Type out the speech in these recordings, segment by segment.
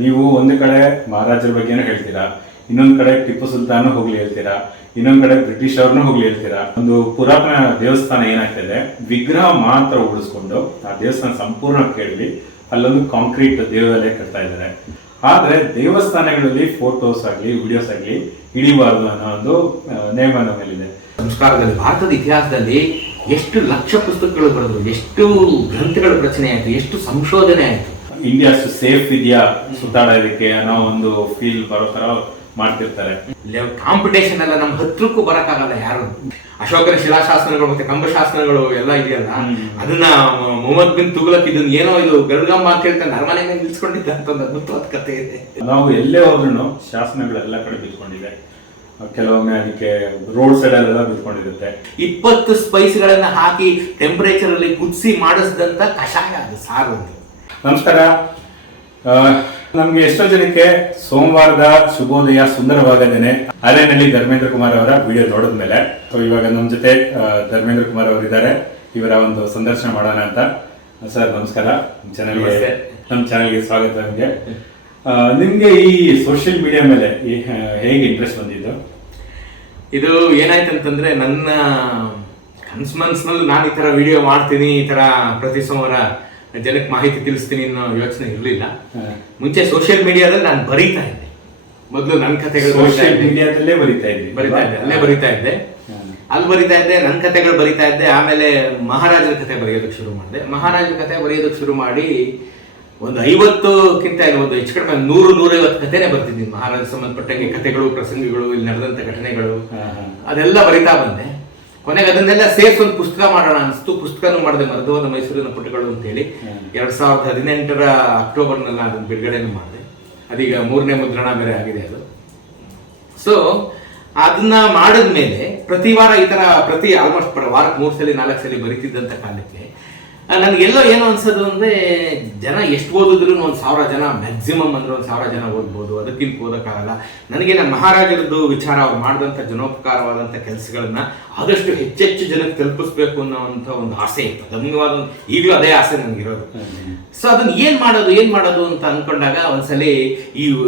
ನೀವು ಒಂದು ಕಡೆ ಮಹಾರಾಜರ ಬಗ್ಗೆನೂ ಹೇಳ್ತೀರಾ, ಇನ್ನೊಂದು ಕಡೆ ಟಿಪ್ಪು ಸುಲ್ತಾನ್ ಹೋಗ್ಲಿ ಹೇಳ್ತೀರಾ, ಇನ್ನೊಂದು ಕಡೆ ಬ್ರಿಟಿಷ್ ಅವ್ರನ್ನೂ ಹೋಗ್ಲಿ ಹೇಳ್ತೀರಾ. ಒಂದು ಪುರಾತನ ದೇವಸ್ಥಾನ ಏನಾಗ್ತದೆ, ವಿಗ್ರಹ ಮಾತ್ರ ಉಳಿಸ್ಕೊಂಡು ಆ ದೇವಸ್ಥಾನ ಸಂಪೂರ್ಣ ಕೇಳಿ ಅಲ್ಲೊಂದು ಕಾಂಕ್ರೀಟ್ ದೇವಾಲಯ ಕಟ್ತಾ ಇದ್ದಾರೆ. ಆದ್ರೆ ದೇವಸ್ಥಾನಗಳಲ್ಲಿ ಫೋಟೋಸ್ ಆಗ್ಲಿ ವಿಡಿಯೋಸ್ ಆಗ್ಲಿ ಹಿಡಿಬಾರ್ದು ಅನ್ನೋ ಒಂದು ನೇಮ ನಮ್ಮ ಮೇಲಿದೆ. ಸಂಸ್ಕಾರದಲ್ಲಿ ಭಾರತದ ಇತಿಹಾಸದಲ್ಲಿ ಎಷ್ಟು ಲಕ್ಷ ಪುಸ್ತಕಗಳು ಬರೆದು, ಎಷ್ಟು ಗ್ರಂಥಗಳ ರಚನೆ ಆಯ್ತು, ಎಷ್ಟು ಸಂಶೋಧನೆ ಆಯ್ತು. ಇಂಡಿಯಾ ಸೇಫ್ ಇದೆಯಾ ಸುತ್ತಾಡೋದಕ್ಕೆ ಅನ್ನೋ ಒಂದು ಫೀಲ್ ಬರೋ ತರ ಮಾಡ್ತಿರ್ತಾರೆ. ಕಾಂಪಿಟೇಷನ್ ಎಲ್ಲ ನಮ್ಮ ಹತ್ರಕ್ಕೂ ಬರಕ್ಕಾಗಲ್ಲ ಯಾರು. ಅಶೋಕನ ಶಿಲಾಶಾಸನಗಳು ಮತ್ತೆ ಕಂಬಶಾಸನಗಳು ಎಲ್ಲ ಇದೆಯಲ್ಲ, ಅದನ್ನ ಮೊಹಮ್ಮದ್ ಬಿನ್ ತುಘಲಕ್ ಇದನ್ನ ಏನೋ ಇದು ಗರುಡಗಂಬ ಅಂತ ಹೇಳ್ಕೊಂಡು ಅರಮನೆ ಮೇಲೆ ನಿಲ್ಸ್ಕೊಂಡಿದ್ದ ಅಂತ ಒಂದು ಅದ್ಭುತವಾದ ಕಥೆ ಇದೆ. ನಾವು ಎಲ್ಲೇ ಹೋದ್ರೂ ಶಾಸನಗಳೆಲ್ಲ ಕಡೆ ಬಿದ್ಕೊಂಡಿದೆ, ಕೆಲವೊಮ್ಮೆ ಅದಕ್ಕೆ ರೋಡ್ ಸೈಡ್ ಅಲ್ಲೆಲ್ಲ ಬಿದ್ಕೊಂಡಿರುತ್ತೆ. 20 ಸ್ಪೈಸ್ಗಳನ್ನ ಹಾಕಿ ಟೆಂಪರೇಚರ್ ಅಲ್ಲಿ ಕುದಿಸಿ ಮಾಡಿಸಿದಂತ ಕಷಾಯ ಅದು ಸಾರು. ನಮಸ್ಕಾರ. ನಮ್ಗೆ ಎಷ್ಟೋ ಜನಕ್ಕೆ ಸೋಮವಾರದ ಶುಭೋದಯ ಸುಂದರವಾಗದೇನೆ ಅಲೆನಲ್ಲಿ ಧರ್ಮೇಂದ್ರ ಕುಮಾರ್ ಅವರ ವಿಡಿಯೋ ನೋಡಿದ್ಮೇಲೆ, ಇವಾಗ ನಮ್ಮ ಜೊತೆ ಧರ್ಮೇಂದ್ರ ಕುಮಾರ್ ಅವರು ಇದ್ದಾರೆ. ಇವರ ಒಂದು ಸಂದರ್ಶನ ಮಾಡೋಣ ಅಂತ. ಸರ್ ನಮಸ್ಕಾರ, ನಮ್ಮ ಚಾನೆಲ್ಗೆ ಸ್ವಾಗತ. ನಿಮ್ಗೆ ಈ ಸೋಷಿಯಲ್ ಮೀಡಿಯಾ ಮೇಲೆ ಹೇಗೆ ಇಂಟ್ರೆಸ್ಟ್ ಬಂದಿದ್ದು? ಇದು ಏನಾಯ್ತಂತಂದ್ರೆ, ನನ್ನ ಕನ್ಸ್ಮನ್ಸ್ನಲ್ಲಿ ನಾನು ಈ ತರ ವಿಡಿಯೋ ಮಾಡ್ತೀನಿ, ಈ ತರ ಪ್ರತಿ ಸೋಮವಾರ ಜನಕ್ಕೆ ಮಾಹಿತಿ ತಿಳಿಸ್ತೀನಿ ಅನ್ನೋ ಯೋಚನೆ ಇರಲಿಲ್ಲ. ಮುಂಚೆ ಸೋಷಿಯಲ್ ಮೀಡಿಯಾದಲ್ಲಿ ನಾನು ಬರೀತಾ ಇದ್ದೆ. ಮೊದಲು ನನ್ನ ಕಥೆಗಳು ಸೋಷಿಯಲ್ ಮೀಡಿಯಾದಲ್ಲೇ ಬರೀತಾ ಇದ್ದೆ, ಅಲ್ಲೇ ಬರೀತಾ ಇದ್ದೆ, ಅಲ್ಲಿ ಬರೀತಾ ಇದ್ದೆ, ನನ್ನ ಕಥೆಗಳು ಬರೀತಾ ಇದ್ದೆ. ಆಮೇಲೆ ಮಹಾರಾಜರ ಕಥೆ ಬರೆಯೋದಕ್ಕೆ ಶುರು ಮಾಡಿದೆ. ಮಹಾರಾಜರ ಕಥೆ ಬರೆಯೋದಕ್ಕೆ ಶುರು ಮಾಡಿ ಒಂದು 50ಕ್ಕಿಂತ ಒಂದು ಹೆಚ್ಚು ಕಡಿಮೆ 100-150 ಕಥೆನೇ ಬರ್ತಿದ್ದೀನಿ. ಮಹಾರಾಜ ಸಂಬಂಧಪಟ್ಟಂಗೆ ಕಥೆಗಳು, ಪ್ರಸಂಗಗಳು, ಇಲ್ಲಿ ನಡೆದಂತ ಘಟನೆಗಳು ಅದೆಲ್ಲ ಬರಿತಾ ಬಂದೆ. ಕೊನೆಗೆ ಅದನ್ನೆಲ್ಲ ಸೇರ್ಸಿ ಒಂದು ಪುಸ್ತಕ ಮಾಡೋಣ ಅನಿಸ್ತು. ಪುಸ್ತಕನೂ ಮಾಡಿದೆ, ಮರದೋದ ಮೈಸೂರಿನ ಪುಟಗಳು ಅಂತೇಳಿ. 2018 ಅಕ್ಟೋಬರ್ನಲ್ಲಿ ಅದನ್ನು ಬಿಡುಗಡೆನೂ ಮಾಡಿದೆ. ಅದೀಗ 3ನೇ ಮುದ್ರಣ ಬೇರೆ ಆಗಿದೆ ಅದು. ಸೊ ಅದನ್ನ ಮಾಡಿದ್ಮೇಲೆ ಪ್ರತಿ ವಾರ ಈ ತರ ಆಲ್ಮೋಸ್ಟ್ ವಾರಕ್ಕೆ 3 ಸಲ 4 ಸಲ ಬರೀತಿದ್ದಂತ ಕಾಲಕ್ಕೆ ನನಗೆಲ್ಲೋ ಏನು ಅನ್ಸೋದು ಅಂದ್ರೆ, ಜನ ಎಷ್ಟು ಓದಿದ್ರು 1000 ಜನ ಮ್ಯಾಕ್ಸಿಮಮ್ ಅಂದ್ರೆ 1000 ಜನ ಓದ್ಬೋದು, ಅದಕ್ಕಿಂತ ಓದಕ್ಕಾಗಲ್ಲ. ನನಗೆ ನಮ್ಮ ಮಹಾರಾಜರದ್ದು ವಿಚಾರ, ಅವ್ರು ಮಾಡಿದಂಥ ಜನೋಪಕಾರವಾದಂಥ ಕೆಲಸಗಳನ್ನ ಆದಷ್ಟು ಹೆಚ್ಚೆಚ್ಚು ಜನಕ್ಕೆ ತಲುಪಿಸ್ಬೇಕು ಅನ್ನೋವಂಥ ಒಂದು ಆಸೆ ಇತ್ತು. ಅದಮ್ಯವಾದ ಈಗಲೂ ಅದೇ ಆಸೆ ನನಗಿರೋದು. ಸೊ ಅದನ್ನ ಏನ್ ಮಾಡೋದು ಅಂತ ಅನ್ಕೊಂಡಾಗ ಒಂದ್ಸಲಿ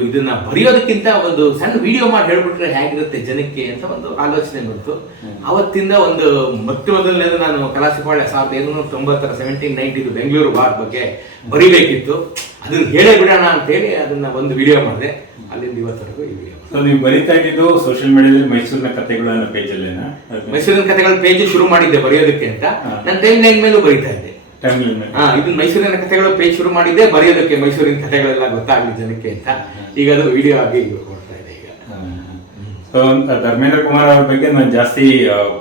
ಇದನ್ನ ಬರೆಯೋದಕ್ಕಿಂತ ಒಂದು ಸಣ್ಣ ವಿಡಿಯೋ ಮಾಡಿ ಹೇಳ್ಬಿಟ್ರೆ ಹೇಗಿರುತ್ತೆ ಜನಕ್ಕೆ ಅಂತ ಒಂದು ಆಲೋಚನೆ ಬಂತು. ಅವತ್ತಿಂದ ಒಂದು ಮೊದಲನೇದು ನಾನು ಕಲಾಸಿಪಾಳ್ಯ 1990 1790 ಬೆಂಗಳೂರು ವಾರ್ ಬಗ್ಗೆ ಬರೀಬೇಕಿತ್ತು. ಅದನ್ನ ಹೇಳೇ ಬಿಡೋಣ ಅಂತೇಳಿ ಅದನ್ನ ಒಂದು ವಿಡಿಯೋ ಮಾಡಿದೆ. ಅಲ್ಲಿಂದ ಇವತ್ತರೆಗೂ ಈ ವಿಡಿಯೋ. ನೀವು ಬರೀತಾ ಇದ್ದು ಸೋಷಿಯಲ್ ಮೀಡಿಯಾದಲ್ಲಿ ಮೈಸೂರಿನ ಕಥೆಗಳು ಅನ್ನೋ ಪೇಜ್ ಅಲ್ಲೇನಾ? ಮೈಸೂರಿನ ಕಥೆಗಳ ಪೇಜ್ ಶುರು ಮಾಡಿದ್ದೆ ಬರೆಯೋದಕ್ಕೆ ಅಂತ. ನಾನು ಟೈಮ್ ಲೈನ್ ಮೇಲೂ ಬರೀತಾ ಇದ್ದೆ. ಇದು ಮೈಸೂರಿನ ಕಥೆಗಳ ಪೇಜ್ ಶುರು ಮಾಡಿದ್ದೆ ಬರೆಯೋದಕ್ಕೆ, ಮೈಸೂರಿನ ಕಥೆಗಳೆಲ್ಲ ಗೊತ್ತಾಗ್ಲಿ ಜನಕ್ಕೆ ಅಂತ. ಈಗ ಅದು ವಿಡಿಯೋ ಆಗಿ ಕೊಡ್ತಾ ಇದೆ ಈಗ. ಸೊ ಧರ್ಮೇಂದ್ರ ಕುಮಾರ್ ಅವ್ರ ಬಗ್ಗೆ ನಾನು ಜಾಸ್ತಿ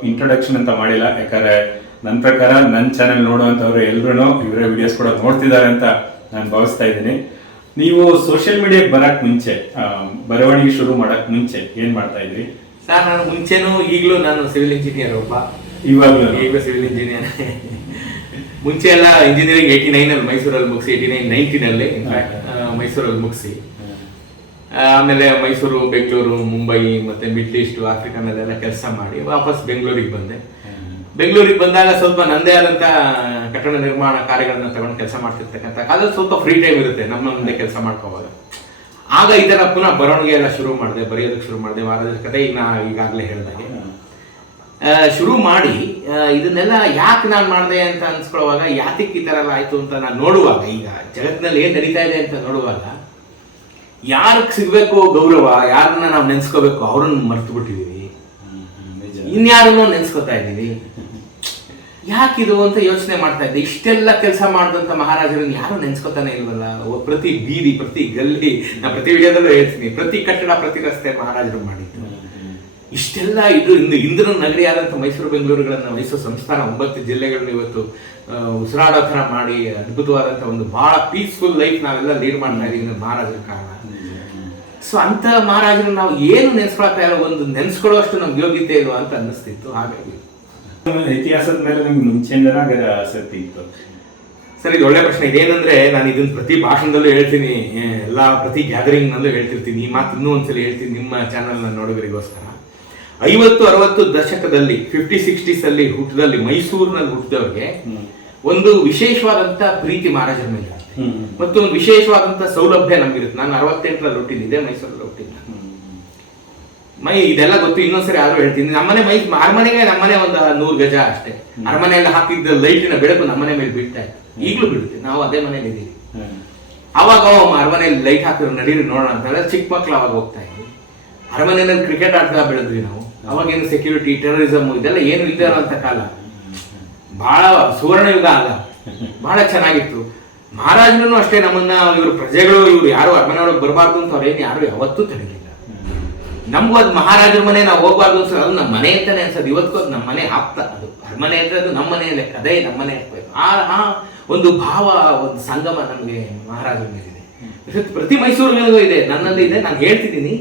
ಇಂಟ್ರೊಡಕ್ಷನ್ ಅಂತ ಮಾಡಿಲ್ಲ, ಯಾಕಂದ್ರೆ ನನ್ನ ಪ್ರಕಾರ ನನ್ನ ಚಾನೆಲ್ ನೋಡುವಂತವ್ರು ಎಲ್ರು ಇವರೇ ವಿಡಿಯೋಸ್ ಕೂಡ ನೋಡ್ತಿದ್ದಾರೆ ಅಂತ ನಾನು ಭಾವಿಸ್ತಾ ಇದ್ದೀನಿ. ನೀವು ಸೋಷಿಯಲ್ ಮೀಡಿಯಾಕ್ಕೆ ಬರಕ್ ಮುಂಚೆ, ಬರವಣಿಗೆ ಶುರು ಮಾಡಕ್ ಮುಂಚೆ ಏನ್ ಮಾಡ್ತಾ ಇದ್ರಿ? ಸರ್ ನಾನು ಮುಂಚೆನೂ ಈಗಲೂ ನಾನು ಸಿವಿಲ್ ಇಂಜಿನಿಯರ್ ಒಬ್ಬ. ಈಗ ಸಿವಿಲ್ ಇಂಜಿನಿಯರ್. ಮುಂಚೆ ಎಲ್ಲ ಇಂಜಿನಿಯರಿಂಗ್ 89 ಮೈಸೂರಲ್ಲಿ ಮುಗಿಸಿ, 89-90 ಮೈಸೂರಲ್ಲಿ ಮುಗಿಸಿ, ಆಮೇಲೆ ಮೈಸೂರು, ಬೆಂಗಳೂರು, ಮುಂಬೈ ಮತ್ತೆ ಮಿಡ್ಲ್ ಈಸ್ಟ್, ಆಫ್ರಿಕಾನಲ್ಲೆಲ್ಲ ಕೆಲಸ ಮಾಡಿ ವಾಪಸ್ ಬೆಂಗಳೂರಿಗೆ ಬಂದೆ. ಬೆಂಗಳೂರಿಗೆ ಬಂದಾಗ ಸ್ವಲ್ಪ ನಂದೇ ಆದಂತ ಕಟ್ಟಡ ನಿರ್ಮಾಣ ಕಾರ್ಯಗಳನ್ನ ತಗೊಂಡು ಕೆಲಸ ಮಾಡ್ತಿರ್ತಕ್ಕಂಥ ಕಾಲದಲ್ಲಿ ಸ್ವಲ್ಪ ಫ್ರೀ ಟೈಮ್ ಇರುತ್ತೆ ನಮ್ಮ ಮುಂದೆ ಕೆಲಸ ಮಾಡ್ಕೋವಾಗ. ಆಗ ಈ ತರ ಪುನಃ ಬರವಣಿಗೆ ಎಲ್ಲ ಶುರು ಮಾಡಿದೆ, ಬರೆಯೋದಕ್ಕೆ ಶುರು ಮಾಡಿದೆ. ಮಹಾರಾಜರ ಕಥೆ ಈಗಾಗಲೇ ಹೇಳಿದಾಗೆ ಶುರು ಮಾಡಿ ಇದನ್ನೆಲ್ಲ ಯಾಕೆ ನಾನು ಮಾಡಿದೆ ಅಂತ ಅನ್ಸ್ಕೊಳ್ಳುವಾಗ, ಯಾತಕ್ಕೆ ಈ ತರ ಎಲ್ಲ ಆಯ್ತು ಅಂತ ನಾನು ನೋಡುವಾಗ, ಈಗ ಜಗತ್ತಿನಲ್ಲಿ ಏನ್ ನಡೀತಾ ಇದೆ ಅಂತ ನೋಡುವಾಗ, ಯಾರಿಗೆ ಸಿಗ್ಬೇಕು ಗೌರವ, ಯಾರನ್ನ ನಾವು ನೆನ್ಸ್ಕೋಬೇಕು ಅವ್ರನ್ನ ಮರ್ತು ಬಿಟ್ಟಿದೀವಿ, ಇನ್ಯಾರನ್ನೋ ನೆನ್ಸ್ಕೋತಾ ಇದ್ದೀವಿ. ಯಾಕಿದು ಅಂತ ಯೋಚನೆ ಮಾಡ್ತಾ ಇದ್ದೆ. ಇಷ್ಟೆಲ್ಲ ಕೆಲಸ ಮಾಡಿದಂತ ಮಹಾರಾಜರನ್ನ ಯಾರು ನೆನ್ಸ್ಕೋತಾನೆ ಇಲ್ವಲ್ಲ. ಪ್ರತಿ ಬೀದಿ, ಪ್ರತಿ ಗಲ್ಲಿ, ನಾ ಪ್ರತಿ ವಿಡಿಯೋದಲ್ಲೂ ಹೇಳ್ತೀನಿ, ಪ್ರತಿ ಕಟ್ಟಡ, ಪ್ರತಿ ರಸ್ತೆ ಮಹಾರಾಜರು ಮಾಡಿದ್ದು. ಇಷ್ಟೆಲ್ಲ ಇಂದಿನ ನಗರಿ ಆದಂತ ಮೈಸೂರು ಬೆಂಗಳೂರುಗಳನ್ನ, ಮೈಸೂರು ಸಂಸ್ಥಾನ 9 ಜಿಲ್ಲೆಗಳನ್ನ ಇವತ್ತು ಉಸಿರಾಡೋ ಥರ ಮಾಡಿ ಅದ್ಭುತವಾದಂತ ಒಂದು ಬಹಳ ಪೀಸ್ಫುಲ್ ಲೈಫ್ ನಾವೆಲ್ಲ ಲೀಡ್ ಮಾಡ್ತಾ ಇದೀವಿ ಮಹಾರಾಜರ ಕಾರಣ. ಸೊ ಅಂತ ಮಹಾರಾಜರು ನಾವು ಏನು ನೆನ್ಸ್ಕೊಳ್ತಾ ಇಲ್ಲ, ಒಂದು ನೆನ್ಸ್ಕೊಳ್ಳೋಷ್ಟು ನಮ್ಗೆ ಯೋಗ್ಯತೆ ಇಲ್ವಾ ಅಂತ ಅನ್ನಿಸ್ತಿತ್ತು. ಹಾಗಾಗಿ ಇತಿಹಾಸದ ಮೇಲೆ ನಿಮ್ಗೆ ಮುಂಚೆಯಿಂದನೇ ಆಸಕ್ತಿ ಇತ್ತು? ಸರ್ ಇದು ಒಳ್ಳೆ ಪ್ರಶ್ನೆ. ಇದೇನಂದ್ರೆ, ನಾನು ಇದನ್ನ ಪ್ರತಿ ಭಾಷಣದಲ್ಲೂ ಹೇಳ್ತೀನಿ, ಪ್ರತಿ ಗ್ಯಾದರಿಂಗ್ ನಲ್ಲೂ ಹೇಳ್ತಿರ್ತೀನಿ. ಈ ಮಾತು ಇನ್ನೂ ಒಂದ್ಸಲ ಹೇಳ್ತೀನಿ ನಿಮ್ಮ ಚಾನಲ್ ನ ನೋಡುಗರಿಗೋಸ್ಕರ. 50-60 ದಶಕದಲ್ಲಿ 50-60s ಅಲ್ಲಿ ಮೈಸೂರಿನಲ್ಲಿ ಹುಟ್ಟಿದವ್ರಿಗೆ ಒಂದು ವಿಶೇಷವಾದಂತ ಪ್ರೀತಿ ಮಹಾರಾಜರ ಮೇಲೆ. ಮತ್ತು ಒಂದು ವಿಶೇಷವಾದಂತಹ ಸೌಲಭ್ಯ ನಮ್ಗಿರುತ್ತೆ. ನಾನು 68ರಲ್ಲಿ ಹುಟ್ಟಿದ್ದೆ, ಮೈಸೂರಲ್ಲಿ ಹುಟ್ಟಿದ್ದೆ. ಇದೆಲ್ಲ ಗೊತ್ತು, ಇನ್ನೊಂದ್ಸರಿ ಯಾರು ಹೇಳ್ತೀನಿ. ನಮ್ಮನೆ ಅರಮನೆಗೆ ನಮ್ಮನೆ ಒಂದು 100 ಗಜ ಅಷ್ಟೇ. ಅರಮನೆಯಲ್ಲಿ ಹಾಕಿದ್ದ ಲೈಟಿನ ಬೆಳಕು ನಮ್ಮನೆ ಮೇಲೆ ಬೀಳ್ತಾ ಇತ್ತು, ಈಗಲೂ ಬೀಳುತ್ತೆ. ನಾವು ಅದೇ ಮನೇಲಿ ಇದೀವಿ. ಅವಾಗ ಅರಮನೆಯಲ್ಲಿ ಲೈಟ್ ಹಾಕಿದ್ರು ನಡೀರಿ ನೋಡೋಣ ಅಂತ ಹೇಳಿದ್ರೆ ಚಿಕ್ಕ ಮಕ್ಳು ಅವಾಗ ಹೋಗ್ತಾ ಇದ್ವಿ. ಅರಮನೆಯಲ್ಲಿ ಕ್ರಿಕೆಟ್ ಆಡ್ತಾ ಬೆಳೆದ್ವಿ ನಾವು. ಅವಾಗೇನು ಸೆಕ್ಯೂರಿಟಿ, ಟೆರರಿಸಮ್ ಇದೆಲ್ಲ ಏನು ಇಲ್ಲದೆ ಇರೋಂಥ ಕಾಲ, ಬಹಳ ಸುವರ್ಣ ಯುಗ ಆಗ, ಬಹಳ ಚೆನ್ನಾಗಿತ್ತು. ಮಹಾರಾಜರು ಅಷ್ಟೇ ನಮ್ಮನ್ನ, ಇವ್ರ ಪ್ರಜೆಗಳು ಇವ್ರು ಯಾರು ಅರಮನೆ ಒಳಗೆ ಬರಬಾರ್ದು ಅಂತ ಅವ್ರೇನು ಯಾರು ಯಾವತ್ತೂ ತಡೀಲಿಲ್ಲ. ನಮ್ಗೂ ಅದು ಮಹಾರಾಜರ ಮನೆ ನಾವು ಹೋಗ್ಬಾರ್ದು ಅನ್ಸೋದು, ಅದು ನಮ್ಮ ಮನೆ ಅಂತಾನೆ ಅನ್ಸೋದು. ಇವತ್ತಿಗೂ ಅದು ನಮ್ಮ ಮನೆ ಆಪ್ತ, ಅದು ಅರಮನೆ ಅಂದ್ರೆ ಅದು ನಮ್ಮ ಮನೆ ಲೆಕ್ಕ, ಅದೇ ನಮ್ಮ ಮನೆ ಆಗ್ಬೇಕು. ಆ ಒಂದು ಭಾವ, ಒಂದು ಸಂಗಮ ನಮಗೆ ಮಹಾರಾಜರ ಮೇಲಿದೆ. ಪ್ರತಿ ಮೈಸೂರಿಗೂ ಇದೆ, ನನ್ನಲ್ಲಿ ಇದೆ. ನಾನು ಹೇಳ್ತಿದ್ದೀನಿ,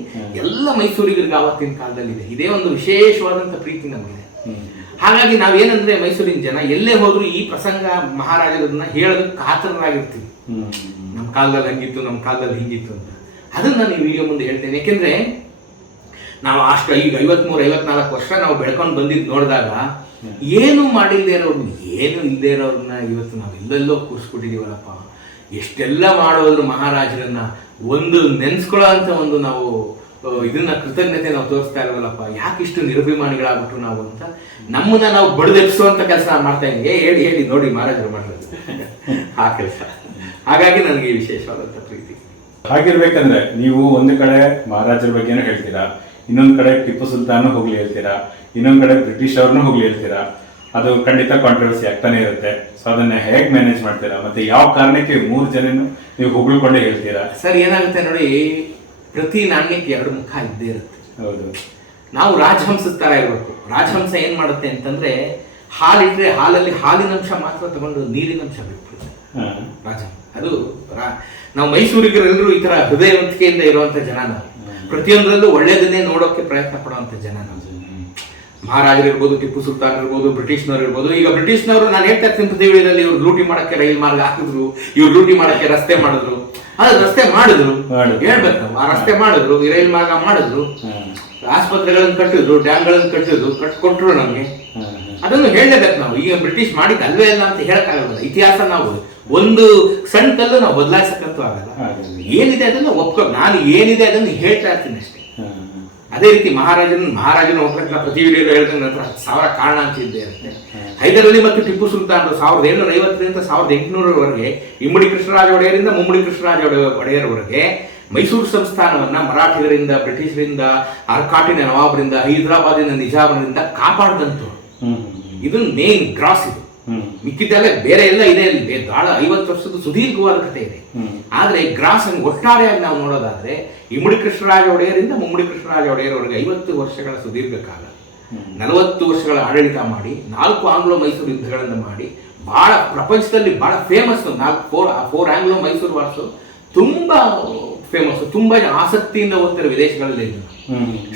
ಎಲ್ಲ ಮೈಸೂರಿಗರಿಗೆ ಆವತ್ತಿನ ಕಾಲದಲ್ಲಿ ಇದೆ. ಇದೇ ಒಂದು ವಿಶೇಷವಾದಂತ ಪ್ರೀತಿ ನಮಗಿದೆ. ಹಾಗಾಗಿ ನಾವೇನಂದ್ರೆ ಮೈಸೂರಿನ ಜನ ಎಲ್ಲೇ ಹೋದ್ರು ಈ ಪ್ರಸಂಗ ಮಹಾರಾಜರನ್ನ ಹೇಳೋದಕ್ಕೆ ಕಾತರರಾಗಿರ್ತೀವಿ. ನಮ್ಮ ಕಾಲದಲ್ಲಿ ಹಂಗಿತ್ತು, ನಮ್ಮ ಕಾಲದಲ್ಲಿ ಹಿಂಗಿತ್ತು ಅಂತ. ಅದನ್ನ ನಾನು ಈ ವಿಡಿಯೋ ಮುಂದೆ ಹೇಳ್ತೇನೆ. ಯಾಕೆಂದ್ರೆ ನಾವು ಅಷ್ಟು ಈಗ 53-54 ವರ್ಷ ನಾವು ಬೆಳ್ಕೊಂಡು ಬಂದಿದ್ದು ನೋಡಿದಾಗ ಏನು ಮಾಡಿಲ್ದೇ ಇರೋರ್ನ, ಏನು ಇಲ್ಲದೆ ಇರೋರ್ನ ಇವತ್ತು ನಾವು ಎಲ್ಲೆಲ್ಲೋ ಕೂರಿಸ್ಬಿಟ್ಟಿದೀವಲ್ಲಪ್ಪ. ಎಷ್ಟೆಲ್ಲ ಮಾಡೋದ್ರು ಮಹಾರಾಜರನ್ನ ಒಂದು ನೆನ್ಸ್ಕೊಳ್ಳೋ ಅಂತ ಒಂದು ನಾವು ಇದನ್ನ ಕೃತಜ್ಞತೆ ನಾವು ತೋರಿಸ್ತಾ ಇಲ್ವಲ್ಲಪ್ಪ. ಯಾಕಿಷ್ಟು ನಿರಭಿಮಾನಿಗಳಾಗ್ಬಿಟ್ರು ನಾವು ಅಂತ ನಮ್ಮನ್ನ ನಾವು ಬಡಿದೆಪ್ಸುವಂತ ಕೆಲಸ ಮಾಡ್ತಾ ಇದ್ದೀವಿ. ಹೇಳಿ ನೋಡಿ ಮಹಾರಾಜರು ಮಾಡೋದು ಆ ಕೆಲಸ. ಹಾಗಾಗಿ ನನಗೆ ವಿಶೇಷವಾದಂತ ಪ್ರೀತಿ. ಹಾಗಿರ್ಬೇಕಂದ್ರೆ ನೀವು ಒಂದು ಕಡೆ ಮಹಾರಾಜರ ಬಗ್ಗೆನೂ ಹೇಳ್ತೀರಾ, ಇನ್ನೊಂದ್ ಕಡೆ ಟಿಪ್ಪು ಸುಲ್ತಾನ್ ಹೋಗ್ಲಿ ಹೇಳ್ತೀರಾ, ಇನ್ನೊಂದ್ ಕಡೆ ಬ್ರಿಟಿಷ್ ಅವ್ರನ್ನೂ ಹೋಗ್ಲಿ ಹೇಳ್ತೀರಾ. ಅದು ಖಂಡಿತ ಕಾಂಟ್ರವರ್ಸಿ ಆಗ್ತಾನೆ ಇರುತ್ತೆ. ಸೊ ಅದನ್ನ ಹೇಗ್ ಮ್ಯಾನೇಜ್ ಮಾಡ್ತೀರಾ? ಮತ್ತೆ ಯಾವ ಕಾರಣಕ್ಕೆ 3 ಜನನು ನೀವು ಹೊಗಳ್ಕೊಂಡೇ ಹೇಳ್ತೀರಾ? ಸರ್, ಏನಾಗುತ್ತೆ ನೋಡಿ, ಪ್ರತಿ ನಾಣ್ಯಕ್ಕೆ 2 ಮುಖ ಇದ್ದೇ ಇರುತ್ತೆ. ಹೌದು. ನಾವು ರಾಜಹಂಸದ ತರ ಇರಬೇಕು. ರಾಜಹಂಸ ಏನ್ ಮಾಡುತ್ತೆ ಅಂತಂದ್ರೆ, ಹಾಲಿಟ್ರೆ ಹಾಲಲ್ಲಿ ಹಾಲಿನಂಶ ಮಾತ್ರ ತಗೊಂಡು ನೀರಿನಂಶ ಬಿಟ್ಬಿಡುತ್ತೆ ರಾಜಹಂಸ. ಅದು ನಾವು ಮೈಸೂರಿಗರೆಲ್ಲರೂ ಈ ತರ ಹೃದಯವಂತಿಕೆಯಿಂದ ಇರುವಂತ ಜನ. ನಾವು ಪ್ರತಿಯೊಂದರಲ್ಲೂ ಒಳ್ಳೇದನ್ನೇ ನೋಡೋಕೆ ಪ್ರಯತ್ನ ಪಡುವಂತ ಜನ ನಾವು. ಮಹಾರಾಜರು ಇರ್ಬೋದು, ಟಿಪ್ಪು ಸುಲ್ತಾನ್ ಇರ್ಬೋದು, ಬ್ರಿಟಿಷ್ನವ್ರು ಇರ್ಬೋದು. ಈಗ ಬ್ರಿಟಿಷ್ನವರು ನಾನು ಹೇಳ್ತಾ ಇರ್ತೀನಿ, ಪ್ರತಿ ವಿಡಿಯೋದಲ್ಲಿ ಇವ್ರು ಲೂಟಿ ಮಾಡಕ್ಕೆ ರೈಲ್ ಮಾರ್ಗ ಹಾಕಿದ್ರು, ಇವ್ರು ಲೂಟಿ ಮಾಡಕ್ಕೆ ರಸ್ತೆ ಮಾಡಿದ್ರು. ಅದು ರಸ್ತೆ ಮಾಡಿದ್ರು, ಹೇಳ್ಬೇಕು ನಾವು. ಆ ರಸ್ತೆ ಮಾಡಿದ್ರು, ಈ ರೈಲ್ ಮಾರ್ಗ ಮಾಡಿದ್ರು, ಆಸ್ಪತ್ರೆಗಳನ್ನು ಕಟ್ಟಿದ್ರು, ಡ್ಯಾಮ್ಗಳನ್ನು ಕಟ್ಟಿದ್ರು, ಕಟ್ಕೊಟ್ರು ನಮ್ಗೆ. ಅದನ್ನು ಹೇಳಲೇಬೇಕು ನಾವು. ಈಗ ಬ್ರಿಟಿಷ್ ಮಾಡಿದ್ ಅಲ್ವೇ ಇಲ್ಲ ಅಂತ ಹೇಳಕ್ಕಾಗಲ್ಲ. ಇತಿಹಾಸ ನಾವು ಒಂದು ಸಣ್ಣ ಕಲ್ಲು ನಾವು ಬದಲಾಯಿಸಕ್ಕಂತೂ ಆಗಲ್ಲ. ಏನಿದೆ ಅದನ್ನ ನಾನು ಏನಿದೆ ಅದನ್ನು ಹೇಳ್ತಾ ಇರ್ತೀನಿ ಅಷ್ಟೇ. ಅದೇ ರೀತಿ ಮಹಾರಾಜನ ಒಬ್ಬರನ್ನ ಪ್ರತಿ ವಿಡಿಯೋ ಹೇಳಿದ ನಂತರ 1000 ಕಾರಣ ಅಂತ ಇದ್ದೇ ಇರುತ್ತೆ. ಹೈದರಾಲಿ ಮತ್ತು ಟಿಪ್ಪು ಸುಲ್ತಾನ್ 1750ರಿಂದ 1800ರವರೆಗೆ ಇಮ್ಮಡಿ ಕೃಷ್ಣರಾಜ ಒಡೆಯರಿಂದ ಮುಮ್ಮಡಿ ಕೃಷ್ಣರಾಜ ಒಡೆಯರವರೆಗೆ ಮೈಸೂರು ಸಂಸ್ಥಾನವನ್ನ ಮರಾಠಿಗರಿಂದ, ಬ್ರಿಟಿಷರಿಂದ, ಅರ್ಕಾಟಿನ ನವಾಬರಿಂದ, ಹೈದರಾಬಾದಿನ ನಿಜಾಮರಿಂದ ಕಾಪಾಡಿದಂತು. ಇದು ಮೇನ್ ಗ್ರಾಸ್. ಇದು ಮಿಕ್ಕಿದ್ದೆಲ್ಲ ಬೇರೆ ಎಲ್ಲ ಇದೆ. ಅಲ್ಲಿ ಬಹಳ 50 ವರ್ಷದ ಸುದೀರ್ಘವಾದ ಕಥೆ ಇದೆ. ಆದ್ರೆ ಗ್ರಾಸ್ ಅನ್ನು ಒಟ್ಟಾರೆಯಾಗಿ ನಾವು ನೋಡೋದಾದ್ರೆ ಇಮ್ಮಡಿ ಕೃಷ್ಣರಾಜ ಒಡೆಯರಿಂದ ಮುಮ್ಮಡಿ ಕೃಷ್ಣರಾಜ ಒಡೆಯರವರೆಗೆ 50 ವರ್ಷಗಳ ಸುದೀರ್ಘ ಕಾಲ, 40 ವರ್ಷಗಳ ಆಡಳಿತ ಮಾಡಿ, 4 ಆಂಗ್ಲೋ ಮೈಸೂರು ಯುದ್ಧಗಳನ್ನು ಮಾಡಿ, ಬಹಳ ಪ್ರಪಂಚದಲ್ಲಿ ಬಹಳ ಫೇಮಸ್ 4 ಆಂಗ್ಲೋ ಮೈಸೂರು ವಾರ್ಸು ತುಂಬಾ ಫೇಮಸ್. ತುಂಬಾ ಆಸಕ್ತಿಯಿಂದ ಓದ್ತಾರೆ ವಿದೇಶಗಳಲ್ಲಿ.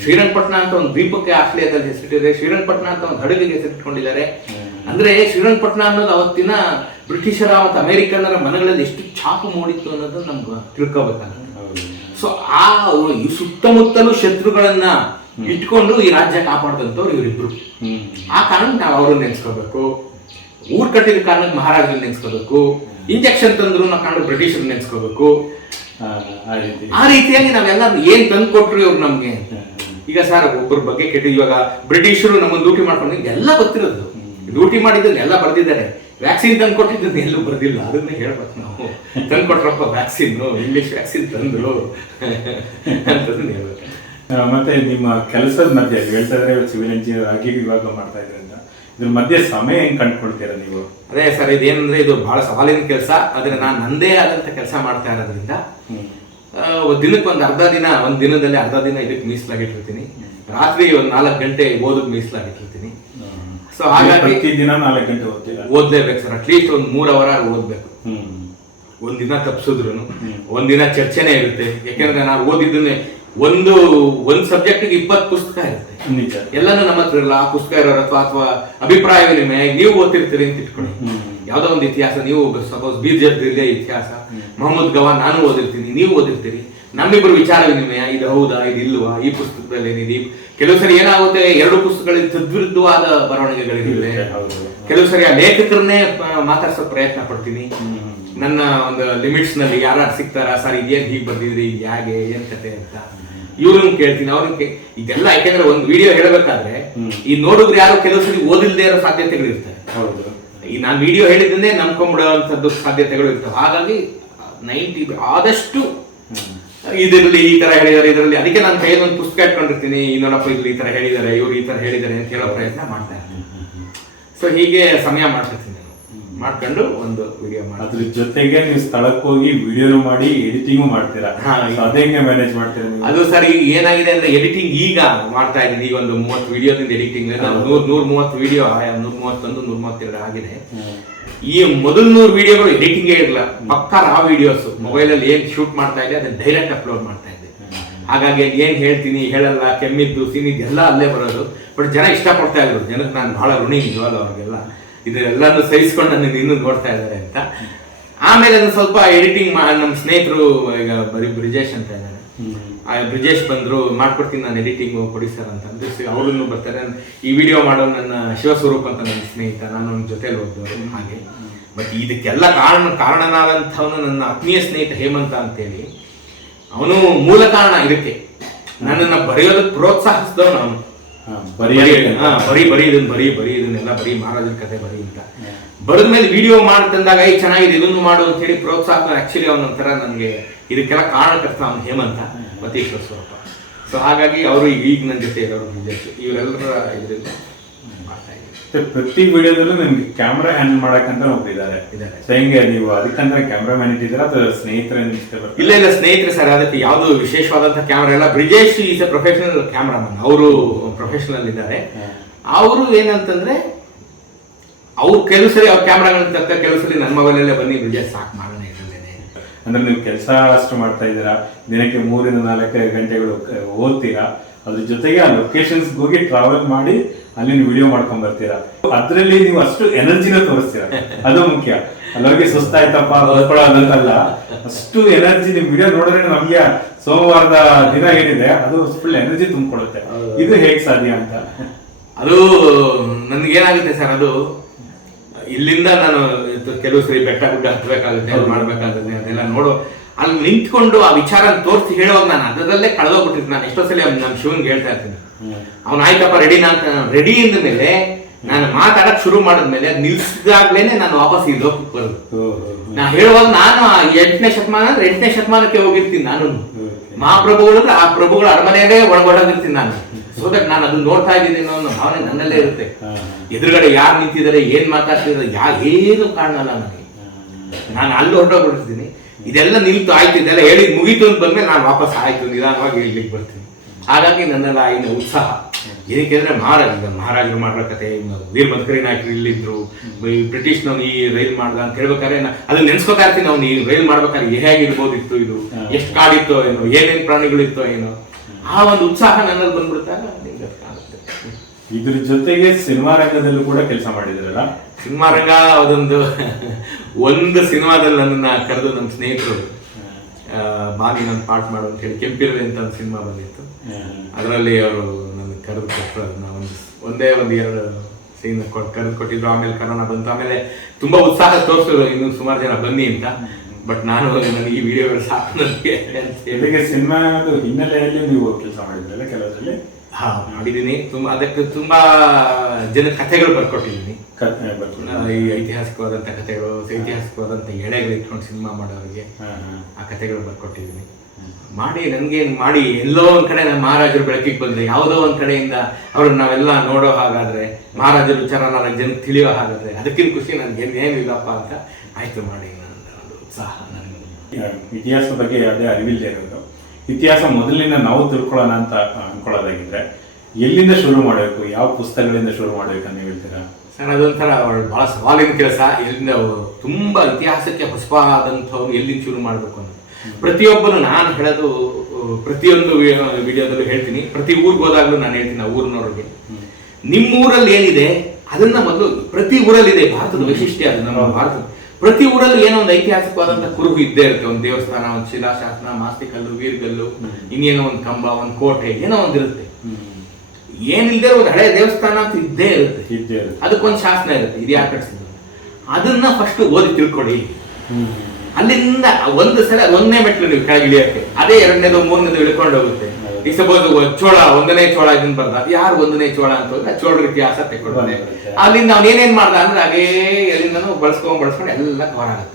ಶ್ರೀರಂಗಪಟ್ಟಣ ಅಂತ ಒಂದು ದ್ವೀಪಕ್ಕೆ ಆಸ್ಟ್ರೇಲಿಯಾದಲ್ಲಿ ಹೆಸರಿಟ್ಟಿದ್ದಾರೆ, ಶ್ರೀರಂಗಪಟ್ಟಣ ಅಂತ ಒಂದು ಹಡಗಿಗೆ ಹೆಸರಿಟ್ಕೊಂಡಿದ್ದಾರೆ. ಅಂದ್ರೆ ಶ್ರೀರಂಗಪಟ್ಟಣ ಅನ್ನೋದು ಅವತ್ತಿನ ಬ್ರಿಟಿಷರ ಮತ್ತು ಅಮೆರಿಕನ್ನರ ಮನಗಳಲ್ಲಿ ಎಷ್ಟು ಛಾಪು ಮೂಡಿತ್ತು ಅನ್ನೋದು ನಮ್ಗೆ ತಿಳ್ಕೋಬೇಕಾಗುತ್ತೆ. ಸೊ ಆ ಸುತ್ತಮುತ್ತಲೂ ಶತ್ರುಗಳನ್ನ ಇಟ್ಕೊಂಡು ಈ ರಾಜ್ಯ ಕಾಪಾಡಿದಂಥವ್ರು ಇವರಿಬ್ರು. ಆ ಕಾರಣಕ್ಕೆ ನಾವು ಅವ್ರನ್ನ ನೆನ್ಸ್ಕೋಬೇಕು. ಊರ್ ಕಟ್ಟಿದ ಕಾರಣಕ್ಕೆ ಮಹಾರಾಜರನ್ನ ನೆನ್ಸ್ಕೋಬೇಕು. ಇಂಜೆಕ್ಷನ್ ತಂದ್ರು ನಾವು ಕಾರಣ ಬ್ರಿಟಿಷರ್ ನೆನ್ಸ್ಕೋಬೇಕು. ಆ ರೀತಿಯಾಗಿ ನಾವೆಲ್ಲ ಏನ್ ತಂದು ಕೊಟ್ರು ಇವ್ರು ನಮ್ಗೆ. ಈಗ ಸರ್ ಒಬ್ಬರ ಬಗ್ಗೆ ಕೆಟ್ಟ, ಇವಾಗ ಬ್ರಿಟಿಷರು ನಮ್ಮನ್ನು ಲೂಟಿ ಮಾಡ್ಕೊಂಡು ಎಲ್ಲ ಗೊತ್ತಿರೋದು, ಲೂಟಿ ಮಾಡಿದ್ದನ್ನ ಎಲ್ಲ ಬರ್ದಿದ್ದಾರೆ. ವ್ಯಾಕ್ಸಿನ್ ತಂದು ಕೊಟ್ಟಿದ್ದನ್ನ ಎಲ್ಲೂ ಬರ್ದಿಲ್ಲ. ಅದನ್ನೇ ಹೇಳ್ಬೇಕು ನಾವು. ತಂದು ಕೊಟ್ರಪ್ಪ ವ್ಯಾಕ್ಸಿನ್, ಇಂಗ್ಲಿಷ್ ವ್ಯಾಕ್ಸಿನ್ ತಂದ್ರು ಅಂತದನ್ನ ಹೇಳ್ಬೇಕು. ಮತ್ತೆ ನಿಮ್ಮ ಕೆಲಸದ ಮಧ್ಯೆ ಹೇಳ್ತಾ ಇದ್ರೆ ಸಿವಿಲ್ ಇಂಜಿನಿಯರ್ ಆಗಿ ಇವಾಗ ಮಾಡ್ತಾ ಇದ್ರಿಂದ ಇದ್ರ ಮಧ್ಯೆ ಸಮಯ ಹೆಂಗ್ ಕಂಡುಕೊಳ್ತೀರಾ ನೀವು? ಅದೇ ಸರ್, ಇದೇನಂದ್ರೆ ಇದು ಬಹಳ ಸವಾಲಿನ ಕೆಲಸ. ಆದ್ರೆ ನಾನು ನಂದೇ ಆದಂತ ಕೆಲಸ ಮಾಡ್ತಾ ಇರೋದ್ರಿಂದ ದಿನಕ್ಕೆ ಒಂದು ಅರ್ಧ ದಿನ, ಒಂದ್ ದಿನದಲ್ಲಿ ಅರ್ಧ ದಿನ ಇದಕ್ಕೆ ಮೀಸಲಾಗಿಟ್ಟಿರ್ತೀನಿ. ರಾತ್ರಿ ಒಂದು 4 ಗಂಟೆ ಓದಕ್ ಮೀಸಲಾಗಿಟ್ಟಿರ್ತೀನಿ. ಸೊ ಹಾಗಾಗಿ ದಿನ 4 ಗಂಟೆ ಓದ್ಲೇಬೇಕು ಸರ್. ಅಟ್ಲೀಸ್ಟ್ ಒಂದು 3 ಅವರ್ ಓದ್ಬೇಕು. ಒಂದಿನ ತಪ್ಪಿಸಿದ್ರು ಒಂದಿನ ಚರ್ಚೆನೇ ಇರುತ್ತೆ. ಯಾಕೆಂದ್ರೆ ನಾನು ಓದಿದ್ದನ್ನೇ ಒಂದು ಸಬ್ಜೆಕ್ಟ್ಗೆ 20 ಪುಸ್ತಕ ಇರುತ್ತೆ. ಎಲ್ಲಾನು ನಮ್ಮ ಹತ್ರ ಇರಲ್ಲ. ಆ ಪುಸ್ತಕ ಇರೋರ ಅಥವಾ ಅಭಿಪ್ರಾಯ ವಿನಿಮಯ ನೀವು ಓದ್ತಿರ್ತೀರಿ ಅಂತ ಇಟ್ಕೊಳ್ಳಿ. ಯಾವ್ದೋ ಒಂದು ಇತಿಹಾಸ, ನೀವು ಸಪೋಸ್ ಬೀರ್ಜರ್ದಿಲ್ಲೇ ಇತಿಹಾಸ, ಮೊಹಮ್ಮದ್ ಗವಾನ್ ನಾನು ಓದಿರ್ತೀನಿ, ನೀವು ಓದಿರ್ತೀರಿ. ನಮ್ಮಿಬ್ಬರು ವಿಚಾರ ವಿನಿಮಯ, ಇದು ಹೌದಾ ಇದು ಇಲ್ವಾ, ಈ ಪುಸ್ತಕದಲ್ಲಿ ಏನಿದೆ. ಕೆಲವು ಸರಿ ಏನಾಗುತ್ತೆ, 2 ಪುಸ್ತಕಗಳಲ್ಲಿ ತದ್ವಿರುದ್ಧವಾದ ಬರವಣಿಗೆಗಳಿವೆ. ಕೆಲವು ಸರಿ ಆ ಲೇಖಕರನ್ನೇ ಮಾತಾಡ್ಸೋ ಪ್ರಯತ್ನ ಪಡ್ತೀನಿ. ನನ್ನ ಒಂದು ಲಿಮಿಟ್ಸ್ ನಲ್ಲಿ ಯಾರು ಸಿಗ್ತಾರ ಸರ್ ಇದೇನ್ ಹೀಗೆ ಬರ್ದಿದ್ರಿ ಹೇಗೆ ಏನ್ ಕತೆ ಅಂತ ಇವ್ರನ್ನ ಕೇಳ್ತೀನಿ ಅವ್ರಿಗೆ ಇದೆಲ್ಲ. ಯಾಕೆಂದ್ರೆ ಒಂದು ವಿಡಿಯೋ ಹೇಳ್ಬೇಕಾದ್ರೆ ಈ ನೋಡಿದ್ರೆ ಯಾರು ಕೆಲವು ಸರಿ ಓದಿಲ್ದೇ ಇರೋ ಸಾಧ್ಯತೆಗಳು ಇರ್ತವೆ. ಈ ನಾನು ವಿಡಿಯೋ ಹೇಳಿದ್ದನ್ನೇ ನಂಬ್ಕೊಂಡ್ಬಿಡುವಂತದ್ದು ಸಾಧ್ಯತೆಗಳು ಇರ್ತವೆ. ಹಾಗಾಗಿ 90 ಆದಷ್ಟು ಇದರಲ್ಲಿ ಈ ತರ ಹೇಳಿದಾರೆ ಇದರಲ್ಲಿ, ಅದಕ್ಕೆ ನಾನು ಕೈಯಲ್ಲಿ ಒಂದು ಪುಸ್ತಕ ಇಟ್ಕೊಂಡಿರ್ತೀನಿ, ಇನ್ನೊಂದಪ್ಪ ಇಲ್ಲಿ ಈ ತರ ಹೇಳಿದ್ದಾರೆ, ಇವ್ರು ಈ ತರ ಹೇಳಿದ್ದಾರೆ ಅಂತ ಹೇಳೋ ಪ್ರಯತ್ನ ಮಾಡ್ತಾ ಇರ್ತೀನಿ. ಸೊ ಹೀಗೆ ಸಮಯ ಮಾಡ್ತಿರ್ತೀನಿ, ಮಾಡ್ಕೊಂಡು ಒಂದು ವಿಡಿಯೋ ಮಾಡಿ. ಅದ್ರ ಜೊತೆಗೆ ನೀವು ಸ್ಥಳಕ್ಕೆ ಹೋಗಿ ವಿಡಿಯೋನು ಮಾಡಿ ಎಡಿಟಿಂಗ್ ಮಾಡ್ತೀರಾ, ಅದೇ ಮ್ಯಾನೇಜ್ ಮಾಡ್ತೀರಾ? ಅದು ಸರ್ ಈಗ ಏನಾಗಿದೆ ಅಂದ್ರೆ ಎಡಿಟಿಂಗ್ ಈಗ ಮಾಡ್ತಾ ಇದ್ದೀನಿ. ಈಗ ಒಂದು 30 ವಿಡಿಯೋದಿಂದ ಎಡಿಟಿಂಗ್ 130 ವಿಡಿಯೋ 131 132 ಆಗಿದೆ. ಈ ಮೊದಲು 100 ವಿಡಿಯೋಗಳು ಎಡಿಟಿಂಗ್ ಇರಲಿಲ್ಲ, ಪಕ್ಕಾ ಆ ವಿಡಿಯೋಸ್ ಮೊಬೈಲ್ ಅಲ್ಲಿ ಏನ್ ಶೂಟ್ ಮಾಡ್ತಾ ಇದೆ ಅದನ್ನ ಡೈರೆಕ್ಟ್ ಅಪ್ಲೋಡ್ ಮಾಡ್ತಾ ಇದ್ದೆ. ಹಾಗಾಗಿ ಏನ್ ಹೇಳ್ತೀನಿ ಹೇಳಲ್ಲ, ಕೆಮ್ಮಿದ್ದು ಸೀನಿದ್ದು ಎಲ್ಲ ಅಲ್ಲೇ ಬರೋದು. ಬಟ್ ಜನ ಇಷ್ಟಪಡ್ತಾ ಇದ್ರು, ಜನಕ್ಕೆ ನಾನು ಬಹಳ ಋಣಿ ನಿಜವಲ್ಲ ಅವ್ರಿಗೆಲ್ಲ, ಇದೆಲ್ಲಾನು ಸಹಿಸ್ಕೊಂಡು ನನ್ನ ಇನ್ನೂ ನೋಡ್ತಾ ಇದ್ದಾರೆ ಅಂತ. ಆಮೇಲೆ ಅದನ್ನ ಸ್ವಲ್ಪ ಎಡಿಟಿಂಗ್ ನಮ್ಮ ಸ್ನೇಹಿತರು ಈಗ ಬ್ರಿಜೇಶ್ ಅಂತ ಇದ್ದಾರೆ, ಆ ಬ್ರಿಜೇಶ್ ಬಂದ್ರು, ಮಾಡ್ಕೊಡ್ತೀನಿ ನಾನು ಎಡಿಟಿಂಗ್ ಕೊಡಿ ಸರ್ ಅಂತ ಅಂದ್ರೆ ಅವ್ರನ್ನು ಬರ್ತಾರೆ. ಈ ವಿಡಿಯೋ ಮಾಡೋ ನನ್ನ ಶಿವಸ್ವರೂಪ್ ಅಂತ ನನ್ನ ಸ್ನೇಹಿತ, ನಾನು ಅವ್ನ ಜೊತೆಲಿ ಹೋದವರು ಹಾಗೆ. ಬಟ್ ಇದಕ್ಕೆಲ್ಲ ಕಾರಣನಾದಂಥವನು ನನ್ನ ಆತ್ಮೀಯ ಸ್ನೇಹಿತ ಹೇಮಂತ ಅಂತೇಳಿ, ಅವನು ಮೂಲ ಕಾರಣ ಇದಕ್ಕೆ. ನನ್ನನ್ನು ಬರೆಯೋದಕ್ಕೆ ಪ್ರೋತ್ಸಾಹಿಸಿದವನು ಅವನು. ಬರೀ ಇದನ್ನೆಲ್ಲ ಬರೀ ಮಹಾರಾಜನ ಕತೆ ಬರೀ ಅಂತ ಬರೆದ್ಮೇಲೆ ವಿಡಿಯೋ ಮಾಡ್ತಂದಾಗ ಈ ಚೆನ್ನಾಗಿದೆ ಇದನ್ನು ಮಾಡು ಅಂತ ಹೇಳಿ ಪ್ರೋತ್ಸಾಹ. ಆಕ್ಚುಲಿ ಅವನೊಂಥರ ನನಗೆ ಇದಕ್ಕೆಲ್ಲ ಕಾರಣಕರ್ತ ಅವನು ಹೇಮಂತ ಮತ್ತೆ ಈಶ್ವರಪ್ಪ. ಸೊ ಹಾಗಾಗಿ ಅವರು ಈಗ ನನ್ನ ಜೊತೆ ಇರೋರು ಇವರೆಲ್ಲರ ಇದರಿಂದ ಮಾಡ್ತಾ ಇದ್ದಾರೆ. ಪ್ರತಿ ವಿಡಿಯೋದಲ್ಲೂ ನಿಮ್ಗೆ ಕ್ಯಾಮ್ರಾ ಹ್ಯಾಂಡಲ್ ಮಾಡಕ್ಕಂತ ಒಬ್ಬಿದ್ದಾರೆ. ಸೊ ಹೆಂಗೆ ನೀವು ಅದಕ್ಕಂದ್ರೆ ಕ್ಯಾಮ್ರಾ ಮ್ಯಾನ್ ಇಟ್ಟಿದ್ದೀರಾ ಅಥವಾ ಸ್ನೇಹಿತರ? ಇಲ್ಲ ಸ್ನೇಹಿತರೆ ಸರ್, ಅದಕ್ಕೆ ಯಾವ್ದು ವಿಶೇಷವಾದಂತಹ ಕ್ಯಾಮ್ರಾ ಇಲ್ಲ. Brijesh is A professional cameraman, ಅವರು ಪ್ರೊಫೆಷನಲ್ ಇದ್ದಾರೆ. ಅವರು ಏನಂತಂದ್ರೆ ಅವ್ರು ಕೆಲವು ಸರಿ ಅವ್ರ ಕ್ಯಾಮ್ರಾಗಳನ್ನ ತಕ್ಕ, ಕೆಲವು ಸರಿ ನನ್ನ ಮೊಬೈಲಲ್ಲೇ ಬನ್ನಿ ಬ್ರಿಜೇಶ್ ಸಾಕು ಮಾಡೋಣ ಇರಲೇನೆ. ಅಂದ್ರೆ ನೀವು ಕೆಲಸ ಅಷ್ಟು ಮಾಡ್ತಾ ಇದ್ದೀರಾ, ದಿನಕ್ಕೆ 3-4 ಗಂಟೆಗಳು ಓದ್ತೀರಾ, ಅದ್ರ ಜೊತೆಗೆ ಆ ಲೊಕೇಶನ್ಸ್ ಹೋಗಿ ಟ್ರಾವೆಲ್ ಮಾಡಿ ಅಲ್ಲಿ ವಿಡಿಯೋ ಮಾಡ್ಕೊಂಡ್ ಬರ್ತೀರಾ. ಅದ್ರಲ್ಲಿ ನೀವು ಅಷ್ಟು ಎನರ್ಜಿನ ತೋರಿಸ್ತೀರಾ, ಅದು ಮುಖ್ಯ. ಅಲ್ಲೋಗಿ ಸುಸ್ತಾಯ್ತಪ್ಪ ಓದ್ಕೊಳ್ಳೋದಂತಲ್ಲ, ಅಷ್ಟು ಎನರ್ಜಿ ನಿಮ್ ವಿಡಿಯೋ ನೋಡಿದ್ರೆ ನಮ್ಗೆ ಸೋಮವಾರದ ದಿನ ಏನಿದೆ ಅದು ಫುಲ್ ಎನರ್ಜಿ ತುಂಬಿಕೊಡುತ್ತೆ. ಇದು ಹೇಗ್ ಸಾಧ್ಯ ಅಂತ? ಅದು ನನ್ಗೇನಾಗುತ್ತೆ ಸರ್, ಅದು ಇಲ್ಲಿಂದ ನಾನು ಕೆಲವು ಸರಿ ಬೆಟ್ಟ ಗುಡ್ಡ ಹತ್ಬೇಕಾಗುತ್ತೆ, ಅದು ಮಾಡ್ಬೇಕಾಗುತ್ತೆ, ಅದೆಲ್ಲ ನೋಡೋ ಅಲ್ಲಿ ನಿಂತ್ಕೊಂಡು ಆ ವಿಚಾರ ತೋರಿಸಿ ಹೇಳುವಾಗ ನಾನು ಅದರಲ್ಲೇ ಕಳೆದೋಗ್ಬಿಟ್ಟಿರ್ತೀನಿ. ನಾನು ಎಷ್ಟೋ ಸಲ ನಮ್ಮ ಶಿವನ್ಗೆ ಹೇಳ್ತಾ ಇರ್ತೀನಿ, ಅವ್ನು ಆಯ್ತಪ್ಪ ರೆಡಿನಾ ಅಂತ. ರೆಡಿ ಇಂದ ಮೇಲೆ ನಾನು ಮಾತಾಡಕ್ ಶುರು ಮಾಡಿದ್ಮೇಲೆ ಅದು ನಿಲ್ಸಿದಾಗ್ಲೇನೆ ನಾನು ವಾಪಸ್ ಇಲ್ಲಿ ಹೋಗಿ ಬರೋದು. ನಾ ಹೇಳುವಾಗ ನಾನು 8ನೇ ಶತಮಾನ ಅಂದ್ರೆ 8ನೇ ಶತಮಾನಕ್ಕೆ ಹೋಗಿರ್ತೀನಿ. ನಾನು ಮಹಾಪ್ರಭುಗಳು ಆ ಪ್ರಭುಗಳ ಅರಮನೆಯಲ್ಲೇ ಒಳಗೊಳಗಿರ್ತೀನಿ ನಾನು. ಸೊ ದಟ್ ನಾನು ಅದನ್ನ ನೋಡ್ತಾ ಇದ್ದೀನಿ ಅನ್ನೋ ಭಾವನೆ ನನ್ನಲ್ಲೇ ಇರುತ್ತೆ. ಎದುರುಗಡೆ ಯಾರು ನಿಂತಿದ್ದಾರೆ, ಏನ್ ಮಾತಾಡ್ತಿದ್ದಾರೆ, ಏನು ಕಾಣಲ್ಲ ನನಗೆ. ನಾನು ಅಲ್ಲಿ ಹೊರಟೋಗ್ಬಿಡ್ತೀನಿ. ಇದೆಲ್ಲ ನಿಲ್ತು ಆಯ್ತು, ಇದೆಲ್ಲ ಹೇಳಿ ಮುಗೀತು ಅಂತ ಬಂದ್ಮೇಲೆ ನಾನು ವಾಪಸ್ ಆಯ್ತು ನಿಧಾನವಾಗಿ ಇಲ್ಲಿಗೆ ಬರ್ತೀನಿ. ಹಾಗಾಗಿ ನನ್ನೆಲ್ಲ ಇನ್ನು ಉತ್ಸಾಹ ಏನಕ್ಕೆಂದ್ರೆ ಮಹಾರಾಜರು ಮಾಡೋ ಕತೆ, ವೀರ ಮದಕರಿ ನಾಯಕರು ಇಲ್ಲಿದ್ರು, ಬ್ರಿಟಿಷ್ನವ್ನು ಈ ರೈಲ್ ಮಾಡ್ದ ಅಂತ ಹೇಳ್ಬೇಕಾದ್ರೆ ಅದನ್ನ ನೆನ್ಸ್ಕೊತಾ ಇರ್ತೀನಿ. ಅವ್ನು ಈ ರೈಲ್ ಮಾಡ್ಬೇಕಾದ್ರೆ ಹೇಗಿರ್ಬೋದಿತ್ತು, ಇದು ಎಷ್ಟು ಕಾಡಿತ್ತೋ ಏನೋ, ಏನೇನ್ ಪ್ರಾಣಿಗಳಿತ್ತೋ ಏನೋ, ಆ ಒಂದು ಉತ್ಸಾಹ ನನ್ನಲ್ಲಿ ಬಂದ್ಬಿಡ್ತಾಗ ಕಾಣುತ್ತೆ. ಇದ್ರ ಜೊತೆಗೆ ಸಿನಿಮಾ ರಂಗದಲ್ಲೂ ಕೂಡ ಕೆಲಸ ಮಾಡಿದ್ರಲ್ಲ? ಸಿನಿಮಾ ರಂಗ ಒಂದು ಸಿನಿಮಾದಲ್ಲಿ ನನ್ನನ್ನ ಕರೆದು ನಮ್ಮ ಸ್ನೇಹಿತರು ಬಾನಿ ನನ್ನ ಪಾಠ ಮಾಡು ಅಂತ ಹೇಳಿ ಕೆಂಪಿರುವೆ ಅಂತ ಒಂದು ಸಿನಿಮಾ ಬಂದಿತ್ತು. ಅದರಲ್ಲಿ ಅವರು ನನಗೆ ಕರೆದು ಕೊಟ್ಟರು. ಅದನ್ನ ಒಂದೇ 2 ಸೀನ್ ಕರೆದು ಕೊಟ್ಟಿದ್ರು. ಆಮೇಲೆ ಕರೋನಾ ಬಂತು. ಆಮೇಲೆ ತುಂಬಾ ಉತ್ಸಾಹ ತೋರಿಸಿದ್ರು ಇನ್ನೂ ಸುಮಾರು ಜನ ಬನ್ನಿ ಅಂತ. ಬಟ್ ನಾನು ನನಗೆ ಈ ವಿಡಿಯೋಗಳು ಸಾಕು ನನಗೆ. ಸಿನಿಮಾದ ಹಿನ್ನೆಲೆಯಲ್ಲಿ ನೀವು ಕೆಲಸ ಮಾಡಿದ್ರಲ್ಲ ಕೆಲವರಲ್ಲಿ? ಮಾಡಿದ್ದೀನಿ. ಅದಕ್ಕೆ ತುಂಬಾ ಜನ ಕಥೆಗಳು ಬರ್ಕೊಟ್ಟಿದ್ದೀನಿ. ಈ ಐತಿಹಾಸಿಕವಾದಂಥ ಕಥೆಗಳು, ಐತಿಹಾಸಿಕವಾದಂಥ ಎಳೆಗಳು ಇಟ್ಕೊಂಡು ಸಿನಿಮಾ ಮಾಡೋರಿಗೆ ಆ ಕಥೆಗಳು ಬರ್ಕೊಟ್ಟಿದ್ದೀನಿ. ಮಾಡಿ ಎಲ್ಲೋ ಒಂದ್ ಕಡೆ ನಮ್ಮ ಮಹಾರಾಜರು ಬೆಳಕಿಗೆ ಬಂದ್ರೆ, ಯಾವುದೋ ಒಂದ್ ಕಡೆಯಿಂದ ಅವ್ರನ್ನ ನಾವೆಲ್ಲ ನೋಡೋ ಹಾಗಾದ್ರೆ, ಮಹಾರಾಜರ ವಿಚಾರ ನನಗೆ ಜನಕ್ಕೆ ತಿಳಿಯೋ ಹಾಗಾದ್ರೆ, ಅದಕ್ಕಿಂತ ಖುಷಿ ನನ್ಗೆ ಏನಿಲ್ಲಪ್ಪ ಅಂತ ಆಯ್ತು ಮಾಡಿ ಒಂದು ಉತ್ಸಾಹ ನನಗೆ. ಇತಿಹಾಸ ಬಗ್ಗೆ ಯಾವುದೇ ಅರಿವಿಲ್ಲದೆ ಇರೋದು, ಇತಿಹಾಸ ಮೊದಲಿನಿಂದ ನಾವು ತಿಳ್ಕೊಳ್ಳೋಣ ಅಂತ ಅನ್ಕೊಳ್ಳೋದಾಗಿದ್ರೆ ಎಲ್ಲಿಂದ ಶುರು ಮಾಡಬೇಕು, ಯಾವ ಪುಸ್ತಕಗಳಿಂದ ಶುರು ಮಾಡ್ಬೇಕಂತ ನೀವು ಹೇಳ್ತೀರಾ? ಸರ್, ಅದೊಂಥರ ಬಹಳ ಸವಾಲಿನ ಕೆಲಸ. ಎಲ್ಲಿಂದ ತುಂಬಾ ಇತಿಹಾಸಕ್ಕೆ ಹೊಸವಾದಂಥವ್ರು ಎಲ್ಲಿಂದ ಶುರು ಮಾಡಬೇಕು ಅಂತ ಪ್ರತಿಯೊಬ್ಬರು ನಾನು ಹೇಳೋದು, ಪ್ರತಿಯೊಂದು ವಿಡಿಯೋದಲ್ಲೂ ಹೇಳ್ತೀನಿ. ಪ್ರತಿ ಊರಿಗೆ ಹೋದಾಗ್ಲೂ ನಾನು ಹೇಳ್ತೀನಿ ಆ ಊರಿನವ್ರಿಗೆ, ನಿಮ್ಮ ಊರಲ್ಲಿ ಏನಿದೆ ಅದನ್ನ ಮೊದಲು, ಪ್ರತಿ ಊರಲ್ಲಿ ಇದೆ ಭಾರತದ ವೈಶಿಷ್ಟ್ಯ. ಅದು ನಮ್ಮ ಭಾರತದ ಪ್ರತಿ ಊರಲ್ಲಿ ಏನೋ ಒಂದು ಐತಿಹಾಸಿಕವಾದಂಥ ಕುರುಹು ಇದ್ದೇ ಇರುತ್ತೆ. ಒಂದು ದೇವಸ್ಥಾನ, ಒಂದು ಶಿಲಾಶಾಸನ, ಮಾಸ್ತಿಕಲ್ಲು, ವೀರಗಲ್ಲು, ಇನ್ನೇನೋ ಒಂದು ಕಂಬ, ಒಂದು ಕೋಟೆ, ಏನೋ ಒಂದಿರುತ್ತೆ. ಏನಿಲ್ಲದೆ ಒಂದು ಹಳೆ ದೇವಸ್ಥಾನ ಅಂತ ಇದ್ದೇ ಇರುತ್ತೆ. ಅದಕ್ಕೊಂದು ಶಾಸನ ಇರುತ್ತೆ, ಇದು ಯಾರು ಕಟ್ಸಿದ್ರು. ಅದನ್ನ ಫಸ್ಟ್ ಓದಿ ತಿಳ್ಕೊಳ್ಳಿ. ಅಲ್ಲಿಂದ ಒಂದು ಸಲ ಒಂದನೇ ಮೆಟ್ಲು ನೀವು ಕೆಳಗೆ ಇಳಿಯಕ್ಕೆ, ಅದೇ ಎರಡನೇದು ಮೂರನೇದು ಇಳ್ಕೊಂಡು ಹೋಗುತ್ತೆ. ಈ ಸಪೋಸ್ ಚೋಳ, ಒಂದನೇ ಚೋಳ ಇದನ್ನ ಬರ್ದ, ಯಾರು ಒಂದನೇ ಚೋಳ ಅಂತ ಹೋದ್ರೆ ಚೋಳರ ಇತಿಹಾಸ ತೆಕ್ಕೊಡ್ತಾನೆ. ಅಲ್ಲಿಂದ ಅವ್ನು ಏನೇನ್ ಮಾಡ್ದ ಅಂದ್ರೆ ಹಾಗೇ ಎಲ್ಲಿಂದನೂ ಬಳಸ್ಕೊಂಡು ಎಲ್ಲ ಕವರ್ ಆಗುತ್ತೆ.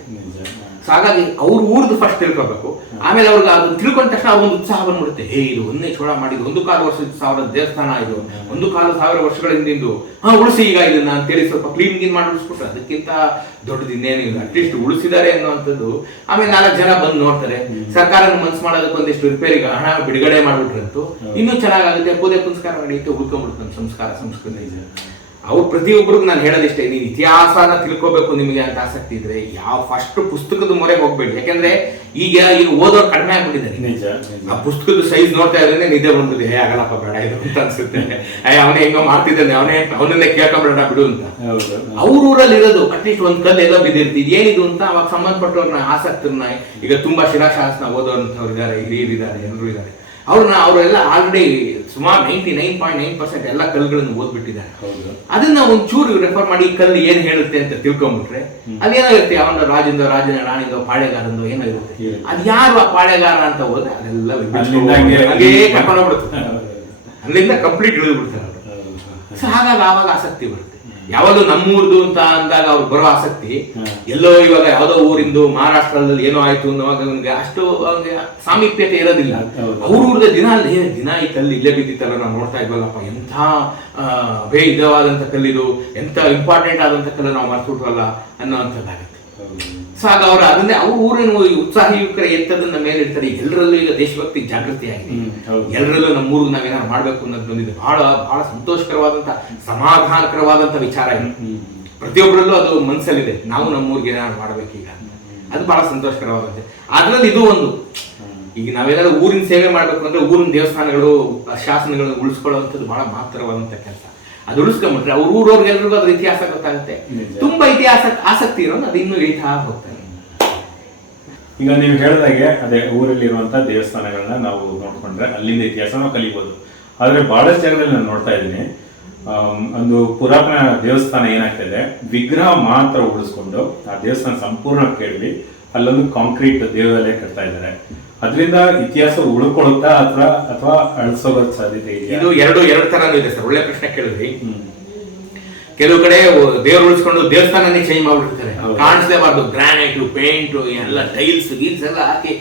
ಸೊ ಹಾಗಾಗಿ ಅವ್ರ ಊರ್ದು ಫಸ್ಟ್ ತಿಳ್ಕೊಬೇಕು. ಆಮೇಲೆ ಅವ್ರಿಗೆ ಅದನ್ನ ತಿಳ್ಕೊಂಡ ತಕ್ಷಣ ಒಂದು ಉತ್ಸಾಹ ಬಂದ್ಬಿಡುತ್ತೆ. ಇದು ಒಂದನೇ ಚೋಳ ಮಾಡಿದ್ದು 1,4 ವರ್ಷದ ದೇವಸ್ಥಾನ, ಇದು 1,400 ವರ್ಷಗಳ ಹಿಂದಿಂದು, ಉಳಿಸಿ ಈಗ ಇದನ್ನ ಅಂತೇಳಿ ಸ್ವಲ್ಪ ಕ್ಲೀನ್ ಮಾಡಿ ಉಳಿಸ್ಬಿಟ್ರೆ ಅದಕ್ಕಿಂತ ದೊಡ್ಡದು ಇನ್ನೇನಿಲ್ಲ. ಅಟ್ಲೀಸ್ಟ್ ಉಳಿಸಿದ್ದಾರೆ ಅನ್ನುವಂಥದ್ದು. ಆಮೇಲೆ 4 ಜನ ಬಂದು ನೋಡ್ತಾರೆ. ಸರ್ಕಾರ ಮನ್ಸು ಮಾಡೋದಕ್ಕೆ ಒಂದಿಷ್ಟು ರಿಪೇರಿಗೆ ಹಣ ಬಿಡುಗಡೆ ಮಾಡ್ಬಿಟ್ರಂತೂ ಇನ್ನೂ ಚೆನ್ನಾಗಾಗುತ್ತೆ. ಪೂಜೆ ಪುನಸ್ಕಾರ ನಡೆಯುತ್ತೆ, ಉಳ್ಕೊಂಡ್ಬಿಡ್ತಾನೆ ಸಂಸ್ಕಾರ ಸಂಸ್ಕೃತಿ. ಅವ್ರು ಪ್ರತಿಯೊಬ್ಬರಿಗೂ ನಾನು ಹೇಳೋದಿಷ್ಟೇ, ನೀವು ಇತಿಹಾಸನ ತಿಳ್ಕೋಬೇಕು ನಿಮಗೆ ಅಂತ ಆಸಕ್ತಿ ಇದ್ರೆ ಯಾವ ಫಸ್ಟ್ ಪುಸ್ತಕದ ಮೊರೆಗೆ ಹೋಗ್ಬೇಡಿ. ಯಾಕಂದ್ರೆ ಈಗ ಓದೋರು ಕಡಿಮೆ ಆಗ್ಬಿಟ್ಟಿದ್ದಾರೆ. ಆ ಪುಸ್ತಕದ ಸೈಜ್ ನೋಡ್ತಾ ಇದ್ರೆ ನಿದ್ದೆ ಬಂದಿದೆ, ಆಗಲ್ಲಪ್ಪ ಬೇಡ ಇದು ಅಂತ ಅನ್ಸುತ್ತೆ. ಅವನೇ ಹೆಂಗೋ ಮಾಡ್ತಿದ್ದಾನೆ, ಅವನನ್ನೇ ಕೇಳ್ಕೊಂಡ್ಬೇಡ ಬಿಡು ಅಂತ. ಅವ್ರ ಊರಲ್ಲಿ ಇರೋದು ಅಟ್ಲೀಸ್ಟ್ ಒಂದ್ ಕಲ್ಲು ಎಲ್ಲೋ ಬಿದ್ದಿರ್ತೀವಿ, ಏನಿದು ಅಂತ ಅವಾಗ ಸಂಬಂಧಪಟ್ಟವ್ರನ್ನ ಆಸಕ್ತರನ್ನ, ಈಗ ತುಂಬಾ ಶಿಲಾಶಾಸನ ಓದೋಂಥವ್ರು ಇದ್ದಾರೆ, ಹಿರಿಯರಿದ್ದಾರೆ, ಎಲ್ಲರೂ ಇದ್ದಾರೆ. ಅವರೆಲ್ಲ ಆಲ್ರೆಡಿ ಸುಮಾರು 99.9% ಎಲ್ಲ ಕಲ್ಲುಗಳನ್ನು ಓದ್ಬಿಟ್ಟಿದ್ದಾರೆ. ಅದನ್ನ ಒಂಚೂರು ರೆಫರ್ ಮಾಡಿ ಈ ಕಲ್ಲು ಏನ್ ಹೇಳುತ್ತೆ ಅಂತ ತಿಳ್ಕೊಂಡ್ಬಿಟ್ರೆ ಅಲ್ಲಿ ಏನಾಗುತ್ತೆ, ಅವನ ರಾಜನ ರಾಣಿಂದೋ ಪಾಳೆಗಾರಂದೋ ಏನೋ ಇರುತ್ತೆ. ಅದ್ ಯಾರು ಆ ಪಾಳೆಗಾರ ಅಂತ ಹೋದ್ರೆ ಅದೆಲ್ಲ ಕರ್ಕೊಂಡೋಗ್ಬಿಡುತ್ತೆ, ಅಲ್ಲಿಂದ ಕಂಪ್ಲೀಟ್ ಇಳಿದ್ಬಿಡ್ತಾರೆ ಅವರು. ಸೊ ಹಾಗಾಗಿ ಆವಾಗ ಆಸಕ್ತಿ ಬರುತ್ತೆ. ಯಾವಾಗಲೂ ನಮ್ಮೂರ್ದು ಅಂತ ಅಂದಾಗ ಅವ್ರು ಬರೋ ಆಸಕ್ತಿ ಎಲ್ಲೋ ಇವಾಗ ಯಾವ್ದೋ ಊರಿಂದು ಮಹಾರಾಷ್ಟ್ರದಲ್ಲಿ ಏನೋ ಆಯ್ತು ಅನ್ನೋವಾಗ ಅವ್ನಿಗೆ ಅಷ್ಟು ಅವ್ನಿಗೆ ಸಾಮೀಪ್ಯತೆ ಇರೋದಿಲ್ಲ. ಅವ್ರ ದಿನ ಈ ಕಲ್ಲು ಇಲ್ಲೇ ಬಿದ್ದಿತ್ತಲ್ಲ, ನಾವು ನೋಡ್ತಾ ಇದ್ವಲ್ಲಪ್ಪ, ಎಂಥ ಇದಾದಂಥ ಕಲ್ಲಿದು, ಎಂಥ ಇಂಪಾರ್ಟೆಂಟ್ ಆದಂಥ ಕಲ್ಲು ನಾವು ಮರ್ತ್ಬಿಟ್ವಲ್ಲ ಅನ್ನೋಂಥದ್ದಾಗುತ್ತೆ. ಸೊ ಆಗ ಅವ್ರು ಅದನ್ನೇ ಅವ್ರ ಊರಿನ ಉತ್ಸಾಹಿ ಯುವಕರ ಎತ್ತದನ್ನ ಮೇಲೆ ಇರ್ತಾರೆ. ಎಲ್ಲರಲ್ಲೂ ಈಗ ದೇಶಭಕ್ತಿ ಜಾಗೃತಿ ಆಗಿದೆ. ಎಲ್ಲರಲ್ಲೂ ನಮ್ಮೂರಿಗೆ ನಾವೇನಾದ್ರು ಮಾಡ್ಬೇಕು ಅನ್ನೋದು ಬಂದಿದೆ. ಬಹಳ ಬಹಳ ಸಂತೋಷಕರವಾದಂತ, ಸಮಾಧಾನಕರವಾದಂತ ವಿಚಾರ ಇದೆ. ಪ್ರತಿಯೊಬ್ಬರಲ್ಲೂ ಅದು ಮನಸ್ಸಲ್ಲಿದೆ, ನಾವು ನಮ್ಮೂರಿಗೆ ಏನಾದ್ರು ಮಾಡ್ಬೇಕೀಗ. ಅದು ಬಹಳ ಸಂತೋಷಕರವಾದಂತೆ. ಅದ್ರಲ್ಲಿ ಇದು ಒಂದು, ಈಗ ನಾವೇನಾದ್ರು ಊರಿನ ಸೇವೆ ಮಾಡ್ಬೇಕು ಅಂದ್ರೆ ಊರಿನ ದೇವಸ್ಥಾನಗಳು, ಶಾಸನಗಳನ್ನು ಉಳಿಸ್ಕೊಳ್ಳುವಂಥದ್ದು ಬಹಳ ಮಹತ್ತರವಾದಂತ ಕೆಲಸ. ಅದು ಉಳಿಸ್ಕೊಂಡ್ಬಿಟ್ರೆ ಅವ್ರ ಊರವ್ರಿಗೆಲ್ರಿಗೂ ಅದ್ರ ಇತಿಹಾಸ ಗೊತ್ತಾಗುತ್ತೆ. ತುಂಬಾ ಇತಿಹಾಸ ಆಸಕ್ತಿ ಇರೋನು ಅದು ಇನ್ನೂ ಇಳಿತಾ ಹೋಗ್ತಾನೆ. ಈಗ ನೀವು ಹೇಳಿದಾಗೆ ಅದೇ ಊರಲ್ಲಿ ಇರುವಂತಹ ದೇವಸ್ಥಾನಗಳನ್ನ ನಾವು ನೋಡ್ಕೊಂಡ್ರೆ ಅಲ್ಲಿಂದ ಇತಿಹಾಸ ನಾವು ಕಲಿಬಹುದು. ಆದ್ರೆ ಬಹಳಷ್ಟು ಜಾಗದಲ್ಲಿ ನಾನು ನೋಡ್ತಾ ಇದ್ದೀನಿ, ಒಂದು ಪುರಾತನ ದೇವಸ್ಥಾನ ಏನಾಗ್ತದೆ, ವಿಗ್ರಹ ಮಾತ್ರ ಉಳಿಸ್ಕೊಂಡು ಆ ದೇವಸ್ಥಾನ ಸಂಪೂರ್ಣ ಕೇಳಿ ಅಲ್ಲೊಂದು ಕಾಂಕ್ರೀಟ್ ದೇವಾಲಯ ಕಟ್ತಾ ಇದ್ದಾರೆ. ಅದರಿಂದ ಇತಿಹಾಸ ಉಳ್ಕೊಳ್ಳುತ್ತಾ ಅಥವಾ ಅಳಿಸೋಗೋ ಸಾಧ್ಯತೆ ಇದೆ? ಇದು ಎರಡು ತರನೂ ಇದೆ ಸರ್. ಒಳ್ಳೆ ಪ್ರಶ್ನೆ ಕೇಳಿದ್ರಿ. ಕೆಲವು ಕಡೆ ದೇವ್ರು ಉಳಿಸ್ಕೊಂಡು ದೇವಸ್ಥಾನನೇ ಚೇಂಜ್ ಮಾಡ್ಬಿಡ್ತಾರೆ, ಕಾಣಿಸ್ಲೇಬಾರ್ದು, ಗ್ರಾನೈಟ್, ಪೇಂಟ್, ಎಲ್ಲ ಟೈಲ್ಸ್ ಗೀಲ್ಸ್ ಎಲ್ಲ ಹಾಕಿ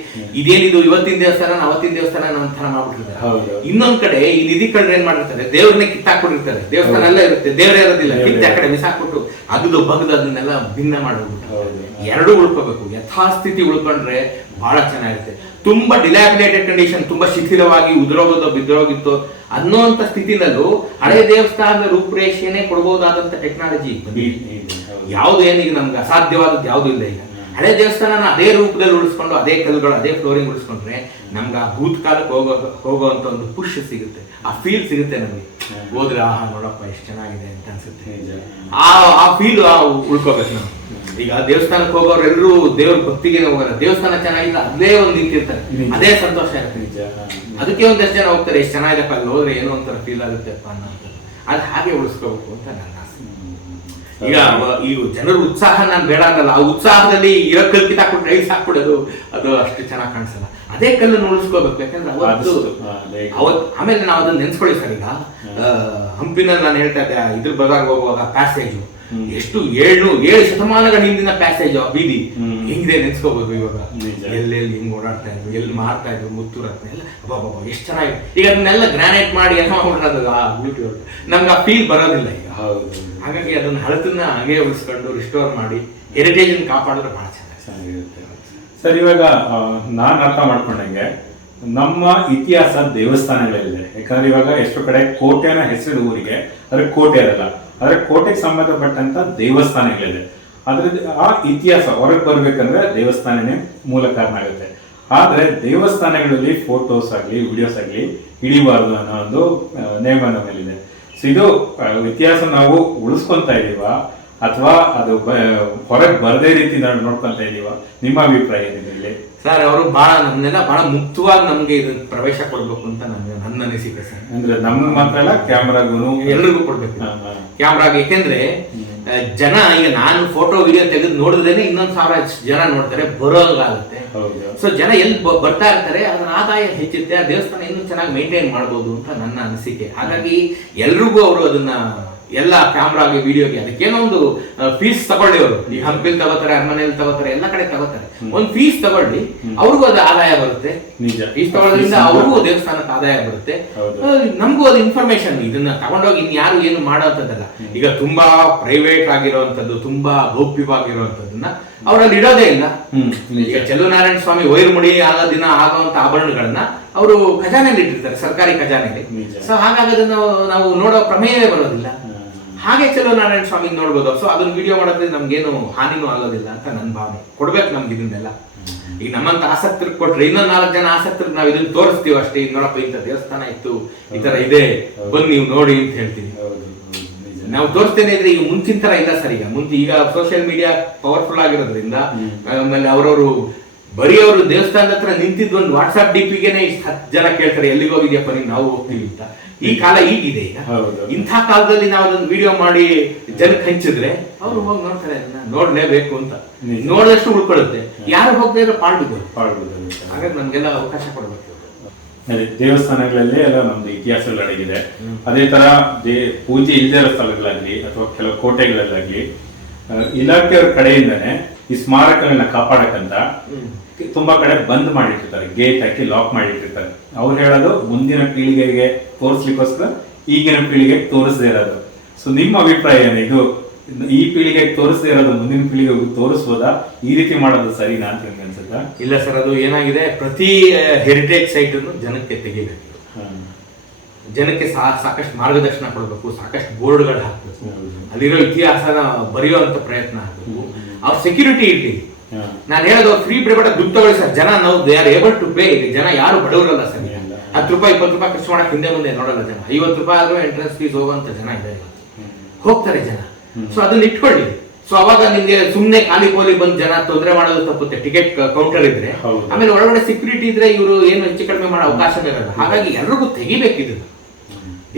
ಇದೇನಿದು ಇವತ್ತಿನ ದೇವಸ್ಥಾನ ಅವತ್ತಿನ ದೇವಸ್ಥಾನ ಅಂತ ಮಾಡ್ಬಿಟ್ಟಿರ್ತಾರೆ. ಇನ್ನೊಂದ್ ಕಡೆ ಈ ನಿಧಿ ಕಡೆ ಏನ್ ಮಾಡಿರ್ತಾರೆ, ದೇವ್ರನ್ನೇ ಕಿತ್ತಾಕ್ಬಿಟ್ಟಿರ್ತಾರೆ. ದೇವಸ್ಥಾನ ಎಲ್ಲ ಇರುತ್ತೆ, ದೇವರೇ ಇರೋದಿಲ್ಲ, ಕಿತ್ತ ಆ ಕಡೆ ಬಿಸಾಕ್ಬಿಟ್ಟು ಅಗದು ಬಗ್ದು ಅದನ್ನೆಲ್ಲ ಭಿನ್ನ ಮಾಡ್ಬಿಟ್ಟು. ಎರಡು ಉಳ್ಕೋಬೇಕು. ಯಥಾಸ್ಥಿತಿ ಉಳ್ಕೊಂಡ್ರೆ ಬಹಳ ಚೆನ್ನಾಗಿರುತ್ತೆ. ತುಂಬಾ ಡಿಲಾಬಿಲೇಟೆಡ್ ಕಂಡೀಷನ್, ತುಂಬಾ ಶಿಥಿಲವಾಗಿ ಉದುರೋಗೋದು ಬಿದ್ದೋಗಿತ್ತು ಅನ್ನೋಂಥ ಸ್ಥಿತಿನಲ್ಲೂ ಹಳೆ ದೇವಸ್ಥಾನದ ರೂಪುರೇಷೆನೇ ಕೊಡಬಹುದಾದಂತ ಟೆಕ್ನಾಲಜಿ ಯಾವ್ದು ಏನೀಗ ನಮ್ಗೆ ಅಸಾಧ್ಯವಾದದ್ದು ಯಾವ್ದು ಇಲ್ಲ. ಈಗ ಹಳೆ ದೇವಸ್ಥಾನ ಅದೇ ರೂಪದಲ್ಲಿ ಉಳಿಸ್ಕೊಂಡು ಅದೇ ಕಲ್ಲುಗಳು ಅದೇ ಫ್ಲೋರಿಂಗ್ ಉಳಿಸ್ಕೊಂಡ್ರೆ ನಮ್ಗೆ ಆ ಭೂತಕಾಲಕ್ಕೆ ಹೋಗುವಂತ ಒಂದು ಪುಷ್ ಸಿಗುತ್ತೆ, ಆ ಫೀಲ್ ಸಿಗುತ್ತೆ. ನಮ್ಗೆ ಹೋದ್ರೆ ಆಹಾ ನೋಡಪ್ಪ ಎಷ್ಟು ಚೆನ್ನಾಗಿದೆ ಅಂತ ಅನ್ಸುತ್ತೆ. ಆ ಫೀಲ್ ಉಳ್ಕೋಬೇಕು ನಾವು. ಈಗ ದೇವಸ್ಥಾನಕ್ಕೆ ಹೋಗೋರು ಎಲ್ಲರೂ ದೇವ್ರ ಭಕ್ತಿಗೆ ಹೋಗಲ್ಲ, ದೇವಸ್ಥಾನ ಚೆನ್ನಾಗಿಲ್ಲ ಅದೇ ಒಂದು ನಿಂತಿರ್ತಾರೆ, ಅದೇ ಸಂತೋಷ ಇರುತ್ತೆ. ಅದಕ್ಕೆ ಒಂದಷ್ಟು ಜನ ಹೋಗ್ತಾರೆ, ಎಷ್ಟು ಚೆನ್ನಾಗಿದೆಪ್ಪ ಅಲ್ಲಿ ಹೋದ್ರೆ ಏನೋ ಒಂಥರ ಫೀಲ್ ಆಗುತ್ತೆಪ್ಪ ಅನ್ನೋದು. ಅದು ಹಾಗೆ ಉಳಿಸ್ಕೋಬೇಕು ಅಂತ ನನ್ನ ಆಸೆ. ಈಗ ಜನರ ಉತ್ಸಾಹ ನಾನು ಬೇಡ ಅನ್ನಲ್ಲ, ಆ ಉತ್ಸಾಹದಲ್ಲಿ ಇರೋ ಕಲ್ಲು ಕಿತ್ತಾಕ್ಬಿಟ್ಟು ರೈಸ್ ಹಾಕ್ಬಿಡೋದು ಅದು ಅಷ್ಟು ಚೆನ್ನಾಗಿ ಕಾಣಿಸಲ್ಲ. ಅದೇ ಕಲ್ಲನ್ನು ಉಳಿಸ್ಕೋಬೇಕು. ಯಾಕಂದ್ರೆ ಅವತ್ತು ಆಮೇಲೆ ನಾವು ಅದನ್ನ ನೆನ್ಸ್ಕೊಳ್ಳಿ ಸರ್. ಈಗ ಹಂಪಿನಲ್ಲಿ ನಾನು ಹೇಳ್ತಾ ಇದ್ದೆ, ಇದ್ರ ಬದಾಗ ಹೋಗುವಾಗ ಪ್ಯಾಸೇಜು ಎಷ್ಟು 7 ಶತಮಾನಗಳ ಹಿಂದಿನ ಪ್ಯಾಸೇಜ್, ಆ ಬೀದಿ ಹೆಂಗಿದೆ ನೆನ್ಸ್ಕೋಬಹುದು. ಇವಾಗ ಎಲ್ಲೆಲ್ಲಿ ಹಿಂಗ್ ಓಡಾಡ್ತಾ ಇದ್ರು, ಎಲ್ಲಿ ಮಾರ್ತಾ ಇದ್ರು, ಮುತ್ತು ರತ್ನ ಎಲ್ಲ ಬಾಬಾ ಎಷ್ಟು ಚೆನ್ನಾಗಿದೆ. ಈಗ ಅದನ್ನೆಲ್ಲ ಗ್ರಾನೈಟ್ ಮಾಡಿ ಎಲ್ಲ ಮಾಡೋದು, ಆ ಬ್ಯೂಟಿ ನಮ್ಗೆ ಆ ಫೀಲ್ ಬರೋದಿಲ್ಲ ಈಗ. ಹಾಗಾಗಿ ಅದನ್ನ ಹಳತನ್ನ ಹಾಗೆ ಉಳಿಸ್ಕೊಂಡು ರಿಸ್ಟೋರ್ ಮಾಡಿ ಹೆರಿಟೇಜ್ ಕಾಪಾಡಿದ್ರೆ ಬಹಳ ಚೆನ್ನಾಗಿರುತ್ತೆ. ಸರ್, ಇವಾಗ ನಾನ್ ಅರ್ಥ ಮಾಡ್ಕೊಂಡಂಗೆ ನಮ್ಮ ಇತಿಹಾಸ ದೇವಸ್ಥಾನಗಳಲ್ಲಿದೆ. ಯಾಕಂದ್ರೆ ಇವಾಗ ಎಷ್ಟು ಕಡೆ ಕೋಟೆನ ಹೆಸರು ಊರಿಗೆ, ಆದ್ರೆ ಕೋಟೆ ಇರಲ್ಲ, ಆದ್ರೆ ಕೋಟೆಗೆ ಸಂಬಂಧಪಟ್ಟಂತ ದೇವಸ್ಥಾನಗಳಿದೆ. ಅದ್ರದ್ದು ಆ ಇತಿಹಾಸ ಹೊರಗೆ ಬರ್ಬೇಕಂದ್ರೆ ದೇವಸ್ಥಾನನೇ ಮೂಲ ಕಾರಣ ಆಗುತ್ತೆ. ಆದ್ರೆ ದೇವಸ್ಥಾನಗಳಲ್ಲಿ ಫೋಟೋಸ್ ಆಗ್ಲಿ ವಿಡಿಯೋಸ್ ಆಗ್ಲಿ ಹಿಡಿಬಾರ್ದು ಅನ್ನೋ ಒಂದು ನೇಮ ನಮ್ಮ ಮೇಲಿದೆ. ಸೊ ಇದು ಇತಿಹಾಸ ನಾವು ಉಳಿಸ್ಕೊಂತ ಇದೀವ ಅಥವಾ ಅದು ಹೊರಗೆ ಬರದೇ ರೀತಿ ನಾವು ನೋಡ್ಕೊಂತ ಇದೀವ? ನಿಮ್ಮ ಅಭಿಪ್ರಾಯ ಏನಿದೆ ಸರ್? ಅವರು ನಮ್ನೆಲ್ಲ ಬಹಳ ಮುಕ್ತವಾಗಿ ನಮ್ಗೆ ಇದನ್ನ ಪ್ರವೇಶ ಕೊಡ್ಬೇಕು ಅಂತ ನನ್ನ ಅನಿಸಿಕೆ ಸರ್. ಅಂದ್ರೆ ನಮ್ಗೆ ಮಾತ್ರ ಅಲ್ಲ, ಕ್ಯಾಮ್ರಾಗೂ ಎಲ್ರಿಗೂ ಕೊಡ್ಬೇಕು ಕ್ಯಾಮ್ರಾಗೆ. ಯಾಕೆಂದ್ರೆ ಜನ ಈಗ ನಾನು ಫೋಟೋ ವಿಡಿಯೋ ತೆಗೆದು ನೋಡಿದ್ರೇನೆ 1,000 ಜನ ನೋಡ್ತಾರೆ, ಬರೋಂಗಾಗುತ್ತೆ. ಸೊ ಜನ ಎಲ್ಲಿ ಬರ್ತಾ ಇರ್ತಾರೆ, ಅದರ ಆದಾಯ ಹೆಚ್ಚುತ್ತೆ, ಆ ದೇವಸ್ಥಾನ ಇನ್ನೂ ಚೆನ್ನಾಗಿ ಮೇಂಟೈನ್ ಮಾಡ್ಬೋದು ಅಂತ ನನ್ನ ಅನಿಸಿಕೆ. ಹಾಗಾಗಿ ಎಲ್ರಿಗೂ ಅವರು ಅದನ್ನ ಎಲ್ಲ ಕ್ಯಾಮ್ರಾಗೆ ವಿಡಿಯೋಗೆ ಅದಕ್ಕೇನೋ ಒಂದು ಫೀಸ್ ತಗೊಳ್ಳಿ. ಅವರು ಈ ಹಂಪಿಲ್ ತಗೋತಾರೆ, ಅರಮನೆಯಲ್ಲಿ ತಗೋತಾರೆ, ಎಲ್ಲ ಕಡೆ ತಗೋತಾರೆ. ಒಂದು ಫೀಸ್ ತಗೊಳ್ಳಿ, ಅವ್ರಿಗೂ ಅದು ಆದಾಯ ಬರುತ್ತೆ. ಫೀಸ್ ತಗೊಳ್ಳೋದ್ರಿಂದ ಅವ್ರಿಗೂ ದೇವಸ್ಥಾನಕ್ಕೆ ಆದಾಯ ಬರುತ್ತೆ, ನಮಗೂ ಅದು ಇನ್ಫಾರ್ಮೇಶನ್. ಇದನ್ನ ತಗೊಂಡೋಗಿ ಇನ್ಯಾರು ಏನು ಮಾಡೋಂಥದ್ದಲ್ಲ. ಈಗ ತುಂಬಾ ಪ್ರೈವೇಟ್ ಆಗಿರುವಂತದ್ದು, ತುಂಬಾ ಗೌಪ್ಯವಾಗಿರುವಂತದ್ದನ್ನ ಅವರಲ್ಲಿ ಇಡೋದೇ ಇಲ್ಲ. ಈಗ ಚೆಲುವನಾರಾಯಣ ಸ್ವಾಮಿ ವೈರ್ಮುಡಿ ಆಗೋ ದಿನ ಆಗುವಂತ ಆಭರಣಗಳನ್ನ ಅವರು ಖಜಾನೆಯಲ್ಲಿ ಇಟ್ಟಿರ್ತಾರೆ, ಸರ್ಕಾರಿ ಖಜಾನೆಯಲ್ಲಿ. ಸೊ ಹಾಗಾಗಿ ಅದನ್ನು ನಾವು ನೋಡೋ ಪ್ರಮೇಯವೇ ಬರೋದಿಲ್ಲ. ಹಾಗೆ ಚೆಲುವನಾರಾಯಣ ಸ್ವಾಮಿ ನೋಡ್ಬೋದು. ಸೊ ಅದನ್ನ ವಿಡಿಯೋ ಮಾಡೋದ್ರಿಂದ ನಮ್ಗೇನು ಹಾನಿನೂ ಆಗೋದಿಲ್ಲ ಅಂತ ನನ್ನ ಭಾವನೆ. ಕೊಡ್ಬೇಕು ನಮ್ಗೆ ಇದನ್ನೆಲ್ಲ. ಈಗ ನಮ್ಮಂತ ಆಸಕ್ತರಿಗೆ ಕೊಟ್ರೆ ಇನ್ನೊಂದು 4 ಜನ ಆಸಕ್ತರಿಗೆ ನಾವು ಇದನ್ನ ತೋರಿಸ್ತೀವಿ ಅಷ್ಟೇ. ಈಗ ನೋಡಪ್ಪ ಇಂಥ ದೇವಸ್ಥಾನ ಇತ್ತು, ಈ ತರ ಇದೆ, ಬಂದು ನೀವು ನೋಡಿ ಅಂತ ಹೇಳ್ತೀವಿ. ನಾವು ತೋರಿಸ್ತೇನೆ ಇದ್ರೆ ಈಗ ಮುಂಚಿನ ತರ ಇಲ್ಲ ಸರ್. ಈಗ ಸೋಷಿಯಲ್ ಮೀಡಿಯಾ ಪವರ್ಫುಲ್ ಆಗಿರೋದ್ರಿಂದ, ಆಮೇಲೆ ಅವರವರು ಬರೀ ಅವರು ದೇವಸ್ಥಾನದ ಹತ್ರ ನಿಂತಿದ್ದು ಒಂದು ವಾಟ್ಸ್ಆಪ್ ಡಿಪಿಗೆನೆ 10 ಜನ ಕೇಳ್ತಾರೆ, ಎಲ್ಲಿಗೆ ಹೋಗಿದ್ಯಪ್ಪ ನೀವು, ನಾವು ಹೋಗ್ತೀವಿ ಅಂತ. ಈ ಕಾಲ ಈಗಿದೆ. ಈಗ ಇಂಥ ಕಾಲದಲ್ಲಿ ನಾವು ಅದನ್ನ ವಿಡಿಯೋ ಮಾಡಿ ಜನಕ್ಕೆ ಹಂಚಿದ್ರೆ ಅವ್ರು ಹೋಗಿ ನೋಡ್ತಾರೆ, ಅದನ್ನ ನೋಡ್ಲೇಬೇಕು ಅಂತ. ನೋಡಿದಷ್ಟು ಉಳ್ಕೊಳ್ಳುತ್ತೆ. ಯಾರು ಹೋಗದೆ ಇದ್ರೆ ಪಾಡ್ಬೋದು. ಹಾಗಾಗಿ ನಮ್ಗೆಲ್ಲ ಅವಕಾಶ ಕೊಡ್ಬೇಕು. ದೇವಸ್ಥಾನಗಳಲ್ಲಿ ಎಲ್ಲ ನಮ್ದು ಇತಿಹಾಸಗಳು ಅಡಗಿದೆ. ಅದೇ ತರ ಪೂಜೆ ಇಲ್ಲದೆ ಇರೋ ಸ್ಥಳಗಳಾಗ್ಲಿ ಅಥವಾ ಕೆಲವು ಕೋಟೆಗಳಲ್ಲಾಗ್ಲಿ ಇಲಾಖೆಯವ್ರ ಕಡೆಯಿಂದಾನೆ ಈ ಸ್ಮಾರಕಗಳನ್ನ ಕಾಪಾಡಕ್ಕಂತ ತುಂಬಾ ಕಡೆ ಬಂದ್ ಮಾಡಿಟ್ಟಿರ್ತಾರೆ, ಗೇಟ್ ಹಾಕಿ ಲಾಕ್ ಮಾಡಿಟ್ಟಿರ್ತಾರೆ. ಅವ್ರು ಹೇಳೋದು ಮುಂದಿನ ಪೀಳಿಗೆಗೆ ತೋರಿಸ್ಲಿಕ್ಕೋಸ್ಕರ ಈಗಿನ ಪೀಳಿಗೆಗೆ ತೋರಿಸದೇ ಇರೋದು. ಸೊ ನಿಮ್ಮ ಅಭಿಪ್ರಾಯ ಏನು? ಇದು ಈ ಪೀಳಿಗೆಗೆ ತೋರಿಸದೇ ಇರೋದು ಮುಂದಿನ ಪೀಳಿಗೆಗೂ ತೋರಿಸ್ಬೋದಾ? ಈ ರೀತಿ ಮಾಡೋದು ಸರಿನಾ ಅಂತ ನಿಮ್ಗೆ ಅನ್ಸುತ್ತಾ? ಇಲ್ಲ ಸರ್, ಅದು ಏನಾಗಿದೆ, ಪ್ರತಿ ಹೆರಿಟೇಜ್ ಸೈಟ್ ಅನ್ನು ಜನಕ್ಕೆ ತೆಗಿಬೇಕು. ಜನಕ್ಕೆ ಸಾಕಷ್ಟು ಮಾರ್ಗದರ್ಶನ ಕೊಡಬೇಕು, ಸಾಕಷ್ಟು ಬೋರ್ಡ್ಗಳು ಹಾಕ್ಬೇಕು, ಅಲ್ಲಿರೋ ಇತಿಹಾಸನ ಬರೆಯುವಂತ ಪ್ರಯತ್ನ ಆಗ್ಬೇಕು. ಅವ್ರ ಸೆಕ್ಯೂರಿಟಿ ಇರ್ಲಿ. ನಾನು ಹೇಳೋದು ಫ್ರೀ ಬಿಡಬೇಡ, ದುಡ್ಡು ತಗೊಳ್ಳಿ ಸರ್. ಜನ ನಾವು they are able to pay. ಜನ ಯಾರು ಬಡವರಲ್ಲ ಸರ್. 10 ರೂಪಾಯಿ 20 ರೂಪಾಯಿ ಖರ್ಚು ಮಾಡಕ್ ಹಿಂದೆ ಮುಂದೆ ನೋಡಲ್ಲ ಜನ. 50 ರೂಪಾಯಿ ಆದ್ರೂ ಎಂಟ್ರೆನ್ಸ್ ಫೀಸ್ ಹೋಗುವಂತ ಜನ ಇದೆ, ಹೋಗ್ತಾರೆ ಜನ. ಸೊ ಅದನ್ನ ಇಟ್ಕೊಳ್ಳಿ. ಸೊ ಅವಾಗ ನಿಮ್ಗೆ ಸುಮ್ನೆ ಖಾಲಿ ಪೋಲಿ ಬಂದ್ ಜನ ತೊಂದರೆ ಮಾಡೋದು ತಪ್ಪುತ್ತೆ. ಟಿಕೆಟ್ ಕೌಂಟರ್ ಇದ್ರೆ, ಆಮೇಲೆ ಒಳಗಡೆ ಸೆಕ್ಯೂರಿಟಿ ಇದ್ರೆ ಇವರು ಏನು ಹೆಚ್ಚು ಕಡಿಮೆ ಮಾಡೋ ಅವಕಾಶ ಇರಲ್ಲ. ಹಾಗಾಗಿ ಎಲ್ರಿಗೂ ತೆಗಿಬೇಕಿದ್ರು,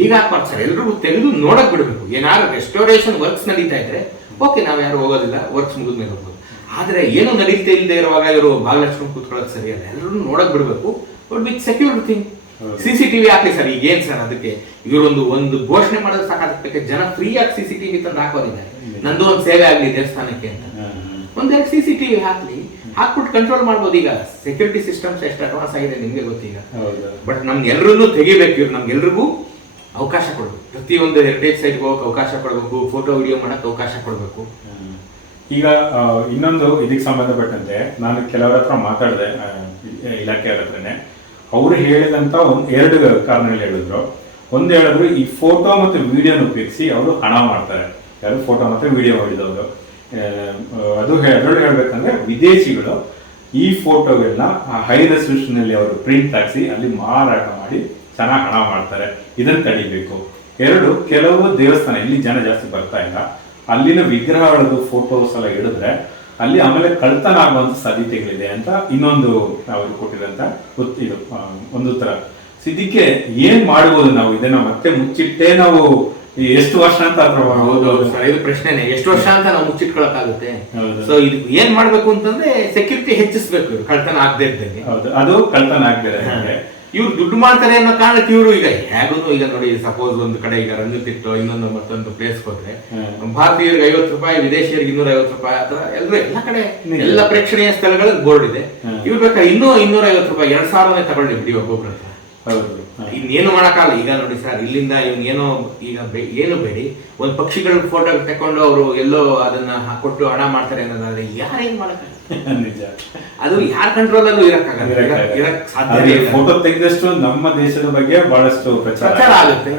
ಈಗ ಹಾಕ್ಬಾರ್ದು ಸರ್. ಎಲ್ರಿಗೂ ತೆಗೆದು ನೋಡಕ್ ಬಿಡ್ಬೇಕು. ಏನಾದ್ರು ರೆಸ್ಟೋರೇಷನ್ ವರ್ಕ್ಸ್ ನಡೀತಾ ಇದ್ರೆ ಓಕೆ, ನಾವ್ ಯಾರು ಹೋಗೋದಿಲ್ಲ, ವರ್ಕ್ಸ್ ಮುಗಿದ್ಮೇಲೆ ಹೋಗ್ಬೋದು. ಆದ್ರೆ ಏನು ನಡೀತಾ ಇಲ್ಲದೆ ಇರುವಾಗ ಇವರು ಬಾಗಿಲಕ್ಷ್ಮಿ ಕೂತ್ಕೊಳ್ಳೋದು ಸರಿಯಲ್ಲ. ಎಲ್ಲರೂ ನೋಡಕ್ ಬಿಡ್ಬೇಕು. With secured thing. CCTV hockey sir. ಈಗ ಏನ್ ಸರ್ ಅದಕ್ಕೆ ಒಂದು ಘೋಷಣೆ ಮಾಡೋದು ಸಾಕಾಗಕ್ಕೆ ಜನ ಫ್ರೀ ಆಗಿ CCTV ತಂದು ಹಾಕೋದಿದ್ದಾರೆ. ನಂದು ಒಂದು ಸೇವೆ ಆಗ್ಲಿ ದೇವಸ್ಥಾನಕ್ಕೆ ಅಂತ 1-2 CCTV ಹಾಕ್ಲಿ, ಹಾಕ್ಬಿಟ್ಟು ಕಂಟ್ರೋಲ್ ಮಾಡ್ಬೋದು. ಈಗ ಸೆಕ್ಯೂರಿಟಿ ಸಿಸ್ಟಮ್ಸ್ ಎಷ್ಟು ಅಡ್ವಾನ್ಸ್ ಆಗಿದೆ ನಿಮ್ಗೆ ಗೊತ್ತೀಗ. ಬಟ್ ನಮ್ಗೆ ಎಲ್ರೂ ತೆಗಿಬೇಕು. ಇವ್ರು ನಮ್ಗೆಲ್ರಿಗೂ ಅವಕಾಶ ಕೊಡ್ಬೇಕು. ಪ್ರತಿಯೊಂದು ಹೆರಿಟೇಜ್ ಸೈಟ್ಗೆ ಹೋಗಕ್ಕೆ ಅವಕಾಶ ಕೊಡಬೇಕು, ಫೋಟೋ ವಿಡಿಯೋ ಮಾಡಕ್ಕೆ ಅವಕಾಶ ಕೊಡಬೇಕು. ಈಗ ಇನ್ನೊಂದು ಇದಕ್ಕೆ ಸಂಬಂಧಪಟ್ಟಂತೆ ನಾನು ಕೆಲವರ ಹತ್ರ ಮಾತಾಡಿದೆ, ಇಲಾಖೆಯವರ ಹತ್ರನೇ. ಅವರು ಹೇಳಿದಂತ 2 ಕಾರಣಗಳು ಹೇಳಿದ್ರು. ಒಂದು ಹೇಳಿದ್ರು, ಈ ಫೋಟೋ ಮತ್ತು ವಿಡಿಯೋನ ಉಪಯೋಗಿಸಿ ಅವರು ಹಣ ಮಾಡ್ತಾರೆ. ಯಾರು ಫೋಟೋ ಮತ್ತೆ ವಿಡಿಯೋ ಮಾಡಿದವರು. ಅದು ಹೇಳ್ಬೇಕಂದ್ರೆ ವಿದೇಶಿಗಳು ಈ ಫೋಟೋಗಳನ್ನ ಹೈ ರೆಸಲ್ಯೂಷನ್ ಅಲ್ಲಿ ಅವರು ಪ್ರಿಂಟ್ ಹಾಕ್ಸಿ ಅಲ್ಲಿ ಮಾರಾಟ ಮಾಡಿ ಚೆನ್ನಾಗಿ ಹಣ ಮಾಡ್ತಾರೆ. ಇದನ್ನ ತಡಿಬೇಕು. 2, ಕೆಲವು ದೇವಸ್ಥಾನ ಇಲ್ಲಿ ಜನ ಜಾಸ್ತಿ ಬರ್ತಾ ಇಲ್ಲ, ಅಲ್ಲಿನ ವಿಗ್ರಹಗಳದ್ದು ಫೋಟೋಸ್ ಎಲ್ಲ ಹಿಡಿದ್ರೆ ಅಲ್ಲಿ ಆಮೇಲೆ ಕಳ್ತನ ಆಗುವಂತ ಸಾಧ್ಯತೆಗಳಿದೆ ಅಂತ ಇನ್ನೊಂದು ಅವರು ಕೊಟ್ಟಿರಂತ ಇದು ಒಂದು ಉತ್ತರ. ಇದಕ್ಕೆ ಏನ್ ಮಾಡ್ಬೋದು ನಾವು? ಇದನ್ನ ಮತ್ತೆ ಮುಚ್ಚಿಟ್ಟೆ ನಾವು ಎಷ್ಟು ವರ್ಷ ಅಂತ ಇದು ಪ್ರಶ್ನೆನೆ. ಎಷ್ಟು ವರ್ಷ ಅಂತ ನಾವು ಮುಚ್ಚಿಟ್ಕೊಳಕ್ಕಾಗುತ್ತೆ? ಸೊ ಇದು ಏನ್ ಮಾಡ್ಬೇಕು ಅಂತಂದ್ರೆ ಸೆಕ್ಯೂರಿಟಿ ಹೆಚ್ಚಿಸ್ಬೇಕು, ಕಳ್ತನ ಆಗದೆ ಇದ್ದಂಗೆ. ಅದು ಕಳ್ತನ ಆಗದೆ ಇವ್ರು ದುಡ್ಡು ಮಾಡ್ತಾರೆ ಅನ್ನೋ ಕಾರಣಕ್ಕೆ ಇವರು ಈಗ ಹೇಗೂ ಈಗ ನೋಡಿ, ಸಪೋಸ್ ಒಂದು ಕಡೆ ಈಗ ರಂಗತಿಟ್ಟು ಇನ್ನೊಂದು ಮತ್ತೊಂದು ಪ್ಲೇಸ್ ಹೋದ್ರೆ ಭಾರತೀಯರಿಗೆ 50 ರೂಪಾಯಿ, ವಿದೇಶಿಯರಿಗೆ 250 ರೂಪಾಯಿ, ಅಥವಾ ಎಲ್ಲ ಕಡೆ ಎಲ್ಲ ಪ್ರೇಕ್ಷಣೀಯ ಸ್ಥಳಗಳಲ್ಲಿ ಬೋರ್ಡ್ ಇದೆ. ಇವ್ರು ಬೇಕಾದ್ರೆ ಇನ್ನೂ 250 ರೂಪಾಯಿ 2000 ತಗೊಳ್ಳಿ ಬಿಡಿ ಒಬ್ಬೊಬ್ರ. ಇನ್ನೇನು ಮಾಡಕ್ಕಾಗಲ್ಲ. ಈಗ ನೋಡಿ ಸರ್, ಇಲ್ಲಿಂದ ಏನೋ ಈಗ ಏನು ಬೇಡಿ, ಒಂದು ಪಕ್ಷಿಗಳ ಫೋಟೋ ತಕೊಂಡು ಅವರು ಎಲ್ಲೋ ಅದನ್ನ ಕೊಟ್ಟು ಹಣ ಮಾಡ್ತಾರೆ ಅನ್ನೋದಾದ್ರೆ ಯಾರೇನ್ ಮಾಡಕ್ಕಾಗಲ್ಲ. ನಿಜ. ಅದು ಯಾರ ಕಂಟ್ರೋಲ್ ಅಲ್ಲೂ ಇರಕ್ಕಾಗಲ್ಲ. ಸಾಧ್ಯ. ಫೋಟೋ ತೆಗೆದಷ್ಟು ನಮ್ಮ ದೇಶದ ಬಗ್ಗೆ ಬಹಳಷ್ಟು ಪ್ರಚಾರ ಆಗುತ್ತೆ.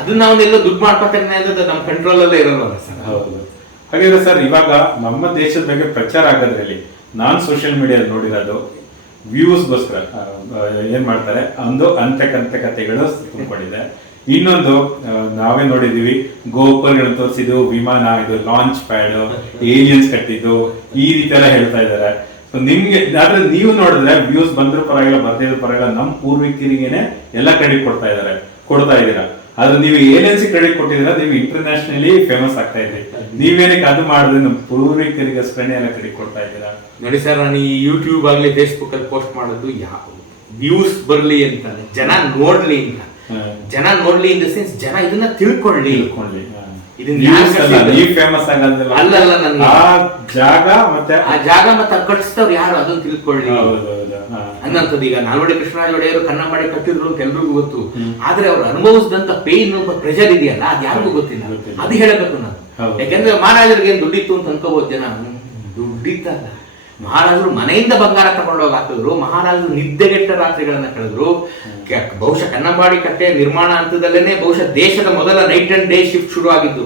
ಅದನ್ನ ನಾವೆಲ್ಲೋ ದುಡ್ಡು ಮಾಡ್ಕೊತಾರೆ ಅನ್ನೋದು ನಮ್ಮ ಕಂಟ್ರೋಲ್ ಅಲ್ಲೇ ಇರಲ್ವಲ್ಲ ಸರ್. ಹೌದು. ಹಾಗಾದ್ರೆ ಸರ್, ಇವಾಗ ನಮ್ಮ ದೇಶದ ಬಗ್ಗೆ ಪ್ರಚಾರ ಆಗೋದ್ರಲ್ಲಿ ನಾನ್ ಸೋಷಿಯಲ್ ಮೀಡಿಯಾದಲ್ಲಿ ನೋಡಿರೋದು ವ್ಯೂಸ್ಗೋಸ್ಕರ ಏನ್ ಮಾಡ್ತಾರೆ, ಒಂದು ಕಥೆಗಳು ತುಂಬಿಕೊಂಡಿದೆ. ಇನ್ನೊಂದು ನಾವೇ ನೋಡಿದೀವಿ, ಗೋಪುರಗಳನ್ನು ತೋರಿಸಿದ್ದು, ವಿಮಾನ, ಇದು ಲಾಂಚ್ ಪ್ಯಾಡ್, ಏಲಿಯನ್ಸ್ ಕಟ್ಟಿದ್ದು, ಈ ರೀತಿ ಎಲ್ಲ ಹೇಳ್ತಾ ಇದಾರೆ. ನಿಮ್ಗೆ ಆದ್ರೆ ನೀವು ನೋಡಿದ್ರೆ ವ್ಯೂಸ್ ಬಂದ್ರು ಪರವಾಗಿಲ್ಲ, ಬರ್ದಿದ್ರು ಪರವಾಗಿಲ್ಲ, ನಮ್ಮ ಪೂರ್ವಿಕರಿಗೇನೆ ಎಲ್ಲ ಕ್ರೆಡಿಟ್ ಕೊಡ್ತಾ ಇದ್ದೀರಾ. ಆದ್ರೆ ನೀವು ಏಜೆನ್ಸಿ ಕ್ರೆಡಿಟ್ ಕೊಟ್ಟಿದ್ರೆ ನೀವು ಇಂಟರ್ನ್ಯಾಷನಲಿ ಫೇಮಸ್ ಆಗ್ತಾ ಇದ್ರಿ. ನೀವೇನಕ್ಕೆ ಅದು ಮಾಡಿದ್ರೆ ನಮ್ಮ ಪೂರ್ವಿಕರಿಗೋಸ್ಕರನೇ ಎಲ್ಲ ಕ್ರೆಡಿಟ್ ಕೊಡ್ತಾ ಇದ್ದೀರಾ? ನೋಡಿ ಸರ್, ನಾನು ಈ ಯೂಟ್ಯೂಬ್ ಆಗ್ಲಿ ಫೇಸ್ಬುಕ್ ಅಲ್ಲಿ ಪೋಸ್ಟ್ ಮಾಡೋದು ವ್ಯೂಸ್ ಬರ್ಲಿ ಅಂತ, ಜನ ನೋಡ್ಲಿ ಅಂತ. ಜನ ನೋಡ್ಲಿ ಇನ್ ದ ಸೆನ್ಸ್ ಜನ ಇದನ್ನ ತಿಳ್ಕೊಳ್ಳಿ. ಫೇಮಸ್ ಆಗೋದಿಲ್ಲ, ಅಲ್ಲಲ್ಲ, ನನ್ಗೆ ಆ ಜಾಗ ಮತ್ತೆ ಕಟ್ಟಿಸ್ತವ್ರು ಯಾರು ಅದನ್ನ ತಿಳ್ಕೊಳ್ಳಿ ಅನ್ನಂಥದ್ದು. ಈಗ ನಾಲ್ವಡಿ ಕೃಷ್ಣರಾಜ ಒಡೆಯರು ಕನ್ನಂಬಾಡಿ ಕಟ್ಟಿದ್ರು ಅಂತ ಎಲ್ರಿಗೂ ಗೊತ್ತು. ಆದ್ರೆ ಅವ್ರು ಅನುಭವಿಸಿದಂತ ಪೇನ್ ಪ್ರೆಷರ್ ಇದೆಯಲ್ಲ, ಅದ್ ಯಾರಿಗೂ ಗೊತ್ತಿಲ್ಲ. ಅದು ಹೇಳಬೇಕು ನಾನು. ಯಾಕೆಂದ್ರೆ ಮಹಾರಾಜರಿಗೆ ಏನ್ ದುಡ್ಡಿತ್ತು ಅಂತ ಅನ್ಕೋಬಹುದು ಜನ. ದುಡ್ಡಿತ್ತಲ್ಲ, ಮಹಾರಾಜರು ಮನೆಯಿಂದ ಬಂಗಾರ ತಗೊಂಡೋಗಿ ಹಾಕಿದ್ರು. ಮಹಾರಾಜರು ನಿದ್ದೆಗೆಟ್ಟ ರಾತ್ರಿಗಳನ್ನ ಕಳೆದ್ರು. ಬಹುಶಃ ಕನ್ನಂಬಾಡಿ ಕಟ್ಟೆ ನಿರ್ಮಾಣ ಹಂತದಲ್ಲೇನೆ ಬಹುಶಃ ದೇಶದ ಮೊದಲ ನೈಟ್ ಅಂಡ್ ಡೇ ಶಿಫ್ಟ್ ಶುರು ಆಗಿದ್ದು.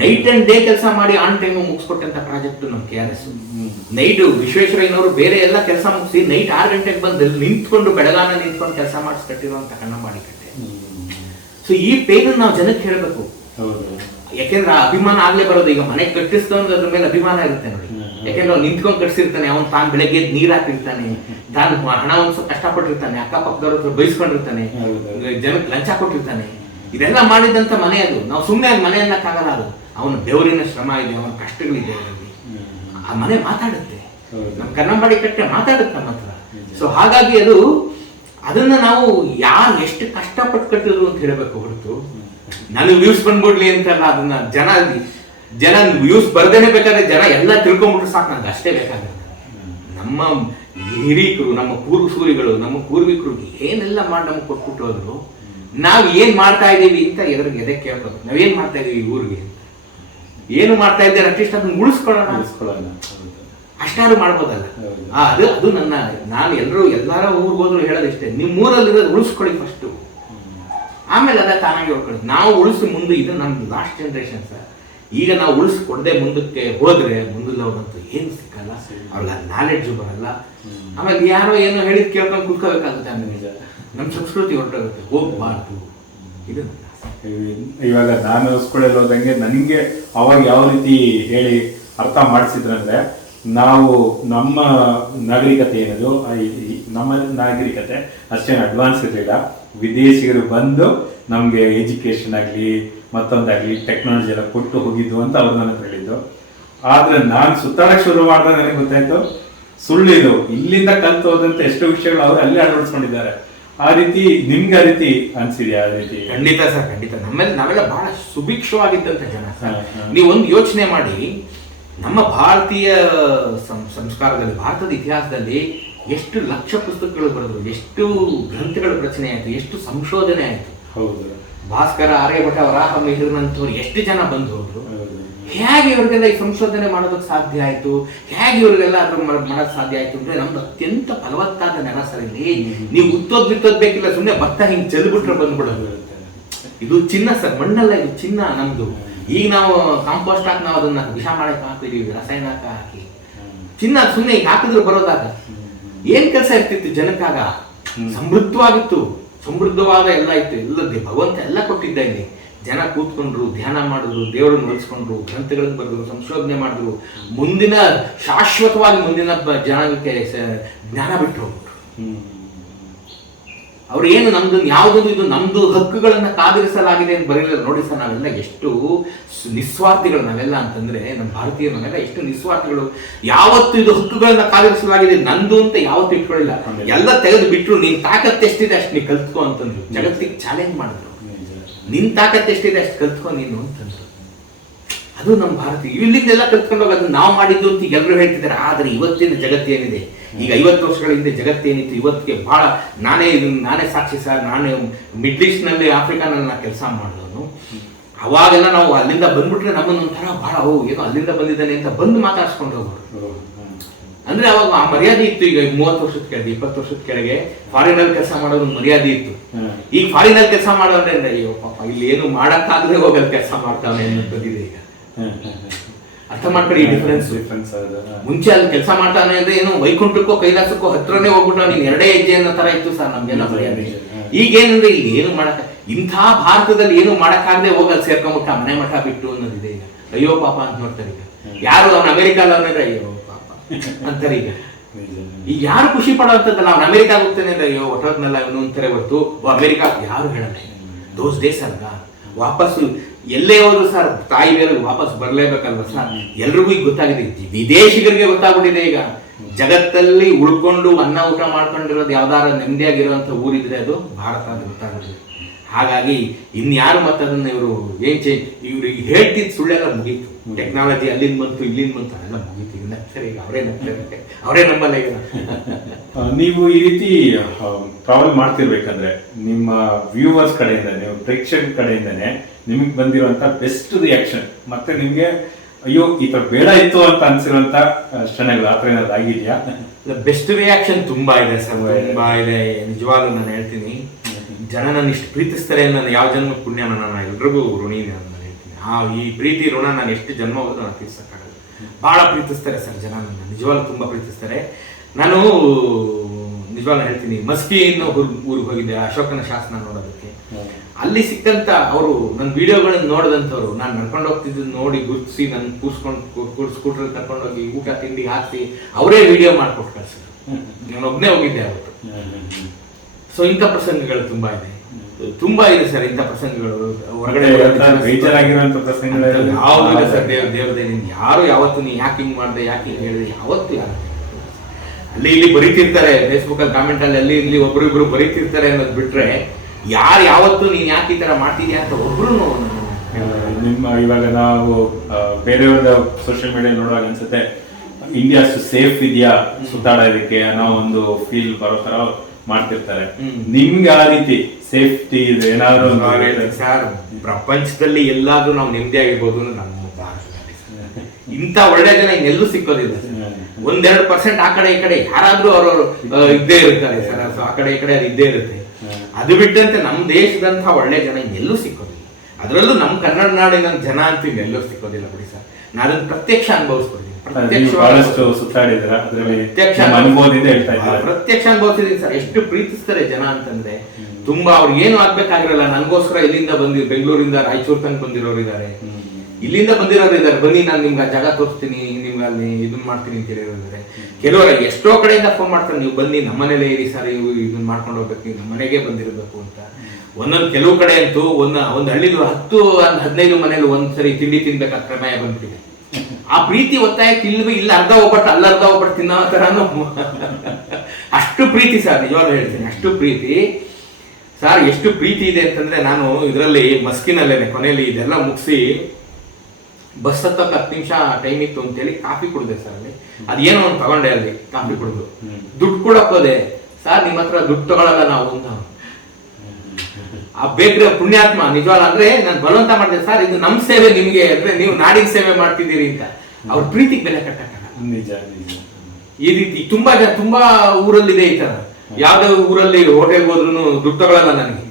ನೈಟ್ ಅಂಡ್ ಡೇ ಕೆಲಸ ಮಾಡಿ ಆನ್ ಟೈಮ್ ಮುಗಿಸ್ಕೊಟ್ಟಂತ ಪ್ರಾಜೆಕ್ಟ್ ನಮ್ KRS. ನೈಟ್ ವಿಶ್ವೇಶ್ವರಯ್ಯನವರು ಬೇರೆ ಎಲ್ಲ ಕೆಲಸ ಮುಗಿಸಿ ನೈಟ್ 6 ಗಂಟೆಗೆ ಬಂದು ನಿಂತ್ಕೊಂಡು ಬೆಳಗಾನ ನಿಂತ್ಕೊಂಡು ಕೆಲಸ ಮಾಡಿಸಿ ಕಟ್ಟಿರುವಂತ ಕನ್ನಂಬಾಡಿ ಕಟ್ಟೆ. ಸೊ ಈ ಪೇನ್ ನಾವು ಜನಕ್ಕೆ ಹೇಳ್ಬೇಕು. ಯಾಕೆಂದ್ರೆ ಅಭಿಮಾನ ಆಗ್ಲೇ ಬರೋದು. ಈಗ ಮನೆ ಕಟ್ಟಿಸ್ತವನ್ಗೆ ಅದ್ರ ಮೇಲೆ ಅಭಿಮಾನ ಇರುತ್ತೆ ನೋಡಿ. ಯಾಕೆಂದ್ರೆ ಅವ್ನು ನಿಂತ್ಕೊಂಡು ಕಟ್ಸಿರ್ತಾನೆ, ಅವ್ನು ತಾನು ಬೆಳಗ್ಗೆ ನೀರ್ ಹಾಕಿರ್ತಾನೆ, ತಾನು ಹಣ ಒಂದು ಕಷ್ಟಪಟ್ಟಿರ್ತಾನೆ, ಅಕ್ಕಪಕ್ಕದವ್ರ ಹತ್ರ ಬೈಸ್ಕೊಂಡಿರ್ತಾನೆ, ಜನಕ್ಕೆ ಲಂಚ ಕೊಟ್ಟಿರ್ತಾನೆ. ಇದೆಲ್ಲ ಮಾಡಿದಂತ ಮನೆ ಅದು. ನಾವು ಸುಮ್ಮನೆ ಮನೆ ಅನ್ನಕ್ಕಾಗಲ್ಲ. ಅದು ಅವನ ಬೆವರಿನ ಶ್ರಮ ಇದೆ, ಅವನ ಕಷ್ಟಗಳಿದೆ ಅದರಲ್ಲಿ. ಆ ಮನೆ ಮಾತಾಡುತ್ತೆ. ನಮ್ ಕನ್ನಂಬಾಡಿ ಕಟ್ಟೆ ಮಾತಾಡುತ್ತೆ ನಮ್ಮ ಹತ್ರ. ಸೊ ಹಾಗಾಗಿ ಅದನ್ನ ನಾವು ಯಾರು ಎಷ್ಟು ಕಷ್ಟಪಟ್ಟು ಕಟ್ಟಿದ್ರು ಅಂತ ಹೇಳ್ಬೇಕು ಹೊರತು ನನಗೆ ವ್ಯೂಸ್ ಬಂದ್ಬಿಡ್ಲಿ ಅಂತಲ್ಲ. ಅದನ್ನ ಜನ ವ್ಯೂಸ್ ಬರ್ದೇನೆ ಬೇಕಾದ್ರೆ ಜನ ಎಲ್ಲ ತಿಳ್ಕೊಂಡ್ಬಿಟ್ರೆ ಸಾಕು, ನಂಗೆ ಅಷ್ಟೇ ಬೇಕಾಗುತ್ತೆ. ನಮ್ಮ ಹಿರೀಕರು, ನಮ್ಮ ಪೂರ್ವಸೂರಿಗಳು, ನಮ್ಮ ಪೂರ್ವಿಕರು ಏನೆಲ್ಲ ಮಾಡಿ ನಮ್ಗೆ ಕೊಟ್ಬಿಟ್ಟು ಹೋದ್ರು. ನಾವ್ ಏನ್ ಮಾಡ್ತಾ ಇದೀವಿ ಅಂತ ಎದೆ ಕೇಳ್ಬೋದು. ನಾವೇನ್ ಮಾಡ್ತಾ ಇದೀವಿ ಊರಿಗೆ, ಏನು ಮಾಡ್ತಾ ಇದ್ದಾರೆ ಅಟ್ಲೀಸ್ಟ್ ಅದನ್ನ ಉಳಿಸ್ಕೊಳ್ಳೋಣ, ಅಷ್ಟಾರು ಮಾಡ್ಬೋದಲ್ಲ. ಅದು ನಾನು ಎಲ್ಲಾರ ಊರಿಗೆ ಹೋದ್ರು ಹೇಳೋದಿಷ್ಟೇ, ನಿಮ್ ಊರಲ್ಲಿರೋದು ಉಳಿಸ್ಕೊಳ್ಳಿ ಫಸ್ಟ್, ಆಮೇಲೆ ಅದ ತಾನಾಗಿ ಹೊಡ್ಕೊಳ್ಳಿ. ನಾವು ಉಳಿಸಿ ಮುಂದೆ, ಇದು ನಮ್ದು ಲಾಸ್ಟ್ ಜನರೇಷನ್ ಸರ್. ಈಗ ನಾವು ಉಳಿಸ್ಕೊಡದೆ ಮುಂದಕ್ಕೆ ಹೋದ್ರೆ ಮುಂದಲ್ಲವ್ರಂತೂ ಏನು ಸಿಕ್ಕಲ್ಲ, ಅವ್ರಿಗೆ ನಾಲೆಡ್ಜು ಬರಲ್ಲ. ಆಮೇಲೆ ಯಾರೋ ಏನೋ ಹೇಳಿದ್ ಕೇಳ್ಕೊಂಡು ಕುತ್ಕೋಬೇಕಾಗುತ್ತೆ. ಆಮೇಲೆ ನಮ್ಮ ಸಂಸ್ಕೃತಿ ಹೊರಟೋಗುತ್ತೆ, ಹೋಗ್ಬಾರ್ದು. ಇದು ಇವಾಗ ನಾನು ಸ್ಕೂಲಲ್ಲಿ ಹೋದಂಗೆ ನನಗೆ ಅವಾಗ ಯಾವ ರೀತಿ ಹೇಳಿ ಅರ್ಥ ಮಾಡಿಸಿದ್ರಂದ್ರೆ, ನಾವು ನಮ್ಮ ನಾಗರಿಕತೆ ಏನದು, ನಮ್ಮ ನಾಗರಿಕತೆ ಅಷ್ಟೇನು ಅಡ್ವಾನ್ಸ್ ಇರಲಿಲ್ಲ. ವಿದೇಶಿಗರು ಬಂದು ನಮಗೆ ಎಜುಕೇಶನ್ ಆಗಲಿ ಮತ್ತೊಂದಾಗಲಿ ಟೆಕ್ನಾಲಜಿ ಎಲ್ಲ ಕೊಟ್ಟು ಹೋಗಿದ್ದು ಅಂತ ಅವ್ರು ನನ್ನ ಹತ್ರ ಹೇಳಿದ್ದು. ಆದ್ರೆ ನಾನು ಸುತ್ತಾಡಕ್ಕೆ ಶುರು ಮಾಡಿದ್ರೆ ನನಗೆ ಗೊತ್ತಾಯ್ತು ಸುಳ್ಳಿದು. ಇಲ್ಲಿಂದ ಕಲ್ತು ಹೋದಂತ ಎಷ್ಟೋ ವಿಷಯಗಳು ಅವರು ಅಲ್ಲೇ ಅಳವಡಿಸ್ಕೊಂಡಿದ್ದಾರೆ. ಆ ರೀತಿ ನಿಮ್ಗೆ ಆ ರೀತಿ ಅನ್ಸಿದ್ಯಾ? ಆ ರೀತಿ ಖಂಡಿತ ಸರ್, ಖಂಡಿತ. ನಾವೆಲ್ಲ ಬಹಳ ಸುಭಿಕ್ಷವಾಗಿದ್ದಂತ ಜನ ಸರ್. ನೀವೊಂದು ಯೋಚನೆ ಮಾಡಿ, ನಮ್ಮ ಭಾರತೀಯ ಸಂಸ್ಕಾರದಲ್ಲಿ, ಭಾರತದ ಇತಿಹಾಸದಲ್ಲಿ ಎಷ್ಟು ಲಕ್ಷ ಪುಸ್ತಕಗಳು ಬರೆದ್ರು, ಎಷ್ಟು ಗ್ರಂಥಗಳ ರಚನೆ ಆಯ್ತು, ಎಷ್ಟು ಸಂಶೋಧನೆ ಆಯ್ತು. ಹೌದು. ಭಾಸ್ಕರ, ಆರ್ಯಭಟ, ವರಾಹ ಮಿಹಿರನಂತವ್ರು ಎಷ್ಟು ಜನ ಬಂದು ಹೋದ್ರು. ಹೇಗೆ ಇವ್ರಿಗೆಲ್ಲ ಈ ಸಂಶೋಧನೆ ಮಾಡೋದಕ್ಕೆ ಸಾಧ್ಯ ಆಯ್ತು, ಹೇಗೆ ಇವ್ರಿಗೆಲ್ಲ ಅದ್ರ ಮಾಡೋದಕ್ಕೆ ಸಾಧ್ಯ ಆಯ್ತು ಅಂದ್ರೆ ನಮ್ದು ಅತ್ಯಂತ ಫಲವತ್ತಾದ ನೆಲ ಸರ್. ಇಲ್ಲಿ ನೀವು ಬಿತ್ತೋದ್ ಬೇಕಿಲ್ಲ, ಸುಮ್ಮನೆ ಭತ್ತ ಹಿಂಗ್ ಚೆಲ್ಬಿಟ್ರೆ ಬಂದ್ಬಿಡೋದು. ಇದು ಚಿನ್ನ ಸರ್, ಮಣ್ಣಲ್ಲ, ಇದು ಚಿನ್ನ ನಮ್ದು. ಈಗ ನಾವು ಕಾಂಪೋಸ್ಟ್ ಹಾಕಿ ನಾವು ಅದನ್ನ ವಿಷ ಮಾಡಕ್ಕೆ ಹಾಕ್ತಿದೀವಿ, ರಸಾಯನ ಹಾಕಿ. ಚಿನ್ನ ಸುಮ್ಮನೆ ಈಗ ಹಾಕಿದ್ರೆ ಬರೋದಾಗ ಏನ್ ಕೆಲಸ ಇರ್ತಿತ್ತು ಜನಕ್ಕಾಗ? ಸಮೃದ್ಧವಾಗಿತ್ತು, ಸಮೃದ್ಧವಾದ ಎಲ್ಲ ಇತ್ತು. ಎಲ್ಲದೇ ಭಗವಂತ ಎಲ್ಲ ಕೊಟ್ಟಿದ್ದ. ಇಲ್ಲಿ ಜನ ಕೂತ್ಕೊಂಡ್ರು, ಧ್ಯಾನ ಮಾಡಿದ್ರು, ದೇವರನ್ನು ನಡೆಸ್ಕೊಂಡ್ರು, ಗ್ರಂಥಗಳನ್ನು ಬರೆದ್ರು, ಸಂಶೋಧನೆ ಮಾಡಿದ್ರು. ಮುಂದಿನ ಶಾಶ್ವತವಾಗಿ ಮುಂದಿನ ಜನಾಂಗಕ್ಕೆ ಜ್ಞಾನ ಬಿಟ್ಟು ಹೋಗ್ಬಿಟ್ರು. ಅವ್ರು ಏನು ನಮ್ದು ಯಾವ್ದು ಇದು ನಮ್ದು ಹಕ್ಕುಗಳನ್ನ ಕಾದಿರಿಸಲಾಗಿದೆ ಅಂತ ಬರೀಲ್ಲ. ನೋಡಿ ಸರ್, ನಾವೆಲ್ಲ ಎಷ್ಟು ನಿಸ್ವಾರ್ಥಿಗಳು ನಾವೆಲ್ಲ ಅಂತಂದ್ರೆ, ನಮ್ಮ ಭಾರತೀಯರು ನಾವೆಲ್ಲ ಎಷ್ಟು ನಿಸ್ವಾರ್ಥಿಗಳು. ಯಾವತ್ತು ಇದು ಹಕ್ಕುಗಳನ್ನ ಕಾದಿರಿಸಲಾಗಿದೆ ನಂದು ಅಂತ ಯಾವತ್ತು ಇಟ್ಕೊಳ್ಳಿಲ್ಲ. ಎಲ್ಲ ತೆಗೆದು ಬಿಟ್ರು. ನಿನ್ ತಾಕತ್ ಎಷ್ಟಿದೆ ಅಷ್ಟು ನೀ ಕಲ್ತ್ಕೊ ಅಂತಂದ್ರು. ಜಗತ್ತಿಗೆ ಚಾಲೆಂಜ್ ಮಾಡಿದ್ರು, ನಿನ್ ತಾಕತ್ ಎಷ್ಟಿದೆ ಅಷ್ಟು ಕಲ್ತ್ಕೊ ನೀನು ಅಂತಂದ್ರು. ಅದು ನಮ್ಮ ಭಾರತೀಯ. ಇಲ್ಲಿಂದೆಲ್ಲ ಕಲ್ತ್ಕೊಂಡು ಹೋಗೋದು ನಾವು ಮಾಡಿದ್ದು ಅಂತ ಈಗ ಎಲ್ಲರೂ ಹೇಳ್ತಿದ್ದಾರೆ. ಆದ್ರೆ ಇವತ್ತಿನ ಜಗತ್ತೇನಿದೆ, ಈಗ 50 ವರ್ಷಗಳ ಹಿಂದೆ ಜಗತ್ತೇನಿತ್ತು, ಇವತ್ತಿಗೆ ಬಹಳ ನಾನೇ ಸಾಕ್ಷಿ ಸರ್. ನಾನೇ ಮಿಡ್ಲ್ ಈಸ್ಟ್ ನಲ್ಲಿ, ಆಫ್ರಿಕಾನಲ್ಲಿ ನಾ ಕೆಲಸ ಮಾಡಿದವನು. ಅವಾಗೆಲ್ಲ ನಾವು ಅಲ್ಲಿಂದ ಬಂದ್ಬಿಟ್ರೆ ನಮ್ಮನ್ನೊಂಥರ ಬಹಳ ಏನೋ ಅಲ್ಲಿಂದ ಬಂದಿದ್ದಾನೆ ಅಂತ ಬಂದು ಮಾತಾಡ್ಸ್ಕೊಂಡು ಹೋಗೋರು. ಅಂದ್ರೆ ಅವಾಗ ಆ ಮರ್ಯಾದೆ ಇತ್ತು. ಈಗ 30 ವರ್ಷದ ಕೆಳಗೆ, 20 ವರ್ಷದ ಕೆಳಗೆ ಫಾರಿನಲ್ಲಿ ಕೆಲಸ ಮಾಡೋದು ಮರ್ಯಾದೆ ಇತ್ತು. ಈಗ ಫಾರಿನಲ್ಲಿ ಕೆಲಸ ಮಾಡೋದ್ರೆ ಅಯ್ಯೋ ಪಾಪ, ಇಲ್ಲಿ ಏನು ಮಾಡಕ್ಕಾಗದೆ ಹೋಗಲ್ ಕೆಲಸ ಮಾಡ್ತಾವೆ ಅನ್ನೋದಿದೆ. ಈಗ ಅರ್ಥ ಮಾಡ್ಕೊಳ್ಳಿ ಈ ಡಿಫರೆನ್ಸ್. ಮುಂಚೆ ಅಲ್ಲಿ ಕೆಲಸ ಮಾಡ್ತಾನೆ ಅಂದ್ರೆ ಏನು ವೈಕುಂಠಕ್ಕೋ ಕೈಲಾಸಕ್ಕೋ ಹತ್ರನೇ ಹೋಗ್ಬಿಟ್ಟು ನೀನ್ 2 ಹೆಜ್ಜೆ ಅನ್ನೋ ತರ ಇತ್ತು ಸರ್ ನಮ್ಗೆಲ್ಲ ಮರ್ಯಾದೆ. ಈಗೇನಂದ್ರೆ ಇಲ್ಲಿ ಏನು ಮಾಡಕ್, ಇಂಥ ಭಾರತದಲ್ಲಿ ಏನು ಮಾಡಕ್ಕಾಗದೆ ಹೋಗಲ್ ಸೇರ್ಕೊಂಡ್ಬಿಟ್ಟ ಮನೆ ಮಠ ಬಿಟ್ಟು ಅನ್ನೋದಿದೆ. ಈಗ ಅಯ್ಯೋ ಪಾಪ ಅಂತ ನೋಡ್ತಾರೆ. ಈಗ ಯಾರು ಅವ್ನ ಅಮೆರಿಕಲ್ಲ ಅಂದ್ರೆ ಅಯ್ಯೋ ಪಾಪ ಅಂತಾರೆ. ಈಗ ಯಾರು ಖುಷಿ ಪಡೋಂಥದ್ದಲ್ಲ. ಅವ್ನು ಅಮೆರಿಕ ಹೋಗ್ತಾನೆ ಅಂದ್ರೆ ಅಯ್ಯೋ ಹೊಟ್ಟೋದ್ನೆಲ್ಲ ಇವನು ಅಂತಾರೆ ಹೊರತು ಅಮೆರಿಕ ಯಾರು ಹೇಳಲ್ಲ. ದೋಸ್ ಡೇಸ್ ಅಲ್ವಾ, ವಾಪಸ್ಸು ಎಲ್ಲೇ ಹೋದ್ರು ಸರ್ ತಾಯಿ ಬೇರೆ ವಾಪಸ್ ಬರ್ಲೇಬೇಕಲ್ವ ಸರ್. ಎಲ್ರಿಗೂ ಈಗ ಗೊತ್ತಾಗಿದೆ, ವಿದೇಶಿಗರಿಗೆ ಗೊತ್ತಾಗ್ಬಿಟ್ಟಿದೆ ಈಗ. ಜಗತ್ತಲ್ಲಿ ಉಳ್ಕೊಂಡು ಅನ್ನ ಊಟ ಮಾಡ್ಕೊಂಡಿರೋದು ಯಾವ್ದಾರ ನೆಮ್ಮದಿಯಾಗಿರುವಂತ ಊರಿದ್ರೆ ಅದು ಭಾರತ ಅಂತ ಗೊತ್ತಾಗುತ್ತೆ. ಹಾಗಾಗಿ ಇನ್ಯಾರು ಮತ್ತೆ ಅದನ್ನ ಇವರು ಏನ್ ಚೇಂಜ್, ಇವ್ರು ಹೇಳ್ತಿದ್ ಸುಳ್ಳೆಲ್ಲ ಮುಗೀತು. ಟೆಕ್ನಾಲಜಿ ಅಲ್ಲಿಂದ ಬಂತು ಇಲ್ಲಿಂದ ಬಂತು ಅದೆಲ್ಲ ಮುಗೀತು. ಈಗ ನಗ್ತಾರೆ, ಈಗ ಅವರೇ ನಂಬಲ್ಲ ಈಗ. ನೀವು ಈ ರೀತಿ ಟ್ರಾವೆಲ್ ಮಾಡ್ತಿರ್ಬೇಕಂದ್ರೆ ನಿಮ್ಮ ವ್ಯೂವರ್ಸ್ ಕಡೆಯಿಂದ, ನೀವು ಪ್ರೇಕ್ಷಕರ ಕಡೆಯಿಂದನೇ ನಿಮಗೆ ಬಂದಿರುವಂತ ಬೆಸ್ಟ್ ರಿಯಾಕ್ಷನ್ ಮತ್ತೆ ನಿಮ್ಗೆ ಅಯ್ಯೋ ಈ ತರ ಬೇಡ ಇತ್ತು ಅಂತ ಅನ್ಸಿರುವಂತ ಕ್ಷಣಗಳು ಆತರ ಏನಾದ್ರು ಆಗಿದೆಯಾ? ಬೆಸ್ಟ್ ರಿಯಾಕ್ಷನ್ ತುಂಬಾ ಇದೆ ಸರ್, ತುಂಬಾ ಇದೆ. ನಿಜವಾಗ್ಲೂ ನಾನು ಹೇಳ್ತೀನಿ, ಜನ ನನ್ನ ಇಷ್ಟು ಪ್ರೀತಿಸ್ತಾರೆ, ನಾನು ಯಾವ ಜನ್ಮ ಪುಣ್ಯ, ನಾನು ಎಲ್ರಿಗೂ ಋಣಿ ನಾನು ಹೇಳ್ತೀನಿ. ಈ ಪ್ರೀತಿ ಋಣ ನಾನು ಎಷ್ಟು ಜನ್ಮ ಹೋದ್ರು ನಾನು ತೀರ್ಸಕ್ಕಾಗಲ್ಲ. ಬಹಳ ಪ್ರೀತಿಸ್ತಾರೆ ಸರ್ ಜನ, ನನ್ನ ನಿಜವಾಗ್ಲೂ ತುಂಬಾ ಪ್ರೀತಿಸ್ತಾರೆ. ನಾನು ನಿಜವಾಗ್ಲೂ ಹೇಳ್ತೀನಿ, ಮಸ್ಕಿ ಅನ್ನೋ ಊರಿಗೆ ಹೋಗಿದ್ದೆ ಅಶೋಕನ ಶಾಸನ ನೋಡೋದಕ್ಕೆ. ಅಲ್ಲಿ ಸಿಕ್ಕಂತ ಅವರು ನನ್ನ ವಿಡಿಯೋಗಳನ್ನ ನೋಡಿದಂಥವ್ರು, ನಾನು ನಡ್ಕೊಂಡು ಹೋಗ್ತಿದ್ದು ನೋಡಿ ಗುರುತಿಸಿ ನನ್ನ ಸ್ಕೂಟರ್ ಕರ್ಕೊಂಡೋಗಿ ಊಟ ತಿಂಡಿ ಹಾಕಿ ಅವರೇ ವಿಡಿಯೋ ಮಾಡ್ಕೊಟ್ಟು ಕಳ್ಸಿದ್ರು. ನಾನು ಒಬ್ಬನೇ ಹೋಗಿದ್ದೆ ಅವತ್ತು. ಸೊ ಇಂಥ ಪ್ರಸಂಗಗಳು ತುಂಬಾ ಇದೆ, ತುಂಬಾ ಇದೆ ಸರ್ ಇಂಥ ಪ್ರಸಂಗಗಳು. ಹೊರಗಡೆ ಯಾವ್ದು ಸರ್, ದೇವ್ರದೇನಿಂದ ಯಾರು ಯಾವತ್ತು ನೀ ಯಾಕೆ ಹಿಂಗ್ ಮಾಡಿದೆ, ಯಾಕೆ ಹಿಂಗ್ ಹೇಳಿದೆ, ಯಾವತ್ತು ಯಾರು ಅಲ್ಲಿ ಇಲ್ಲಿ ಬರೀತಿರ್ತಾರೆ, ಫೇಸ್ಬುಕ್ ಅಲ್ಲಿ ಕಾಮೆಂಟ್ ಅಲ್ಲಿ ಅಲ್ಲಿ ಇಲ್ಲಿ ಒಬ್ರು ಬರೀತಿರ್ತಾರೆ ಅನ್ನೋದು ಬಿಟ್ರೆ ಯಾರು ಯಾವತ್ತು ನೀನ್ ಯಾಕೆ ಈ ತರ ಮಾಡ್ತಿದ್ಯಾ ಅಂತ ಒಬ್ರು. ನಿಮ್ಮ ಇವಾಗ ನಾವು ಬೇರೆಯವ್ರ ಸೋಷಿಯಲ್ ಮೀಡಿಯಾ ನೋಡುವಾಗ ಅನ್ಸುತ್ತೆ ಇಂಡಿಯಾ ಸೇಫ್ ಇದೆಯಾ ಸುತ್ತಾಡೋದಕ್ಕೆ ಅನ್ನೋ ಒಂದು ಫೀಲ್ ಬರೋ ತರ ಮಾಡ್ತಿರ್ತಾರೆ. ನಿಮ್ಗೆ ಆ ರೀತಿ ಸೇಫ್ಟಿ ಇದೆ ಏನಾದ್ರು? ಸರ್, ಪ್ರಪಂಚದಲ್ಲಿ ಎಲ್ಲಾದ್ರೂ ನಾವು ನೆಮ್ಮದಿಯಾಗಿರ್ಬೋದು ನಮ್ಮ ಭಾರತದಲ್ಲಿ. ಇಂಥ ಒಳ್ಳೆ ಜನ ಇನ್ನೆಲ್ಲೂ ಸಿಕ್ಕೋದಿಲ್ಲ. 1-2% ಆ ಕಡೆ ಈ ಕಡೆ ಯಾರಾದ್ರೂ ಅವ್ರವ್ರು ಇದ್ದೇ ಇರ್ತಾರೆ ಸರ್. ಆ ಕಡೆ ಈ ಕಡೆ ಅದು ಇದ್ದೇ ಇರುತ್ತೆ. ಅದು ಬಿಟ್ಟಂತೆ ನಮ್ಮ ದೇಶದಂತಹ ಒಳ್ಳೆ ಜನ ಇನ್ನೆಲ್ಲೂ ಸಿಕ್ಕೋದಿಲ್ಲ. ಅದರಲ್ಲೂ ನಮ್ಮ ಕನ್ನಡ ನಾಡಿನ ಜನ ಅಂತೂ ಇನ್ನೆಲ್ಲೂ ಸಿಕ್ಕೋದಿಲ್ಲ ಬಿಡಿ ಸರ್. ನಾನು ಅದನ್ನ ಪ್ರತ್ಯಕ್ಷ ಅನುಭವಿಸ್ಕೊಡ್ತೀನಿ. ಪ್ರತ್ಯಕ್ಷ ಅನುಭವಿಸಿದೀನಿ ಸರ್. ಎಷ್ಟು ಪ್ರೀತಿಸ್ತಾರೆ ಜನ ಅಂತಂದ್ರೆ ತುಂಬಾ. ಅವ್ರು ಏನು ಆಗ್ಬೇಕಾಗಿರಲ್ಲ, ನನಗೋಸ್ಕರ ಇಲ್ಲಿಂದ ಬಂದಿರೋ, ಬೆಂಗಳೂರಿಂದ ರಾಯಚೂರು ತನಕ ಬಂದಿರೋರು ಇದ್ದಾರೆ, ಇಲ್ಲಿಂದ ಬಂದಿರೋರು ಇದ್ದಾರೆ. ಬನ್ನಿ ನಾನು ನಿಮ್ಗೆ ಜಾಗ ತೋರಿಸ್ತೀನಿ, ನಿಮ್ಗೆ ಅಲ್ಲಿ ಇದನ್ನ ಮಾಡ್ತೀನಿ ಅಂತ ಹೇಳಿರೋರು. ಕೆಲವರು ಎಷ್ಟೋ ಕಡೆಯಿಂದ ಫೋನ್ ಮಾಡ್ತಾರೆ, ನೀವು ಬನ್ನಿ ನಮ್ಮನೇಲೆ ಇರಿ ಸರ್, ಇದನ್ನ ಮಾಡ್ಕೊಂಡು ಹೋಗ್ಬೇಕು, ನೀವು ನಮ್ಮ ಮನೆಗೆ ಬಂದಿರಬೇಕು ಅಂತ. ಒಂದೊಂದು ಕೆಲವು ಕಡೆ ಅಂತೂ ಒಂದು ಹಳ್ಳಿಲಿ 10-15 ಮನೇಲಿ ಒಂದ್ಸರಿ ತಿಂಡಿ ತಿನ್ಬೇಕಾದ ಪ್ರಮೇಯ ಬಂದ್ಬಿಟ್ಟಿದೆ. ಆ ಪ್ರೀತಿ ಒತ್ತಾಯಕ್ಕೆ ಇಲ್ಲ ಅರ್ಧ ಒಬ್ಬಟ್ಟು ಅರ್ಧ ಒಬ್ಬಟ್ಟು ತಿನ್ನೋ ತರಾನು ಅಷ್ಟು ಪ್ರೀತಿ ಸರ್. ನಿಜವಾಗ್ಲೂ ಹೇಳ್ತೀನಿ, ಅಷ್ಟು ಪ್ರೀತಿ ಸರ್. ಎಷ್ಟು ಪ್ರೀತಿ ಇದೆ ಅಂತಂದ್ರೆ, ನಾನು ಇದರಲ್ಲಿ ಮಸ್ಕಿನಲ್ಲೇನೆ ಕೊನೆಯಲ್ಲಿ ಇದೆಲ್ಲ ಮುಗಿಸಿ ಬಸ್ ಹತ್ತಕ್ಕೆ 10 ನಿಮಿಷ ಟೈಮ್ ಇತ್ತು ಅಂತೇಳಿ ಕಾಫಿ ಕುಡಿದೆ ಸರ್. ಅಲ್ಲಿ ಅದೇನೋ ಒಂದು ತಗೊಂಡೆ, ಅಲ್ಲಿ ಕಾಫಿ ಕುಡಿದು ದುಡ್ಡು ಕೊಡಕ್ ಹೋದೆ ಸರ್. ನಿಮ್ಮ ಹತ್ರ ದುಡ್ಡು ತಗೊಳಲ್ಲ ನಾವು ಅಂತ. ಆ ಬೇಕ್ರಿ ಪುಣ್ಯಾತ್ಮ ನಿಜವಾಗ್ಲೂ ಅಂದ್ರೆ ನಾನು ಬಲವಂತ ಮಾಡಿದೆ ಸರ್, ಇದು ನಮ್ ಸೇವೆ ನಿಮ್ಗೆ, ಅಂದ್ರೆ ನೀವು ನಾಡಿನ ಸೇವೆ ಮಾಡ್ತಿದ್ದೀರಿ ಅಂತ. ಅವ್ರ ಪ್ರೀತಿಗೆ ಬೆಲೆ ಕಟ್ಟಕ್ಕಾಗಲ್ಲ. ಈ ರೀತಿ ತುಂಬಾ ಊರಲ್ಲಿದೆ ಈ ತರ. ಯಾವ್ದೇ ಊರಲ್ಲಿ ಹೋಟೆಲ್ ಹೋದ್ರು ದುಡ್ಡು ತಗೊಳಲ್ಲ ನನಗೆ.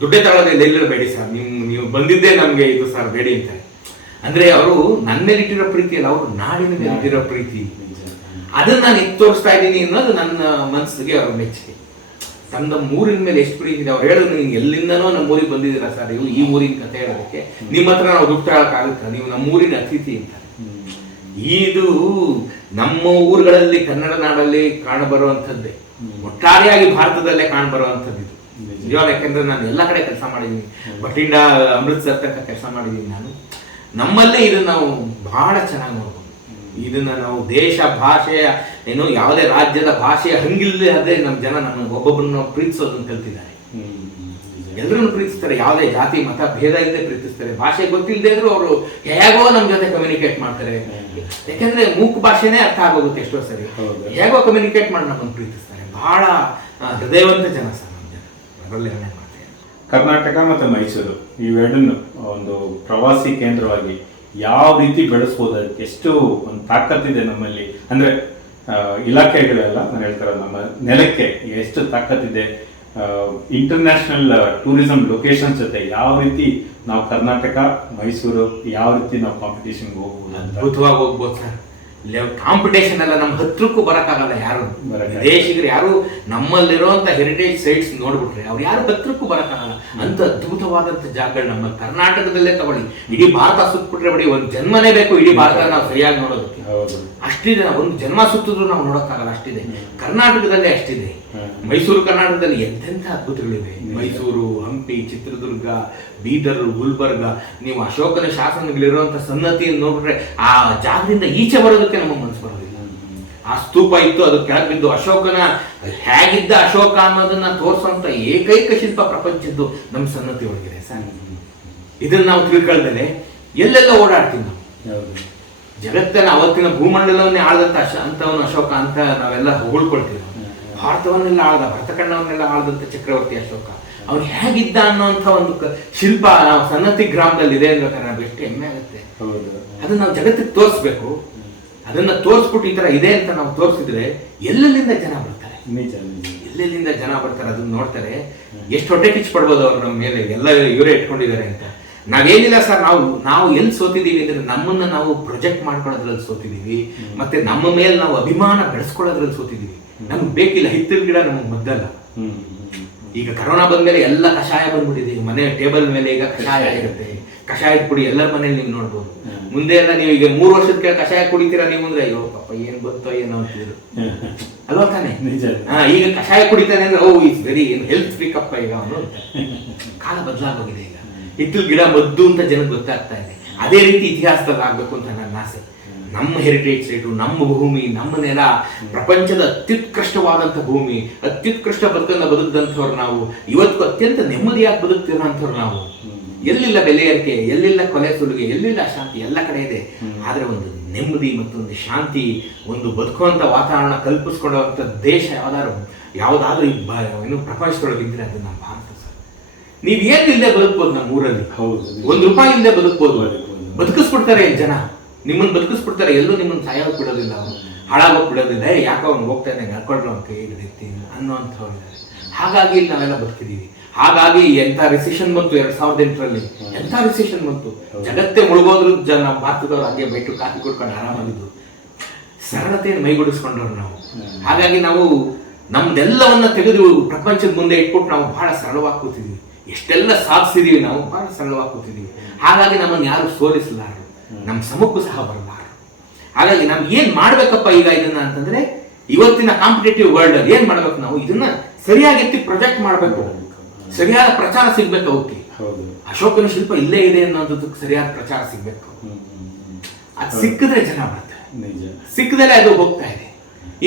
ದುಡ್ಡೇ ತಗೊಳ್ಳೋದಿಲ್ಲ, ಎಲ್ಲರೂ ಸರ್, ನೀವು ಬಂದಿದ್ದೇ ನಮ್ಗೆ ಇದು ಸರ್ ಬೇಡಿ ಅಂತ. ಅಂದ್ರೆ ಅವರು ನನ್ನ ಮೇಲೆ ಇಟ್ಟಿರೋ ಪ್ರೀತಿ ಅಲ್ಲ, ಅವರು ನಾಡಿನ ಮೇಲೆ ಇಟ್ಟಿರೋ ಪ್ರೀತಿ. ಅದನ್ನ ನಾನು ತೋರಿಸ್ತಾ ಇದ್ದೀನಿ ಅನ್ನೋದು ನನ್ನ ಮನಸ್ಸಿಗೆ ಅವ್ರ ಮೆಚ್ಚುಗೆ. ನಮ್ಮ ಊರಿನ ಮೇಲೆ ಎಷ್ಟು ಪ್ರೀತಿ ಇದೆ. ಅವ್ರು ಹೇಳಿದ್ರು, ನೀವು ಎಲ್ಲಿಂದನೋ ನಮ್ಮ ಊರಿಗೆ ಬಂದಿದ್ದೀರಾ ಸರ್, ನೀವು ಈ ಊರಿನ ಕಥೆ ಹೇಳೋದಕ್ಕೆ ನಿಮ್ಮ ಹತ್ರ ನಾವು ದುಡ್ಡು ತಗೊಳಕ್ಕಾಗುತ್ತಾ, ನೀವು ನಮ್ಮ ಊರಿನ ಅತಿಥಿ ಅಂತ. ಇದು ನಮ್ಮ ಊರುಗಳಲ್ಲಿ ಕನ್ನಡ ನಾಡಲ್ಲಿ ಕಾಣಬರುವಂಥದ್ದೇ, ಒಟ್ಟಾರೆಯಾಗಿ ಭಾರತದಲ್ಲೇ ಕಾಣಬರುವಂಥದ್ದು ಇದು ನಿಜವಾದ. ಯಾಕೆಂದ್ರೆ ನಾನು ಎಲ್ಲ ಕಡೆ ಕೆಲಸ ಮಾಡಿದ್ದೀನಿ, ಬಠಿಂಡ ಅಮೃತ್ಸರ್ ತನಕ ಕೆಲಸ ಮಾಡಿದ್ದೀನಿ ನಾನು. ನಮ್ಮಲ್ಲೇ ಇದನ್ನ ನಾವು ಬಹಳ ಚೆನ್ನಾಗಿ ನೋಡ್ಬೋದು. ಇದನ್ನ ನಾವು ದೇಶ ಭಾಷೆಯ ಏನು ಯಾವುದೇ ರಾಜ್ಯದ ಭಾಷೆಯ ಹಂಗಿಲ್ಲದೆ ನಮ್ಮ ಜನ ನಮ್ಮ ಒಬ್ಬೊಬ್ಬರನ್ನ ಪ್ರೀತಿಸೋದನ್ನು ಕಲ್ತಿದ್ದಾರೆ. ಎಲ್ಲರನ್ನು ಪ್ರೀತಿಸ್ತಾರೆ, ಯಾವುದೇ ಜಾತಿ ಮತ ಭೇದ ಇಲ್ಲದೆ ಪ್ರೀತಿಸ್ತಾರೆ. ಭಾಷೆ ಗೊತ್ತಿಲ್ಲದೆ ಇದ್ರು ಅವರು ಹೇಗೋ ನಮ್ಮ ಜೊತೆ ಕಮ್ಯುನಿಕೇಟ್ ಮಾಡ್ತಾರೆ. ಯಾಕೆಂದ್ರೆ ಮೂಕ ಭಾಷೆನೇ ಅರ್ಥ ಆಗೋಗುತ್ತೆ ಎಷ್ಟೋ ಸರಿ. ಹೇಗೋ ಕಮ್ಯುನಿಕೇಟ್ ಮಾಡಿ ನಮ್ಮನ್ನು ಪ್ರೀತಿಸ್ತಾರೆ. ಬಹಳ ಹೃದಯವಂತ ಜನ ಸರ್ ನಮ್ಮ ಜನ. ಅದರಲ್ಲಿ ಕರ್ನಾಟಕ ಮತ್ತು ಮೈಸೂರು ಇವೆರಡನ್ನು ಒಂದು ಪ್ರವಾಸಿ ಕೇಂದ್ರವಾಗಿ ಯಾವ ರೀತಿ ಬೆಳೆಸ್ಬೋದು, ಅದಕ್ಕೆ ಎಷ್ಟು ಒಂದು ತಾಕತ್ತಿದೆ ನಮ್ಮಲ್ಲಿ, ಅಂದ್ರೆ ಇಲಾಖೆಗಳೆಲ್ಲ ನಾನು ಹೇಳ್ತಾರೆ ನಮ್ಮ ನೆಲಕ್ಕೆ ಎಷ್ಟು ತಾಕತ್ತಿದೆ. ಇಂಟರ್ನ್ಯಾಷನಲ್ ಟೂರಿಸಂ ಲೊಕೇಶನ್ಸ್ ಜೊತೆ ಯಾವ ರೀತಿ ನಾವು ಕರ್ನಾಟಕ ಮೈಸೂರು ಯಾವ ರೀತಿ ನಾವು ಕಾಂಪಿಟೇಷನ್ಗೆ ಹೋಗ್ಬೋದು, ಅದ್ಭುತವಾಗಿ ಹೋಗ್ಬೋದು ಸರ್. ಕಾಂಪಿಟೇಷನ್ ಎಲ್ಲ ನಮ್ಮ ಹತ್ರಕ್ಕೂ ಬರಕ್ಕಾಗಲ್ಲ. ಯಾರು ವಿದೇಶಿಗರು ಯಾರು ನಮ್ಮಲ್ಲಿರುವಂತ ಹೆರಿಟೇಜ್ ಸೈಟ್ಸ್ ನೋಡ್ಬಿಟ್ರೆ ಅವ್ರು ಯಾರು ಹತ್ರಕ್ಕೂ ಬರಕ್ಕಾಗಲ್ಲ. ಅಂತ ಅದ್ಭುತವಾದಂತ ಜಾಗಗಳು ನಮ್ಮ ಕರ್ನಾಟಕದಲ್ಲೇ ತಗೊಳ್ಳಿ. ಇಡೀ ಭಾರತ ಸುತ್ತಬಿಟ್ರೆ ಬಡಿ ಒಂದು ಜನ್ಮನೇ ಬೇಕು ಇಡೀ ಭಾರತ ನಾವು ಸರಿಯಾಗಿ ನೋಡೋದಕ್ಕೆ. ಅಷ್ಟಿದೆ, ಒಂದು ಜನ್ಮ ಸುತ್ತಿದ್ರು ನಾವು ನೋಡಕ್ಕಾಗಲ್ಲ, ಅಷ್ಟಿದೆ. ಕರ್ನಾಟಕದಲ್ಲೇ ಅಷ್ಟಿದೆ. ಮೈಸೂರು ಕರ್ನಾಟಕದಲ್ಲಿ ಎಂತೆಂಥ ಅದ್ಭುತಗಳಿವೆ. ಮೈಸೂರು, ಹಂಪಿ, ಚಿತ್ರದುರ್ಗ, ಬೀದರ್, ಗುಲ್ಬರ್ಗ, ನೀವು ಅಶೋಕನ ಶಾಸನಗಳಿರುವಂತ ಸನ್ನತಿಯನ್ನು ನೋಡಿದ್ರೆ ಆ ಜಾಗದಿಂದ ಈಚೆ ಬರೋದಕ್ಕೆ ನಮ್ಮ ಮನಸ್ಸು ಬರೋದಿಲ್ಲ. ಆ ಸ್ತೂಪ ಇತ್ತು, ಅದು ಕೆಳಗೆ ಬಿದ್ದು ಅಶೋಕನ ಹೇಗಿದ್ದ ಅಶೋಕ ಅನ್ನೋದನ್ನ ತೋರಿಸುವಂತ ಏಕೈಕ ಶಿಲ್ಪ ಪ್ರಪಂಚದ್ದು ನಮ್ಮ ಸನ್ನತಿ ಒಳಗಿದೆ ಸರ್. ಇದನ್ನ ನಾವು ತಿಳ್ಕೊಳ್ದೇನೆ ಎಲ್ಲೆಲ್ಲ ಓಡಾಡ್ತೀವಿ ನಾವು. ಜಗತ್ತನ್ನ ಅವತ್ತಿನ ಭೂಮಂಡಲವನ್ನೇ ಆಳದಂತ ಅಂತವನು ಅಶೋಕ ಅಂತ ನಾವೆಲ್ಲ ಹೊಗಳ್ಕೊಳ್ತೀವಿ. ಭಾರತವನ್ನೆಲ್ಲ ಆಳ್ದ, ಭರತಖಂಡವನ್ನೆಲ್ಲ ಆಳ್ದಂತ ಚಕ್ರವರ್ತಿ ಅಶೋಕ. ಅವನು ಹೇಗಿದ್ದ ಅನ್ನೋಂಥ ಒಂದು ಶಿಲ್ಪ ನಾವು ಸನ್ನತಿ ಗ್ರಾಮದಲ್ಲಿ ಇದೆ ಅನ್ಬೇಕಾದ್ರೆ ನಾವು ಎಷ್ಟು ಹೆಮ್ಮೆ ಆಗುತ್ತೆ. ಅದನ್ನ ನಾವು ಜಗತ್ತಿಗೆ ತೋರಿಸ್ಬೇಕು. ಅದನ್ನ ತೋರಿಸ್ಬಿಟ್ಟು ಈ ತರ ಇದೆ ಅಂತ ನಾವು ತೋರಿಸಿದ್ರೆ ಎಲ್ಲೆಲ್ಲಿಂದ ಜನ ಬರ್ತಾರೆ, ಎಲ್ಲೆಲ್ಲಿಂದ ಜನ ಬರ್ತಾರೆ, ಅದನ್ನ ನೋಡ್ತಾರೆ. ಎಷ್ಟು ಹೊಟ್ಟೆ ಕಿಚ್ಚು ಪಡ್ಬೋದು ಅವ್ರು ನಮ್ಮ ಮೇಲೆ, ಎಲ್ಲ ಇವರೇ ಇಟ್ಕೊಂಡಿದ್ದಾರೆ ಅಂತ. ನಾವೇನಿಲ್ಲ ಸರ್, ನಾವು ಎಲ್ಲಿ ಸೋತಿದೀವಿ ಅಂದ್ರೆ ನಮ್ಮನ್ನ ನಾವು ಪ್ರೊಜೆಕ್ಟ್ ಮಾಡ್ಕೊಳ್ಳೋದ್ರಲ್ಲಿ ಸೋತಿದೀವಿ, ಮತ್ತೆ ನಮ್ಮ ಮೇಲೆ ನಾವು ಅಭಿಮಾನ ಬೆಳೆಸ್ಕೊಳ್ಳೋದ್ರಲ್ಲಿ ಸೋತಿದೀವಿ. ನಮ್ಗೆ ಬೇಕಿಲ್ಲ ಹಿತ್ತಿನ ಗಿಡ, ನಮಗ್ ಮದ್ದಲ್ಲ. ಈಗ ಕರೋನಾ ಬಂದ್ಮೇಲೆ ಎಲ್ಲ ಕಷಾಯ ಬಂದ್ಬಿಟ್ಟಿದೆ. ಮನೆ ಟೇಬಲ್ ಮೇಲೆ ಈಗ ಕಷಾಯ ಇರುತ್ತೆ, ಕಷಾಯದ ಪುಡಿ ಎಲ್ಲರ ಮನೇಲಿ ನೀವು ನೋಡ್ಬೋದು. ಮುಂದೆ ಎಲ್ಲ ನೀವು ಈಗ 3 ವರ್ಷದ ಕೆಳ ಕಷಾಯ ಕುಡಿತೀರಾ ನೀವು ಅಂದ್ರೆ ಅಯ್ಯೋ ಪಾಪ ಏನ್ ಗೊತ್ತೋ ಏನೋ ಅಂತಿದ್ರು ಅಲ್ವಾ ತಾನೆ. ಈಗ ಕಷಾಯ ಕುಡಿತಾನೆ ಅಂದ್ರೆ ಇಟ್ಸ್ ವೆರಿ ಹೆಲ್ತ್ ಫ್ರೀಕ್ ಅಪ್ಪ ಈಗ ಅವನು. ಕಾಲ ಬದಲಾಗೋಗಿದೆ. ಈಗ ಹಿತ್ತಲ ಗಿಡ ಮದ್ದು ಅಂತ ಜನಕ್ಕೆ ಗೊತ್ತಾಗ್ತಾ ಇದೆ. ಅದೇ ರೀತಿ ಇತಿಹಾಸದಲ್ಲಿ ಆಗ್ಬೇಕು ಅಂತ ನನ್ನ ಆಸೆ. ನಮ್ಮ ಹೆರಿಟೇಜ್ ಸೈಟು, ನಮ್ಮ ಭೂಮಿ, ನಮ್ಮ ನೆಲ, ಪ್ರಪಂಚದ ಅತ್ಯುತ್ಕೃಷ್ಟವಾದಂಥ ಭೂಮಿ, ಅತ್ಯುತ್ಕೃಷ್ಟ ಬದುಕನ್ನ ಬದುಕಿದಂಥವ್ರು ನಾವು. ಇವತ್ತು ಅತ್ಯಂತ ನೆಮ್ಮದಿಯಾಗಿ ಬದುಕ್ತಿರೋಂಥವ್ರು ನಾವು. ಎಲ್ಲಿಲ್ಲ ಬೆಲೆ ಏರಿಕೆ, ಎಲ್ಲಿಲ್ಲ ಕೊಲೆ ಸುಲಿಗೆ, ಎಲ್ಲಿಲ್ಲ ಶಾಂತಿ, ಎಲ್ಲ ಕಡೆ ಇದೆ. ಆದ್ರೆ ಒಂದು ನೆಮ್ಮದಿ ಮತ್ತು ಒಂದು ಶಾಂತಿ, ಒಂದು ಬದುಕುವಂತ ವಾತಾವರಣ ಕಲ್ಪಿಸ್ಕೊಳ್ಳುವಂಥ ದೇಶ ಯಾವ್ದಾದ್ರು ಏನು ಪ್ರಪಂಚದೊಳಗಿದ್ರೆ ಅದು ನಮ್ಮ ಭಾರತ ಸರ್. ನೀವ್ ಏನು ಇಲ್ಲದೆ ಬದುಕ್ಬೋದು ನಮ್ಮ ಊರಲ್ಲಿ, ₹1 ಇಲ್ಲದೆ ಬದುಕ್ಬೋದು. ಬದುಕಿಸ್ಬಿಡ್ತಾರೆ ಜನ, ನಿಮ್ಮನ್ನ ಬದುಕಿಸ್ಬಿಡ್ತಾರೆ. ಎಲ್ಲೂ ನಿಮ್ಮನ್ನ ಸಾಯೋಕ್ ಬಿಡೋದಿಲ್ಲ, ಅವನು ಹಾಳಾಗೋಕ್ ಬಿಡೋದಿಲ್ಲ. ಯಾಕೋ ಅವ್ನು ಹೋಗ್ತಾ ಇದ್ದಂಗೆ ನಡ್ಕೊಂಡ್ರು ಅವ್ನ ಕೈ ಹಿಡಿದಿರ್ತಿ ಅನ್ನೋಂಥವ್ರು ಇದ್ದಾರೆ. ಹಾಗಾಗಿ ಇಲ್ಲಿ ನಾವೆಲ್ಲ ಬದುಕಿದೀವಿ. ಹಾಗಾಗಿ ಎಂಥ ರಿಸೆಷನ್ ಬಂತು 2008ರಲ್ಲಿ, ಎಂಥ ರಿಸೆಷನ್ ಬಂತು. ಜಗತ್ತೇ ಮುಳುಗೋದ್ರು ನಮ್ಮ ಭಾರತದವ್ರು ಹಾಗೆ ಬೈಟು ಕಾಫಿ ಕುಡ್ಕೊಂಡು ಆರಾಮಾಗಿದ್ದು, ಸರಳತೆಯನ್ನು ಮೈಗೂಡಿಸ್ಕೊಂಡವ್ರು ನಾವು. ಹಾಗಾಗಿ ನಾವು ನಮ್ದೆಲ್ಲವನ್ನ ತೆಗೆದು ಪ್ರಪಂಚದ ಮುಂದೆ ಇಟ್ಬಿಟ್ಟು ನಾವು ಬಹಳ ಸರಳವಾಗಿ ಕೂತಿದ್ವಿ. ಎಷ್ಟೆಲ್ಲ ಸಾಧಿಸಿದೀವಿ ನಾವು, ಬಹಳ ಸರಳವಾಗಿ ಕೂತಿದೀವಿ. ಹಾಗಾಗಿ ನಮ್ಮನ್ನು ಯಾರು ಸೋಲಿಸಲಾರರು, ನಮ್ಮ ಸಮಕ್ಕೂ ಸಹ ಬರಲಾರರು. ಹಾಗಾಗಿ ನಮ್ಗೆ ಏನ್ ಮಾಡ್ಬೇಕಪ್ಪ ಈಗ ಇದನ್ನ ಅಂತಂದ್ರೆ, ಇವತ್ತಿನ ಕಾಂಪಿಟೇಟಿವ್ ವರ್ಲ್ಡ್ ಅಲ್ಲಿ ಏನ್ ಮಾಡ್ಬೇಕು ನಾವು, ಇದನ್ನ ಸರಿಯಾಗಿ ಎತ್ತಿ ಪ್ರೊಜೆಕ್ಟ್ ಮಾಡ್ಬೇಕು. ಸರಿಯಾದ ಪ್ರಚಾರ ಸಿಗ್ಬೇಕು. ಅವಕ್ಕೆ ಅಶೋಕನ ಶಿಲ್ಪ ಇಲ್ಲೇ ಇದೆ ಅನ್ನೋದಕ್ಕೆ ಸರಿಯಾದ ಪ್ರಚಾರ ಸಿಗ್ಬೇಕು. ಅದು ಸಿಕ್ಕಿದ್ರೆ ಜನ ಬರ್ತಾರೆ, ಸಿಕ್ಕದಲ್ಲೇ ಅದು ಹೋಗ್ತಾ ಇದೆ.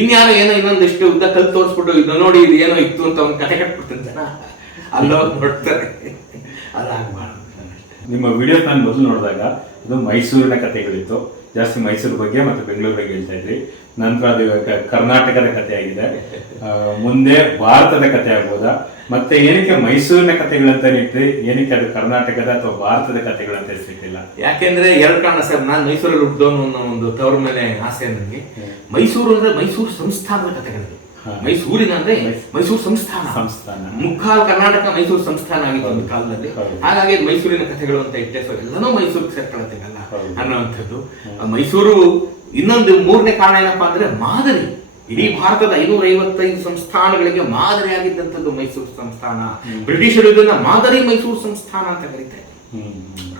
ಇನ್ಯಾರೋ ಏನೋ ಇನ್ನೊಂದಿಷ್ಟು ಉದ್ದ ಕಲ್ ತೋರಿಸ್ಬಿಟ್ಟು ಇದು ನೋಡಿ ಇದು ಏನೋ ಇತ್ತು ಅಂತ ಒಂದು ಕತೆ ಕಟ್ಬಿಡ್ತಾನೆ ಜನ, ಅಲ್ಲೋ ನೋಡ್ತಾರೆ. ಅದಾಗಬಾರ್ದು. ನಿಮ್ಮ ವಿಡಿಯೋ ನಾನು ಮೊದಲು ನೋಡಿದಾಗ ಅದು ಮೈಸೂರಿನ ಕಥೆಗಳಿತ್ತು, ಜಾಸ್ತಿ ಮೈಸೂರು ಬಗ್ಗೆ ಮತ್ತು ಬೆಂಗಳೂರು ಬಗ್ಗೆ ಹೇಳ್ತಾ ಇದ್ರಿ. ನಂತರ ಅದು ಕರ್ನಾಟಕದ ಕಥೆ ಆಗಿದೆ, ಮುಂದೆ ಭಾರತದ ಕಥೆ ಆಗ್ಬೋದಾ? ಮತ್ತೆ ಏನಕ್ಕೆ ಮೈಸೂರಿನ ಕಥೆಗಳಂತ ಇಟ್ರಿ, ಏನಕ್ಕೆ ಅದು ಕರ್ನಾಟಕದ ಅಥವಾ ಭಾರತದ ಕಥೆಗಳಂತ ಹೆಸರಿಟ್ಟಿಲ್ಲ? ಯಾಕೆಂದ್ರೆ 2 ಕಾರಣ ಸರ್. ನಾನು ಮೈಸೂರಲ್ಲಿ ಹುಟ್ಟಿದವನು ಅನ್ನೋ ಒಂದು ತವರ ಮೇಲೆ ಆಸೆ ನನಗೆ. ಮೈಸೂರು ಅಂದ್ರೆ ಮೈಸೂರು ಸಂಸ್ಥಾನದ ಕಥೆಗಳು. ಮೈಸೂರಿನ ಅಂದ್ರೆ ಮೈಸೂರು ಸಂಸ್ಥಾನ. ಮುಕ್ಕಾಲು ಕರ್ನಾಟಕ ಮೈಸೂರು ಸಂಸ್ಥಾನ ಆಗಿತ್ತು ಒಂದು ಕಾಲದಲ್ಲಿ. ಹಾಗಾಗಿ ಮೈಸೂರಿನ ಕಥೆಗಳು ಅಂತ ಇಟ್ಟೆ. ಸೊ ಎಲ್ಲನೂ ಮೈಸೂರಿಗೆ ಸೇರ್ಕೊಳತ್ತೇವಲ್ಲ ಅನ್ನೋವಂಥದ್ದು. ಮೈಸೂರು ಇನ್ನೊಂದು 3ನೇ ಕಾರಣ ಏನಪ್ಪಾ ಅಂದ್ರೆ ಮಾದರಿ. ಇಡೀ ಭಾರತದ 555 ಸಂಸ್ಥಾನಗಳಿಗೆ ಮಾದರಿಯಾಗಿದ್ದಂಥದ್ದು ಮೈಸೂರು ಸಂಸ್ಥಾನ. ಬ್ರಿಟಿಷರು ಇದನ್ನ ಮಾದರಿ ಮೈಸೂರು ಸಂಸ್ಥಾನ ಅಂತ ಕರೀತಾರೆ.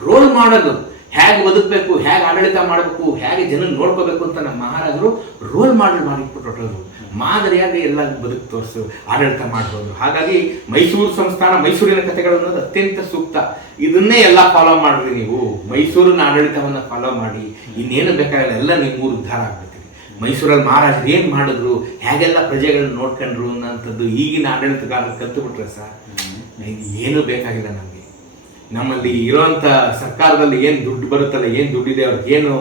ರೋಲ್ ಮಾಡಲು ಹೇಗೆ ಬದುಕಬೇಕು, ಹೇಗೆ ಆಡಳಿತ ಮಾಡಬೇಕು, ಹೇಗೆ ಜನ ನೋಡ್ಕೋಬೇಕು ಅಂತ ನಮ್ಮ ಮಹಾರಾಜರು ರೋಲ್ ಮಾಡಲ್ ಮಾಡಿಬಿಟ್ಟು ಮಾದರಿಯಾಗಿ ಎಲ್ಲ ಬದುಕು ತೋರಿಸು ಆಡಳಿತ ಮಾಡ್ಬೋದು. ಹಾಗಾಗಿ ಮೈಸೂರು ಸಂಸ್ಥಾನ, ಮೈಸೂರಿನ ಕಥೆಗಳು ಅನ್ನೋದು ಅತ್ಯಂತ ಸೂಕ್ತ. ಇದನ್ನೇ ಎಲ್ಲ ಫಾಲೋ ಮಾಡ್ರಿ ನೀವು. ಮೈಸೂರಿನ ಆಡಳಿತವನ್ನ ಫಾಲೋ ಮಾಡಿ, ಇನ್ನೇನು ಬೇಕಾಗಿಲ್ಲ, ಎಲ್ಲ ನೀವು ಉದ್ಧಾರ ಆಗ್ಬಿಡ್ತೀವಿ. ಮೈಸೂರಲ್ಲಿ ಮಹಾರಾಜರು ಏನ್ ಮಾಡಿದ್ರು, ಹೇಗೆಲ್ಲ ಪ್ರಜೆಗಳನ್ನ ನೋಡ್ಕೊಂಡ್ರು ಅನ್ನೋಂಥದ್ದು ಈಗಿನ ಆಡಳಿತಗಾರರು ಕಲ್ತು ಬಿಟ್ರೆ ಸರ್ ಏನು ಬೇಕಾಗಿಲ್ಲ ನಮ್ಗೆ. ನಮ್ಮಲ್ಲಿ ಇರೋಂಥ ಸರ್ಕಾರದಲ್ಲಿ ಏನ್ ದುಡ್ಡು ಬರುತ್ತಲ್ಲ, ಏನ್ ದುಡ್ಡಿದೆ ಅವ್ರಿಗೆ, ಏನು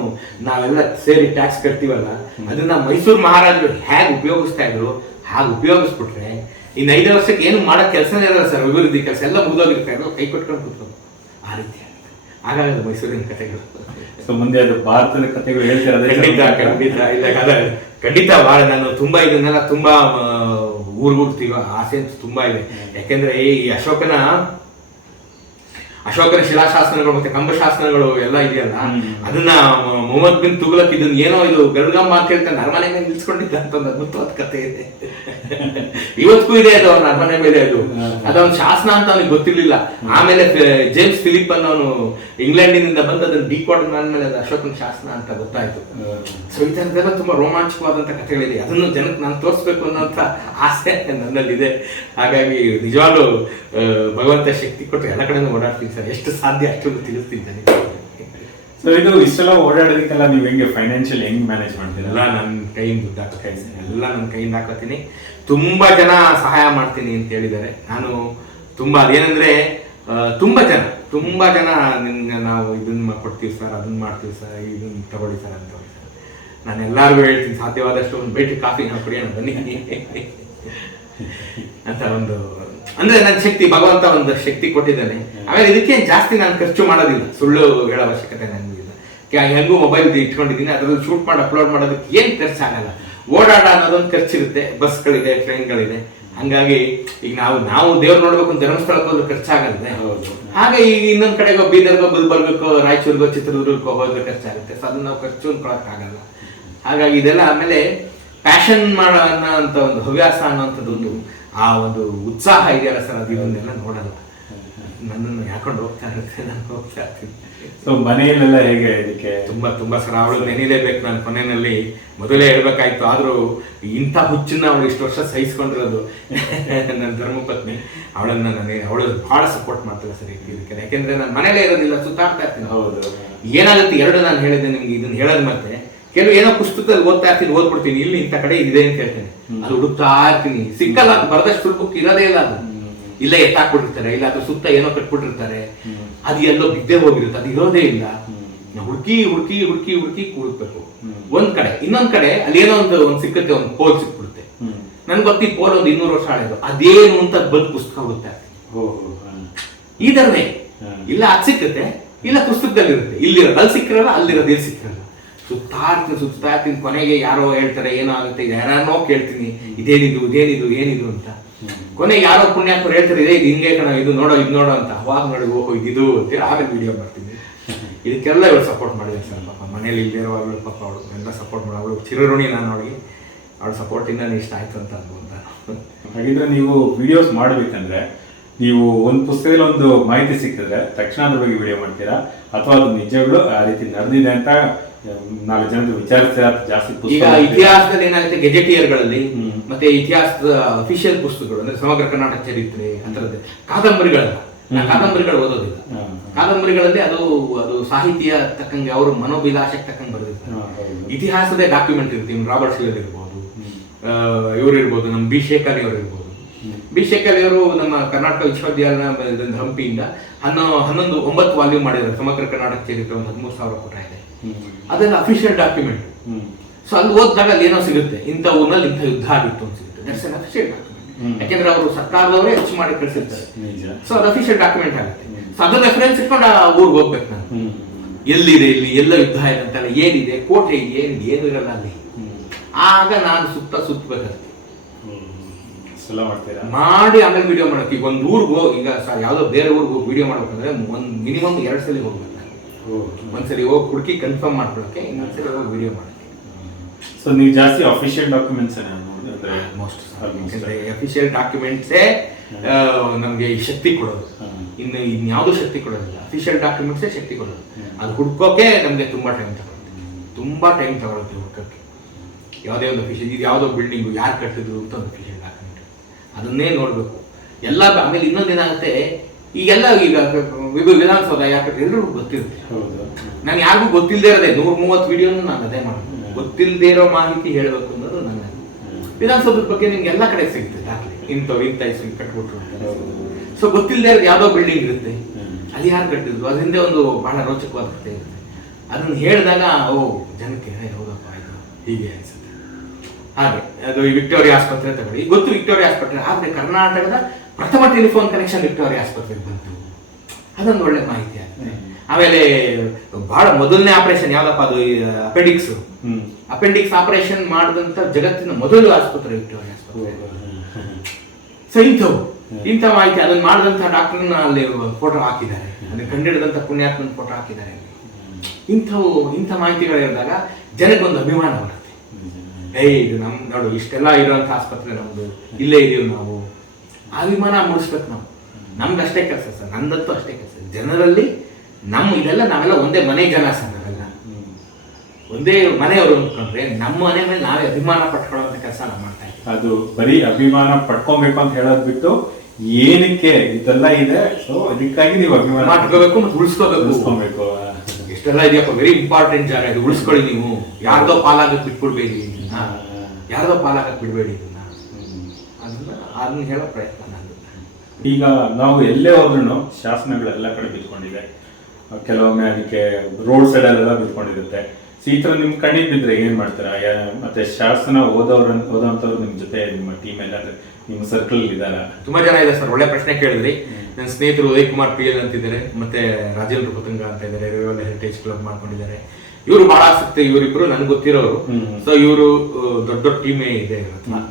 ನಾವೆಲ್ಲ ಸೇರಿ ಟ್ಯಾಕ್ಸ್ ಕಟ್ತೀವಲ್ಲ, ಅದನ್ನ ಮೈಸೂರು ಮಹಾರಾಜರು ಹೇಗೆ ಉಪಯೋಗಿಸ್ತಾ ಇದ್ರು ಹಾಗೆ ಉಪಯೋಗಿಸ್ಬಿಟ್ರೆ ಇನ್ನು 5 ವರ್ಷಕ್ಕೆ ಏನು ಮಾಡೋ ಕೆಲಸನೇ ಇರಲ್ಲ ಸರ್. ಅಭಿವೃದ್ಧಿ ಕೆಲಸ ಎಲ್ಲ ಮುಗಿದೋಗಿರ್ತಾ ಇದ್ರು, ಕೈ ಕೊಟ್ಕೊಂಡು ಕೂತ್ಕೊಂಡು ಆ ರೀತಿ ಆಗುತ್ತೆ. ಹಾಗಾಗಿ ಮೈಸೂರಿನ ಕಥೆಗಳು. ಸೊ ಮುಂದೆ ಅದು ಭಾರತದ ಕಥೆಗಳು ಹೇಳ್ತಿರೋದ್ರೆ ಖಂಡಿತ ಭಾಳ ನಾನು ತುಂಬಾ ಇದನ್ನೆಲ್ಲ ತುಂಬಾ ಊರ್ತೀವ ಆಸೆ ಅಂತ ತುಂಬಾ ಇದೆ. ಯಾಕೆಂದ್ರೆ ಈ ಅಶೋಕನ ಶಿಲಾಶಾಸನಗಳು ಮತ್ತೆ ಕಂಬಶಾಸನಗಳು ಎಲ್ಲ ಇದೆಯಲ್ಲ, ಅದನ್ನ ಮೊಹಮ್ಮದ್ ಬಿನ್ ತುಘಲಕ್ ಇದನ್ನ ಏನೋ ಇದು ಗರುಡಗಂಬ ಅಂತ ಹೇಳ್ತಾನೆ ಅರಮನೆ ಮೇಲೆ ನಿಲ್ಸ್ಕೊಂಡಿದ್ದ ಅಂತ ಒಂದು ಅದ್ಭುತವಾದ ಕಥೆ ಇದೆ. ಇವತ್ತಿಗೂ ಇದೆ ಅದು ಅವನ ಅರಮನೆ ಮೇಲೆ. ಅದೊಂದು ಶಾಸನ ಅಂತ ಅವನಿಗೆ ಗೊತ್ತಿರ್ಲಿಲ್ಲ. ಆಮೇಲೆ ಜೇಮ್ಸ್ ಫಿಲಿಪ್ ಅನ್ನೋನು ಇಂಗ್ಲೆಂಡಿನಿಂದ ಬಂದು ಅದನ್ನ ಡಿಕೋಡ್ ಮೇಲೆ ಅದು ಅಶೋಕನ ಶಾಸನ ಅಂತ ಗೊತ್ತಾಯ್ತು. ಸೊ ಈ ತರದೆಲ್ಲ ತುಂಬಾ ರೋಮಾಂಚಕವಾದಂತ ಕಥೆಗಳಿದೆ. ಅದನ್ನು ಜನಕ್ಕೆ ನಾನು ತೋರಿಸ್ಬೇಕು ಅನ್ನೋಂಥ ಆಸೆ ನನ್ನಲ್ಲಿದೆ. ಹಾಗಾಗಿ ನಿಜವಾಗ್ಲೂ ಭಗವಂತ ಶಕ್ತಿ ಕೊಟ್ಟು ಎಲ್ಲ ಕಡೆ ಓಡಾಡ್ತೀನಿ ಸರ್, ಎಷ್ಟು ಸಾಧ್ಯ ಅಷ್ಟು ತಿಳಿಸ್ತಿದ್ದೇನೆ. ಸೊ ಇದು ಇಷ್ಟೆಲ್ಲ ಓಡಾಡೋದಕ್ಕೆಲ್ಲ ನೀವು ಹೆಂಗೆ ಫೈನಾನ್ಷಿಯಲ್ ಹೆಂಗ್ ಮ್ಯಾನೇಜ್ ಮಾಡ್ತೀರಾ? ಎಲ್ಲ ನನ್ನ ಕೈಯಿಂದ ದುಡ್ಡು ಹಾಕಿ ಎಲ್ಲ ನನ್ನ ಕೈಯಿಂದ ಹಾಕೋತೀನಿ. ತುಂಬಾ ಜನ ಸಹಾಯ ಮಾಡ್ತೀನಿ ಅಂತ ಹೇಳಿದ್ದಾರೆ. ನಾನು ತುಂಬಾ ಅದೇನಂದ್ರೆ ತುಂಬಾ ಜನ ನಿಮ್ಗೆ ನಾವು ಇದನ್ನ ಕೊಡ್ತೀವಿ ಸರ್, ಅದನ್ನ ಮಾಡ್ತೀವಿ ಸರ್, ಇದನ್ನ ತಗೊಳ್ಳಿ ಸರ್ ಅಂತ. ನಾನು ಎಲ್ಲರಿಗೂ ಹೇಳ್ತೀನಿ ಸಾಧ್ಯವಾದಷ್ಟು ಒಂದು ಬೇಟಿ ಕಾಫಿ ನಾವು ಕುಡಿಯೋಣ ಬನ್ನಿ ಅಂತ. ಒಂದು ಅಂದ್ರೆ ನನ್ನ ಶಕ್ತಿ ಭಗವಂತ ಒಂದು ಶಕ್ತಿ ಕೊಟ್ಟಿದ್ದಾನೆ. ಆಮೇಲೆ ಇದಕ್ಕೆ ಜಾಸ್ತಿ ನಾನು ಖರ್ಚು ಮಾಡೋದಿಲ್ಲ, ಸುಳ್ಳು ಹೇಳೋ ಅವಶ್ಯಕತೆ ನನಗಿಲ್ಲ. ಹೆಂಗೂ ಮೊಬೈಲ್ ಇಟ್ಕೊಂಡಿದ್ದೀನಿ, ಅದ್ರಲ್ಲಿ ಶೂಟ್ ಮಾಡಿ ಅಪ್ಲೋಡ್ ಮಾಡೋದಕ್ಕೆ ಏನ್ ಖರ್ಚಾಗಲ್ಲ. ಓಡಾಡ ಅನ್ನೋದೊಂದು ಖರ್ಚಿರುತ್ತೆ, ಬಸ್ಗಳಿದೆ, ಟ್ರೈನ್ಗಳಿದೆ. ಹಂಗಾಗಿ ಈಗ ನಾವು ದೇವ್ರು ನೋಡ್ಬೇಕು ಅಂತ ಧರ್ಮಸ್ಥಳಕ್ಕೆ ಹೋದ್ರೆ ಖರ್ಚಾಗತ್ತೆ. ಹಾಗೆ ಈಗ ಇನ್ನೊಂದ್ ಕಡೆಗೋ ಬೀದರ್ಗೋ ಗುಲ್ಬರ್ಗಕ್ಕೋ ರಾಯಚೂರ್ಗೋ ಚಿತ್ರದುರ್ಗಕ್ಕೋ ಹೋದ್ರೆ ಖರ್ಚಾಗುತ್ತೆ. ಸೊ ಅದನ್ನ ನಾವು ಖರ್ಚು ಅನ್ಕೊಳಕ್ಕಾಗಲ್ಲ. ಹಾಗಾಗಿ ಇದೆಲ್ಲ ಆಮೇಲೆ ಪ್ಯಾಷನ್ ಮಾಡೋ ಅನ್ನೋ ಒಂದು ಹವ್ಯಾಸ ಅನ್ನೋಂಥದ್ದು ಒಂದು ಆ ಒಂದು ಉತ್ಸಾಹ ಇದೆಯಲ್ಲ ಸರ್, ಅದು ಇದನ್ನೆಲ್ಲ ನೋಡಲ್ಲ. ನನ್ನನ್ನು ಯಾಕೊಂಡು ಹೋಗ್ತಾ ಇರುತ್ತೆ, ನಾನು ಹೋಗ್ತಾ ಇರ್ತೀನಿ. ಸೊ ಮನೆಯಲ್ಲೆಲ್ಲ ಹೇಗೆ ಇದಕ್ಕೆ? ತುಂಬಾ ಸರ್, ಅವಳು ನೆನೆಲೇಬೇಕು. ನಾನು ಕೊನೆಯಲ್ಲಿ ಮೊದಲೇ ಹೇಳ್ಬೇಕಾಯ್ತು, ಆದ್ರೂ ಇಂಥ ಹುಚ್ಚನ್ನ ಅವಳು ಇಷ್ಟು ವರ್ಷ ಸಹಿಸ್ಕೊಂಡಿರೋದು ನನ್ನ ಧರ್ಮಪತ್ನಿ. ಅವಳು ಬಹಳ ಸಪೋರ್ಟ್ ಮಾಡ್ತಾಳೆ ಸರ್ ಇದಕ್ಕೆ. ಯಾಕೆಂದ್ರೆ ನಾನು ಮನೇಲೇ ಇರೋದಿಲ್ಲ, ಸುತ್ತಾಡ್ತಾ ಇರ್ತೀನಿ. ಹೌದು, ಏನಾಗುತ್ತೆ ಎರಡು ನಾನು ಹೇಳಿದೆ ನಿಮ್ಗೆ ಇದನ್ನ ಹೇಳೋದ್. ಮತ್ತೆ ಕೆಲವು ಏನೋ ಪುಸ್ತಕದಲ್ಲಿ ಓದ್ತಾ ಇರ್ತೀನಿ, ಓದ್ಬಿಡ್ತೀನಿ, ಇಲ್ಲಿ ಇಂಥ ಕಡೆ ಇದೆ ಅಂತ ಹೇಳ್ತೇನೆ. ಅದು ಹುಡುಕ್ತಾ ಇರ್ತೀನಿ, ಸಿಕ್ಕಲ್ಲ. ಅದು ಬರೆದಷ್ಟು ಬುಕ್ ಇರೋದೇ ಇಲ್ಲ. ಅದು ಇಲ್ಲ ಎತ್ತಾಕ್ಬಿಟ್ಟಿರ್ತಾರೆ, ಇಲ್ಲ ಅದು ಸುತ್ತ ಏನೋ ಕಟ್ಬಿಟ್ಟಿರ್ತಾರೆ, ಅದು ಎಲ್ಲೋ ಬಿದ್ದೇ ಹೋಗಿರುತ್ತೆ, ಅದು ಇರೋದೇ ಇಲ್ಲ. ಹುಡುಕಿ ಹುಡುಕ್ಬೇಕು ಒಂದ್ ಕಡೆ. ಇನ್ನೊಂದ್ ಕಡೆ ಅಲ್ಲಿ ಏನೋ ಒಂದು ಸಿಕ್ಕತ್ತೆ, ಒಂದು ಪೋಲ್ ಸಿಕ್ಬಿಡುತ್ತೆ. ನನ್ಗೆ ಗೊತ್ತಿ ಪೋಲ್ ಒಂದು 200 ವರ್ಷ ಹಳೆದು, ಅದೇನು ಅಂತ ಬಂದು ಪುಸ್ತಕ ಓದ್ತಾ ಇರ್ತೀನಿ. ಇದರವೇ ಇಲ್ಲ ಅದು ಸಿಕ್ಕತ್ತೆ, ಇಲ್ಲ ಪುಸ್ತಕದಲ್ಲಿ ಇರುತ್ತೆ, ಇಲ್ಲಿರೋದು ಅಲ್ಲಿ ಸಿಕ್ಕಿರಲ್ಲ, ಅಲ್ಲಿರೋದು ಇಲ್ಲಿ ಸಿಕ್ಕಿರಲ್ಲ. ಸುತ್ತಾ ಇರ್ತೀನಿ. ಕೊನೆಗೆ ಯಾರೋ ಹೇಳ್ತಾರೆ ಏನೋ ಆಗುತ್ತೆ, ಯಾರನ್ನೋ ಕೇಳ್ತೀನಿ, ಏನಿದು ಅಂತ. ಕೊನೆಗೆ ಯಾರೋ ಪುಣ್ಯಾತ್ಮರು ಹೇಳ್ತಾರೆ, ಇದು ಹಿಂಗೆ ಕಣ, ಇದು ನೋಡೋ ಅಂತ. ಅವಾಗ ನೋಡಿ ಓಹೋ ಇದು ಅಂತೇಳಿ ಆಮೇಲೆ ವಿಡಿಯೋ ಮಾಡ್ತೀನಿ. ಇದಕ್ಕೆಲ್ಲ ಇವಳು ಸಪೋರ್ಟ್ ಮಾಡಿದೆ ಸರ್. ಪಾಪ ಮನೇಲಿ ಇಲ್ಲೇ ಇರೋವಾಗಲೂ ಪಾಪ ಅವಳು ಎಲ್ಲ ಸಪೋರ್ಟ್ ಮಾಡಿ, ಅವಳು ಚಿರಋಣಿ ನಾನು ಅವಳಿಗೆ. ಅವಳ ಸಪೋರ್ಟಿಂದ ಇಷ್ಟ ಆಯ್ತು ಅಂತ ಅನ್ಬೋದ. ಹಾಗಿದ್ರೆ ನೀವು ವಿಡಿಯೋಸ್ ಮಾಡ್ಬೇಕಂದ್ರೆ ನೀವು ಒಂದು ಪುಸ್ತಕದಲ್ಲಿ ಒಂದು ಮಾಹಿತಿ ಸಿಕ್ಕಿದ್ರೆ ತಕ್ಷಣ ಅದ್ರ ಬಗ್ಗೆ ವಿಡಿಯೋ ಮಾಡ್ತೀರಾ, ಅಥವಾ ಅದು ನಿಜಗಳು ಆ ರೀತಿ ನಡೆದಿದೆ ಅಂತ 4 ಜನರು ವಿಚಾರಿಸ್ತೀರಾ? ಜಾಸ್ತಿ ಈಗ ಇತಿಹಾಸದಲ್ಲಿ ಏನಾಗುತ್ತೆ, ಗೆಜೆಟಿಯರ್ಗಳಲ್ಲಿ ಮತ್ತೆ ಇತಿಹಾಸದ ಅಫಿಷಿಯಲ್ ಪುಸ್ತಕಗಳು ಅಂದ್ರೆ ಸಮಗ್ರ ಕರ್ನಾಟಕ ಚರಿತ್ರೆ ಅಂತರದ್ದು ಕಾದಂಬರಿಗಳಲ್ಲ. ಕಾದಂಬರಿಗಳು ಓದೋದಿಲ್ಲ. ಕಾದಂಬರಿಗಳಲ್ಲಿ ಅದು ಸಾಹಿತ್ಯ ತಕ್ಕಂಗೆ ಅವ್ರ ಮನೋಭಿಲಾಷಕ್ಕೆ ತಕ್ಕಂಗೆ ಬರೆದಿರ್ತಾರೆ. ಇತಿಹಾಸದ ಡಾಕ್ಯುಮೆಂಟ್ ಇರುತ್ತೆ. ರಾಬರ್ಟ್ ಶಿಲರ್ ಇರ್ಬೋದು, ಇವರು ಇರ್ಬೋದು, ನಮ್ಮ ಬಿ ಶೇಖರ್ ಅವರು ಇರ್ಬೋದು. ಬಿ ಶೇಖರ್ ಅವರು ನಮ್ಮ ಕರ್ನಾಟಕ ವಿಶ್ವವಿದ್ಯಾಲಯ ಹಂಪಿಯಿಂದ 9 ವಾಲ್ಯೂಮ್ ಮಾಡಿದ್ದಾರೆ. ಸಮಗ್ರ ಕರ್ನಾಟಕ ಚರಿತ್ರೆ ಒಂದು 13,000 ಪುಟ ಇದೆ. ಅದೆಲ್ಲ ಅಫಿಷಿಯಲ್ ಡಾಕ್ಯುಮೆಂಟ್. ಸೊ ಅಲ್ಲಿ ಓದಿದಾಗ ಅಲ್ಲಿ ಏನೋ ಸಿಗುತ್ತೆ, ಇಂಥ ಊರಿನಲ್ಲಿ ಇಂಥ ಯುದ್ಧ ಆಗಿತ್ತು ಅಂತ ಸಿಗುತ್ತೆ. That's an official document. ಯಾಕೆಂದ್ರೆ ಅವರು ಸರ್ಕಾರದವರೇ ಹೆಚ್ಚು ಮಾಡಿ ಕಳಿಸಿರ್ತಾರೆ. ಸೊ ಅದು ಅಫಿಷಿಯಲ್ ಡಾಕ್ಯುಮೆಂಟ್ ಆಗುತ್ತೆ. ಸೊ ಅದನ್ನ ರೆಫರೆನ್ಸ್ ಇಟ್ಕೊಂಡು ಆ ಊರಿಗೆ ಹೋಗ್ಬೇಕು ನಾನು. ಎಲ್ಲಿದೆ, ಇಲ್ಲಿ ಎಲ್ಲ ಯುದ್ಧ ಆಯ್ತು ಅಂತೆಲ್ಲ ಏನಿದೆ, ಕೋಟೆ ಇದೆ, ಏನು ಇರಲ್ಲ ಅಲ್ಲಿ. ಆಗ ನಾನು ಸುತ್ತಬೇಕಾಗುತ್ತೆ ಮಾಡಿ ಆಮೇಲೆ ವಿಡಿಯೋ ಮಾಡಕ್ಕೆ. ಈಗ ಒಂದು ಊರಿಗೆ ಈಗ ಯಾವ್ದೋ ಬೇರೆ ಊರಿಗೆ ಹೋಗಿ ವಿಡಿಯೋ ಮಾಡ್ಬೇಕಂದ್ರೆ ಮಿನಿಮಮ್ 2 ಸಲ ಹೋಗ್ಬೇಕು ನಾನು. ಒಂದ್ಸಲಿ ಹೋಗಿ ಹುಡುಕಿ ಕನ್ಫರ್ಮ್ ಮಾಡ್ಕೊಳಕ್ಕೆ, ಇನ್ನೊಂದ್ಸಲಿ ಹೋಗಿ ವಿಡಿಯೋ ಮಾಡಕ್ಕೆ. ಸೊ ನೀವು ಜಾಸ್ತಿ ಅಫಿಷಿಯಲ್ ಡಾಕ್ಯುಮೆಂಟ್ಸ್ ಅಫಿಷಿಯಲ್ ಡಾಕ್ಯುಮೆಂಟ್ಸೇ ನಮ್ಗೆ ಶಕ್ತಿ ಕೊಡೋದು. ಇನ್ಯಾವುದೂ ಶಕ್ತಿ ಕೊಡೋದಿಲ್ಲ. ಅಫಿಷಿಯಲ್ ಡಾಕ್ಯುಮೆಂಟ್ಸೇ ಶಕ್ತಿ ಕೊಡೋದು. ಅದು ಹುಡ್ಕೋಕೆ ನಮ್ಗೆ ತುಂಬಾ ಟೈಮ್ ತಗೊಳುತ್ತೆ ಹುಡ್ಕೋಕೆ. ಯಾವುದೇ ಒಂದು ಅಫಿಷಿಯಲ್, ಇದು ಯಾವುದೋ ಬಿಲ್ಡಿಂಗು ಯಾರು ಕಟ್ಟಿದ್ರು ಅಂತ ಒಂದು ಅಫಿಷಿಯಲ್ ಡಾಕ್ಯುಮೆಂಟ್, ಅದನ್ನೇ ನೋಡ್ಬೇಕು ಎಲ್ಲ. ಆಮೇಲೆ ಇನ್ನೊಂದೇನಾಗುತ್ತೆ, ಈಗ ವಿಧಾನಸೌಧ ಯಾಕೆ ಎಲ್ಲರಿಗೂ ಗೊತ್ತಿರುತ್ತೆ. ನಾನು ಯಾರಿಗೂ ಗೊತ್ತಿಲ್ಲದೆ ಇರೋದೇ 130 ವಿಡಿಯೋನು ನಾನು ಅದೇ ಮಾಡೋದು. ಗೊತ್ತಿಲ್ಲದೆ ಇರೋ ಮಾಹಿತಿ ಹೇಳ್ಬೇಕು ಅನ್ನೋದು ನನ್ನ. ವಿಧಾನಸೌಧದ ಬಗ್ಗೆ ನಿಮ್ಗೆ ಎಲ್ಲ ಕಡೆ ಸಿಗುತ್ತೆ ದಾಖಲೆ, ಇಂಥ ಹೆಸರು ಕಟ್ಬಿಟ್ರು. ಸೊ ಗೊತ್ತಿಲ್ಲದೆ ಇರೋದು ಯಾವುದೋ ಬಿಲ್ಡಿಂಗ್ ಇರುತ್ತೆ, ಅಲ್ಲಿ ಯಾರು ಕಟ್ಟಿದ್ರು, ಅದ್ರ ಹಿಂದೆ ಒಂದು ಬಹಳ ರೋಚಕವಾದ ಕಥೆ ಇರುತ್ತೆ. ಅದನ್ನ ಹೇಳಿದಾಗ ಜನಕ್ಕೆ ಹೌದಪ್ಪ ಆಯ್ತು ಹೀಗೆ ಅನ್ಸುತ್ತೆ. ಹಾಗೆ ಅದು ವಿಕ್ಟೋರಿಯಾ ಆಸ್ಪತ್ರೆ ತಗೊಳ್ಳಿ, ಗೊತ್ತು ವಿಕ್ಟೋರಿಯಾ ಆಸ್ಪತ್ರೆ, ಆದ್ರೆ ಕರ್ನಾಟಕದ ಪ್ರಥಮ ಟೆಲಿಫೋನ್ ಕನೆಕ್ಷನ್ ವಿಕ್ಟೋರಿಯಾ ಆಸ್ಪತ್ರೆಗೆ ಬಂತು. ಅದೊಂದು ಒಳ್ಳೆ ಮಾಹಿತಿ ಆಗುತ್ತೆ. ಆಮೇಲೆ ಬಹಳ ಮೊದಲನೇ ಆಪರೇಷನ್ ಯಾವ್ದಪ್ಪ, ಅದು ಅಪೆಂಡಿಕ್ಸ್ ಆಪರೇಷನ್ ಮಾಡಿದಂತ ಜಗತ್ತಿನ ಮೊದಲು ಆಸ್ಪತ್ರೆ ವಿಕ್ಟೋರಿಯಾ ಆಸ್ಪತ್ರೆ. ಸೊ ಇಂಥವು ಇಂಥ ಮಾಹಿತಿ ಅದನ್ನ ಮಾಡಿದಂತ ಡಾಕ್ಟರ್ನ ಅಲ್ಲಿ ಫೋಟೋ ಹಾಕಿದ್ದಾರೆ, ಅದನ್ನ ಕಂಡಿಡಿದಂತ ಪುಣ್ಯಾತ್ಮನ ಫೋಟೋ ಹಾಕಿದ್ದಾರೆ. ಇಂಥ ಮಾಹಿತಿಗಳಿರುವಾಗ ಜನಕ್ಕೊಂದು ಅಭಿಮಾನ ಬರುತ್ತೆ. ಇದು ನಮ್ ನೋಡು ಇಷ್ಟೆಲ್ಲ ಇರುವಂತ ಆಸ್ಪತ್ರೆ ನಮ್ದು, ಇಲ್ಲೇ ಇದೀವಿ ನಾವು, ಅಭಿಮಾನ ಮೂಡಿಸ್ಬೇಕು ನಾವು. ನಮ್ದು ಅಷ್ಟೇ ಕೆಲಸ ಸರ್, ನಂದಂತೂ ಅಷ್ಟೇ ಕೆಲಸ. ಜನರಲ್ಲಿ ಇದೆಲ್ಲ ನಾವೆಲ್ಲ ಒಂದೇ ಮನೆ ಜನ ಸರ್, ನಾವೆಲ್ಲ ಒಂದೇ ಮನೆಯವರು ಅಂದ್ಕೊಂಡ್ರೆ ನಮ್ಮ ಮನೆ ಮೇಲೆ ನಾವೇ ಅಭಿಮಾನ ಪಟ್ಕೊಳ್ಳುವಂತ ಕೆಲಸ ನಾವು ಮಾಡ್ತಾ ಇದ್ದೀವಿ. ಅದು ಬರೀ ಅಭಿಮಾನ ಪಡ್ಕೊಬೇಕು ಅಂತ ಹೇಳೋದ್ ಬಿಟ್ಟು ಏನಕ್ಕೆ ಇದೆಲ್ಲ ಇದೆ, ಸೊ ಅದಕ್ಕಾಗಿ ನೀವು ಅಭಿಮಾನ ಮಾಡ್ಕೋಬೇಕು ಮತ್ತು ಉಳಿಸ್ಕೋಬೇಕು. ಎಷ್ಟೆಲ್ಲ ಇದೆಯಪ್ಪ, ವೆರಿ ಇಂಪಾರ್ಟೆಂಟ್ ಜಾಗ ಇದು, ಉಳಿಸ್ಕೊಳ್ಳಿ. ನೀವು ಯಾರ್ದೋ ಪಾಲಾಗಕ್ಕೆ ಬಿಟ್ಬಿಡ್ಬೇಡಿ, ಯಾರ್ದೋ ಪಾಲಾಗಕ್ಕೆ ಬಿಡ್ಬೇಡಿ ಇದನ್ನ, ಅದನ್ನ ಹೇಳೋ ಪ್ರಯತ್ನ ನಂದು. ಈಗ ನಾವು ಎಲ್ಲೇ ಹೋದ್ರೂ ಶಾಸನಗಳೆಲ್ಲ ಕಡೆ ಬಿದ್ಕೊಂಡಿದೆ, ಕೆಲವೊಮ್ಮೆ ಅದಕ್ಕೆ ರೋಡ್ ಸೈಡ್ ಅಲ್ಲೆಲ್ಲ ಬಿದ್ಕೊಂಡಿರುತ್ತೆ. ಈ ತರ ನಿಮ್ ಕಣ್ಣಿಗೆ ಬಿದ್ರೆ ಏನ್ ಮಾಡ್ತೀರಾ? ಮತ್ತೆ ಶಾಸನ ಓದೋಂಥವ್ರು ನಿಮ್ ಜೊತೆ ನಿಮ್ಮ ಟೀಮ್ ಎಲ್ಲ ನಿಮ್ಮ ಸರ್ಕಲ್ ಇದಾರ? ತುಂಬಾ ಜನ ಇದೆ ಸರ್, ಒಳ್ಳೆ ಪ್ರಶ್ನೆ ಕೇಳಿದ್ರಿ. ನನ್ನ ಸ್ನೇಹಿತರು ಉದಯ್ ಕುಮಾರ್ PL ಅಂತಿದ್ದಾರೆ, ಮತ್ತೆ ರಾಜೇಂದ್ರ ಪತಂಗ ಅಂತ ಇದ್ದಾರೆ, ರಿವಲ್ ಹೆರಿಟೇಜ್ ಕ್ಲಬ್ ಮಾಡ್ಕೊಂಡಿದ್ದಾರೆ. ಇವರು ಬಹಳ ಆಸಕ್ತಿ, ಇವರಿಬ್ರು ನನ್ಗೆ ಗೊತ್ತಿರೋರು. ಸೊ ಇವರು ದೊಡ್ಡ ದೊಡ್ಡ ಟೀಮೇ ಇದೆ ಇವತ್ತು.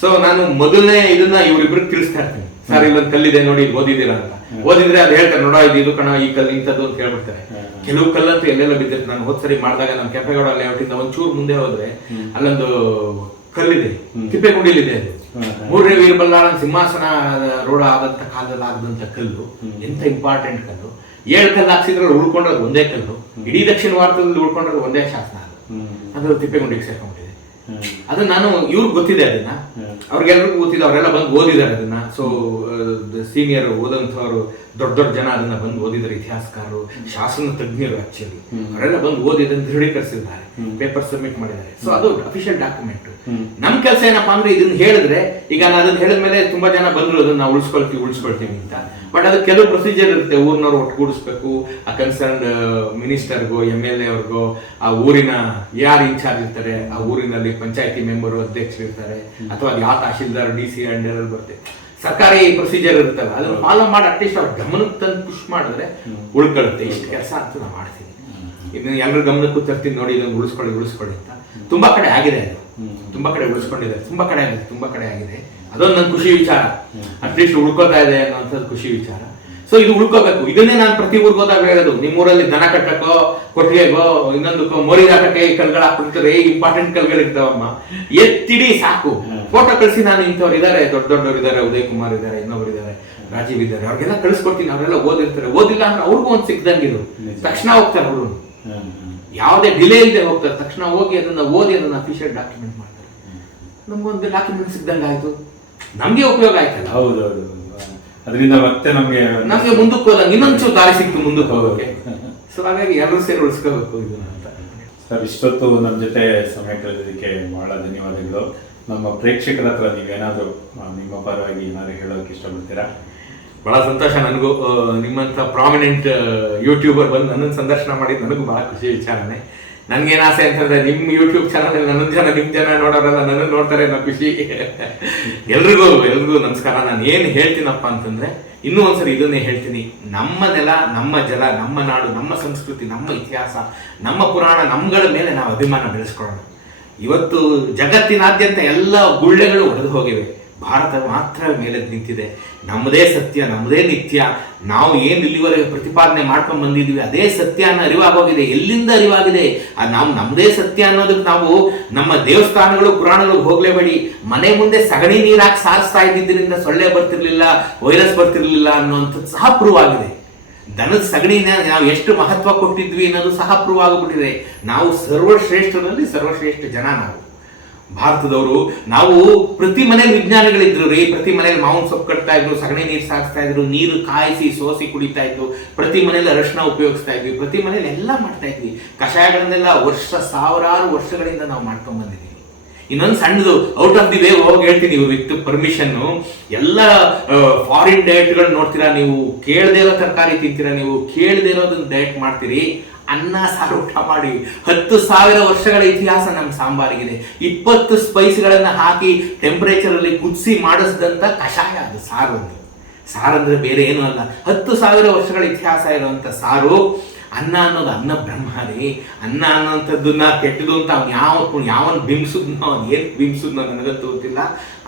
ಸೊ ನಾನು ಮೊದಲನೇ ಇದನ್ನ ಇವರಿಬ್ರಿಗೆ ತಿಳಿಸ್ತಾ ಇರ್ತೀನಿ, ಸರ್ ಇಲ್ಲೊಂದು ಕಲ್ಲಿದೆ ನೋಡಿ, ಓದಿದ್ದೀರಾ ಅಂತ. ಓದಿದ್ರೆ ಅದು ಹೇಳ್ತಾರೆ, ನೋಡೋ ಇದು ಕಣ ಈ ಕಲ್ಲು ಇಂಥದ್ದು ಅಂತ ಹೇಳ್ಬಿಡ್ತಾರೆ. ಕೆಲವು ಕಲ್ಲಂತೂ ಎಲ್ಲೆಲ್ಲ ಬಿದ್ದಿರುತ್ತೆ. ನಾನು ಹೋದ್ಸರಿ ಮಾಡಿದಾಗ ನಮ್ಮ ಕೆಂಪೇಗೌಡ ಲೇಔಟಿಂದ ಒಂಚೂರು ಮುಂದೆ ಹೋದ್ರೆ ಅಲ್ಲೊಂದು ಕಲ್ಲಿದೆ, ತಿಪ್ಪೇಗುಂಡಿಲಿದೆ. ಅದು 3ನೇ ವೀರಬಲ್ಲಾಳನ ಸಿಂಹಾಸನ ರೂಢ ಆದಂತ ಕಾಲದಲ್ಲಿ ಆಗದಂತ ಕಲ್ಲು, ಎಂತ ಇಂಪಾರ್ಟೆಂಟ್ ಕಲ್ಲು. 7 ಕಲ್ಲು ಹಾಕ್ಸಿದ್ರಲ್ಲಿ ಉಳ್ಕೊಂಡ್ರೆ ಒಂದೇ ಕಲ್ಲು, ಇಡೀ ದಕ್ಷಿಣ ಭಾರತದಲ್ಲಿ ಉಳ್ಕೊಂಡ್ರೆ ಒಂದೇ ಶಾಸನ. ಅದು ತಿಪ್ಪೇಗುಂಡಿಗೆ ಸೇರ್ಕೊಂಡ್ಬಿಟ್ಟಿದೆ. ಅದನ್ನ ನಾನು ಇವ್ರಿಗೆ ಗೊತ್ತಿದೆ, ಅದನ್ನ ಅವ್ರಿಗೆಲ್ರಿಗೂ ಗೊತ್ತಿದೆ, ಅವರೆಲ್ಲ ಬಂದು ಓದಿದ್ದಾರೆ ಅದನ್ನ. ಸೊ ಸೀನಿಯರ್ ಓದಂಥವ್ರು ದೊಡ್ಡ ದೊಡ್ಡ ಜನ ಅದನ್ನ ಬಂದು ಓದಿದ್ದಾರೆ, ಇತಿಹಾಸಕಾರರು, ಶಾಸನ ತಜ್ಞರು. ಆಕ್ಚುಲಿ ಅವರೆಲ್ಲ ಬಂದು ಓದಿದ್ದನ್ನು ದೃಢೀಕರಿಸಿದ್ದಾರೆ, ಪೇಪರ್ ಸಬ್ಮಿಟ್ ಮಾಡಿದ್ದಾರೆ. ಸೊ ಅದು ಅಫಿಷಿಯಲ್ ಡಾಕ್ಯುಮೆಂಟ್. ನಮ್ ಕೆಲಸ ಏನಪ್ಪಾ ಅಂದ್ರೆ ಇದನ್ನ ಹೇಳಿದ್ರೆ, ಈಗ ನಾನು ಅದನ್ನ ಹೇಳಿದ್ಮೇಲೆ ತುಂಬಾ ಜನ ಬಂದ್ರು ಅದನ್ನ ನಾವು ಉಳಿಸ್ಕೊಳ್ತೀವಿ ಅಂತ. ಬಟ್ ಅದು ಕೆಲವು ಪ್ರೊಸೀಜರ್ ಇರುತ್ತೆ, ಊರಿನವ್ರು ಒಟ್ಟುಗೂಡಿಸ್ಬೇಕು, ಆ ಕನ್ಸರ್ನ್ ಮಿನಿಸ್ಟರ್ಗೋ MLA ಅವ್ರಿಗೋ, ಆ ಊರಿನ ಯಾರು ಇನ್ಚಾರ್ಜ್ ಇರ್ತಾರೆ, ಆ ಊರಿನಲ್ಲಿ ಪಂಚಾಯತಿ ಮೆಂಬರು, ಅಧ್ಯಕ್ಷರು ಇರ್ತಾರೆ, ಅಥವಾ ಯಾವ ತಹಶೀಲ್ದಾರ್ DC ಅಂಡರ್ ಬರುತ್ತೆ, ಸರ್ಕಾರಿ ಪ್ರೊಸೀಜರ್ ಇರ್ತವೆ. ಅದನ್ನ ಫಾಲೋ ಮಾಡಿ ಅಟ್ಲೀಸ್ಟ್ ಅವ್ರ ಗಮನಕ್ಕೆ ತಂದು ಪುಷ್ ಮಾಡಿದ್ರೆ ಉಳ್ಕೊಳ್ಳುತ್ತೆ. ಇಷ್ಟು ಕೆಲಸ ಅಂತ ನಾನು ಮಾಡ್ತೀನಿ. ಇದನ್ನ ಎಲ್ಲರ ಗಮನಕ್ಕೂ ತರ್ತೀನಿ, ನೋಡಿ ಇದನ್ನು ಉಳಿಸ್ಕೊಳ್ಳಿ ಅಂತ. ತುಂಬಾ ಕಡೆ ಆಗಿದೆ, ಅದು ತುಂಬಾ ಕಡೆ ಉಳಿಸ್ಕೊಂಡಿದ್ದಾರೆ, ತುಂಬಾ ಕಡೆ ಆಗಿದೆ. ಅದೊಂದು ನನ್ನ ಖುಷಿ ವಿಚಾರ, ಅಟ್ಲೀಸ್ಟ್ ಉಳ್ಕೋತಾ ಇದೆ ಅನ್ನೋಂಥದ್ದು ಖುಷಿ ವಿಚಾರ. ಸೊ ಇದು ಉಳ್ಕೋಬೇಕು. ಇದನ್ನೇ ನಾನು ಪ್ರತಿ ಊರಿಗೆ ಹೋದಾಗ ಹೇಳೋದು, ನಿಮ್ಮೂರಲ್ಲಿ ದನ ಕಟ್ಟಕ್ಕೋ, ಕೊಟ್ಟಿಗೆಗೋ, ಇನ್ನೊಂದಕ್ಕೋ ಮೋರಿ ಹಾಕಕ್ಕೆ ಕಲ್ಗಳು ಹಾಕ್ಬಿಡ್ತಾರೆ, ಇಂಪಾರ್ಟೆಂಟ್ ಕಲ್ಗಳು ಇರ್ತಾವಮ್ಮ, ಎತ್ತಿಡಿ ಸಾಕು, ಫೋಟೋ ಕಳಿಸಿ. ನಾನು ಇಂಥವ್ರು ಇದಾರೆ, ದೊಡ್ಡವ್ರು ಇದಾರೆ, ಉದಯ್ ಕುಮಾರ್ ಇದಾರೆ, ಇನ್ನೊಬ್ರು ಇದಾರೆ, ರಾಜೀವ್ ಇದಾರೆ, ಅವ್ರಿಗೆಲ್ಲ ಕಳಿಸ್ಕೊಡ್ತೀನಿ. ಅವರೆಲ್ಲ ಓದಿರ್ತಾರೆ, ಓದಿಲ್ಲ ಅಂದ್ರೆ ಅವ್ರಿಗೂ ಒಂದು ಸಿಕ್ದಂಗಿದು, ತಕ್ಷಣ ಹೋಗ್ತಾರೆ ಅವರು, ಯಾವುದೇ ಡಿಲೇ ಇಲ್ಲದೆ ಹೋಗ್ತಾರೆ. ತಕ್ಷಣ ಹೋಗಿ ಅದನ್ನ ಓದಿ ಅದನ್ನ ಅಫಿಷಿಯಲ್ ಡಾಕ್ಯುಮೆಂಟ್ ಮಾಡ್ತಾರೆ. ನಮ್ಗೊಂದು ಡಾಕ್ಯುಮೆಂಟ್ ಸಿಕ್ದಂಗೆ ಆಯ್ತು, ನಮ್ಗೆ ಉಪಯೋಗ ಆಯ್ತಲ್ಲ. ಹೌದೌದು, ಅದರಿಂದ ಮತ್ತೆ ನಮ್ಗೆ ಮುಂದಕ್ಕೆ ಹೋದಾಗ ಇನ್ನೊಂಚೂರು ದಾರಿ ಸಿಕ್ತು ಮುಂದಕ್ಕೆ ಹೋಗೋಕೆ. ಸೊ ಹಾಗಾಗಿ ಎಲ್ಲರೂ ಸೇರಿ ಉಳಿಸ್ಕೋಬೇಕು ಇದನ್ನ ಅಂತ. ಸರ್, ಇಷ್ಟೊತ್ತು ನಮ್ಮ ಜೊತೆ ಸಮಯ ಕಳೆದಿದ್ದಕ್ಕೆ ಬಹಳ ಧನ್ಯವಾದಗಳು. ನಮ್ಮ ಪ್ರೇಕ್ಷಕರ ಹತ್ರ ನೀವೇನಾದರೂ ನಿಮ್ಮ ಪರವಾಗಿ ಏನಾದ್ರು ಹೇಳೋಕೆ ಇಷ್ಟಪಡ್ತೀರಾ? ಬಹಳ ಸಂತೋಷ ನನಗೂ, ನಿಮ್ಮಂತ ಪ್ರಾಮಿನೆಂಟ್ ಯೂಟ್ಯೂಬರ್ ಬಂದು ನನ್ನನ್ನು ಸಂದರ್ಶನ ಮಾಡಿದ್ದು ನನಗೂ ಬಹಳ ಖುಷಿ ವಿಚಾರನೆ. ನನ್ಗೇನು ಆಸೆ ಅಂತಂದ್ರೆ ನಿಮ್ಮ ಯೂಟ್ಯೂಬ್ ಚಾನಲ್ ನಿಮ್ಮ ಜನ ನೋಡೋರೆಲ್ಲ ನನ್ನನ್ನು ನೋಡ್ತಾರೆ ಅನ್ನೋ ಖುಷಿ. ಎಲ್ರಿಗೂ ನಮಸ್ಕಾರ. ನಾನು ಏನು ಹೇಳ್ತೀನಪ್ಪ ಅಂತಂದ್ರೆ, ಇನ್ನೂ ಒಂದ್ಸರಿ ಇದನ್ನೇ ಹೇಳ್ತೀನಿ, ನಮ್ಮ ನೆಲ, ನಮ್ಮ ಜಲ, ನಮ್ಮ ನಾಡು, ನಮ್ಮ ಸಂಸ್ಕೃತಿ, ನಮ್ಮ ಇತಿಹಾಸ, ನಮ್ಮ ಪುರಾಣ, ನಮ್ಗಳ ಮೇಲೆ ನಾವು ಅಭಿಮಾನ ಬೆಳೆಸ್ಕೊಳ್ಳೋಣ. ಇವತ್ತು ಜಗತ್ತಿನಾದ್ಯಂತ ಎಲ್ಲ ಗುಳ್ಳೆಗಳು ಒಡೆದು ಹೋಗಿವೆ, ಭಾರತ ಮಾತ್ರ ಮೇಲೆ ನಿಂತಿದೆ. ನಮ್ಮದೇ ಸತ್ಯ, ನಮ್ಮದೇ ನಿತ್ಯ, ನಾವು ಏನು ಇಲ್ಲಿವರೆಗೆ ಪ್ರತಿಪಾದನೆ ಮಾಡ್ಕೊಂಡು ಬಂದಿದ್ವಿ ಅದೇ ಸತ್ಯ ಅನ್ನೋ ಅರಿವಾಗೋಗಿದೆ. ಎಲ್ಲಿಂದ ಅರಿವಾಗಿದೆ? ನಾವು ನಮ್ಮದೇ ಸತ್ಯ ಅನ್ನೋದಕ್ಕೆ ನಾವು ನಮ್ಮ ದೇವಸ್ಥಾನಗಳು, ಪುರಾಣಗಳು ಹೋಗ್ಲೇಬೇಡಿ. ಮನೆ ಮುಂದೆ ಸಗಣಿ ನೀರಾಕಿ ಸಾರಿಸ್ತಾ ಇದ್ದಿದ್ದರಿಂದ ಸೊಳ್ಳೆ ಬರ್ತಿರ್ಲಿಲ್ಲ, ವೈರಸ್ ಬರ್ತಿರ್ಲಿಲ್ಲ ಅನ್ನೋಂಥದ್ದು ಸಹ ಪ್ರೂವ್ ಆಗಿದೆ. ದನದ ಸಗಣಿನ ನಾವು ಎಷ್ಟು ಮಹತ್ವ ಕೊಟ್ಟಿದ್ವಿ ಅನ್ನೋದು ಸಹ ಪ್ರೂವ್ ಆಗಿಬಿಟ್ಟಿದೆ. ನಾವು ಸರ್ವಶ್ರೇಷ್ಠರಲ್ಲಿ ಸರ್ವಶ್ರೇಷ್ಠ ಜನ ನಾವು ಭಾರತದವರು. ನಾವು ಪ್ರತಿ ಮನೇಲಿ ವಿಜ್ಞಾನಿಗಳಿದ್ರು ರೀ, ಪ್ರತಿ ಮನೇಲಿ ಮಾವಿನ ಸೊಪ್ಪು ಕಟ್ತಾ ಇದ್ರು, ಸಗಣಿ ನೀರು ಸಾರಿಸ್ತಾ ಇದ್ರು, ನೀರು ಕಾಯಿಸಿ ಸೋಸಿ ಕುಡಿತಾ ಇದ್ರು, ಪ್ರತಿ ಮನೇಲಿ ಅರಶಿನ ಉಪಯೋಗಿಸ್ತಾ ಇದ್ವಿ, ಪ್ರತಿ ಮನೇಲಿ ಎಲ್ಲ ಮಾಡ್ತಾ ಇದ್ವಿ. ಕಷಾಯಗಳನ್ನೆಲ್ಲ ಸಾವಿರಾರು ವರ್ಷಗಳಿಂದ ನಾವು ಮಾಡ್ಕೊಂಡ್ ಬಂದಿದ್ದೀವಿ. ಇನ್ನೊಂದು ಸಣ್ಣದು ಔಟ್ ಆಫ್ ದಿ ವೇ ಹೋಗಿ ಹೇಳ್ತೀನಿ, ವಿತ್ ಪರ್ಮಿಷನ್. ಎಲ್ಲ ಫಾರಿನ್ ಡಯಟ್ಗಳು ನೋಡ್ತೀರಾ ನೀವು, ಕೇಳದೇ ಇರೋ ತರಕಾರಿ ತಿಂತೀರಾ ನೀವು, ಕೇಳದೇ ಇರೋದನ್ನ ಡಯಟ್ ಮಾಡ್ತೀರಿ. ಅನ್ನ ಸಾರು ಊಟ ಮಾಡಿ 10,000 ವರ್ಷಗಳ ಇತಿಹಾಸ ನಮ್ಮ ಸಾಂಬಾರಿಗಿದೆ. 20 ಸ್ಪೈಸ್ಗಳನ್ನ ಹಾಕಿ ಟೆಂಪರೇಚರ್ ಅಲ್ಲಿ ಕುದಿಸಿ ಮಾಡಿಸಿದಂತ ಕಷಾಯ ಅದು ಸಾರು. ಸಾರಂದ್ರೆ ಬೇರೆ ಏನೂ ಅಲ್ಲ, 10,000 ವರ್ಷಗಳ ಇತಿಹಾಸ ಇರುವಂತ ಸಾರು. ಅನ್ನ ಅನ್ನೋದು ಅನ್ನ ಬ್ರಹ್ಮರಿ. ಅನ್ನ ಅನ್ನೋಂಥದ್ದನ್ನ ಕೆಟ್ಟದು ಅಂತ ಯಾವನ್ ಬಿಂಬಿಸಿದ್ನೋ, ಏನ್ ಬಿಂಬಿಸಿದ್ನೋ ನನಗಂತೂ ಗೊತ್ತಿಲ್ಲ.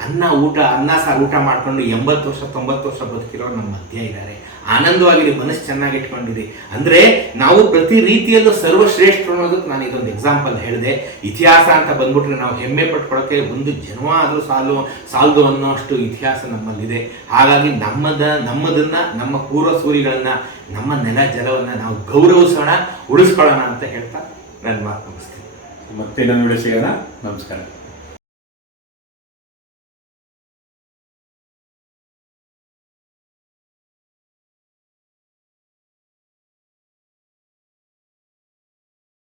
ಅನ್ನ ಸಾರು ಊಟ ಮಾಡ್ಕೊಂಡು 80 ವರ್ಷ 90 ವರ್ಷ ಬದುಕಿರೋರು ನಮ್ಮ ಮಧ್ಯ ಇದ್ದಾರೆ. ಆನಂದವಾಗಿರಿ, ಮನಸ್ಸು ಚೆನ್ನಾಗಿ ಇಟ್ಕೊಂಡಿರಿ. ಅಂದರೆ ನಾವು ಪ್ರತಿ ರೀತಿಯಲ್ಲೂ ಸರ್ವಶ್ರೇಷ್ಠರು ಅನ್ನೋದಕ್ಕೆ ನಾನು ಇದೊಂದು ಎಕ್ಸಾಂಪಲ್ ಹೇಳಿದೆ. ಇತಿಹಾಸ ಅಂತ ಬಂದ್ಬಿಟ್ರೆ ನಾವು ಹೆಮ್ಮೆ ಪಟ್ಕೊಳ್ಳೋಕ್ಕೆ ಒಂದು ಜನ್ಮ ಆದರೂ ಸಾಲದು ಅನ್ನೋಷ್ಟು ಇತಿಹಾಸ ನಮ್ಮಲ್ಲಿದೆ. ಹಾಗಾಗಿ ನಮ್ಮದನ್ನ ನಮ್ಮ ಪೂರ್ವಸೂರಿಗಳನ್ನ, ನಮ್ಮ ನೆಲ ಜಲವನ್ನು ನಾವು ಗೌರವಿಸೋಣ, ಉಳಿಸ್ಕೊಳ್ಳೋಣ ಅಂತ ಹೇಳ್ತಾ ನನ್ನ ಮಾತು ಮುಗಿಸ್ತೀನಿ. ಮತ್ತೆ ಇನ್ನೊಂದು ವಿಡಿಯೋ ಸಿಗೋಣ. ನಮಸ್ಕಾರ.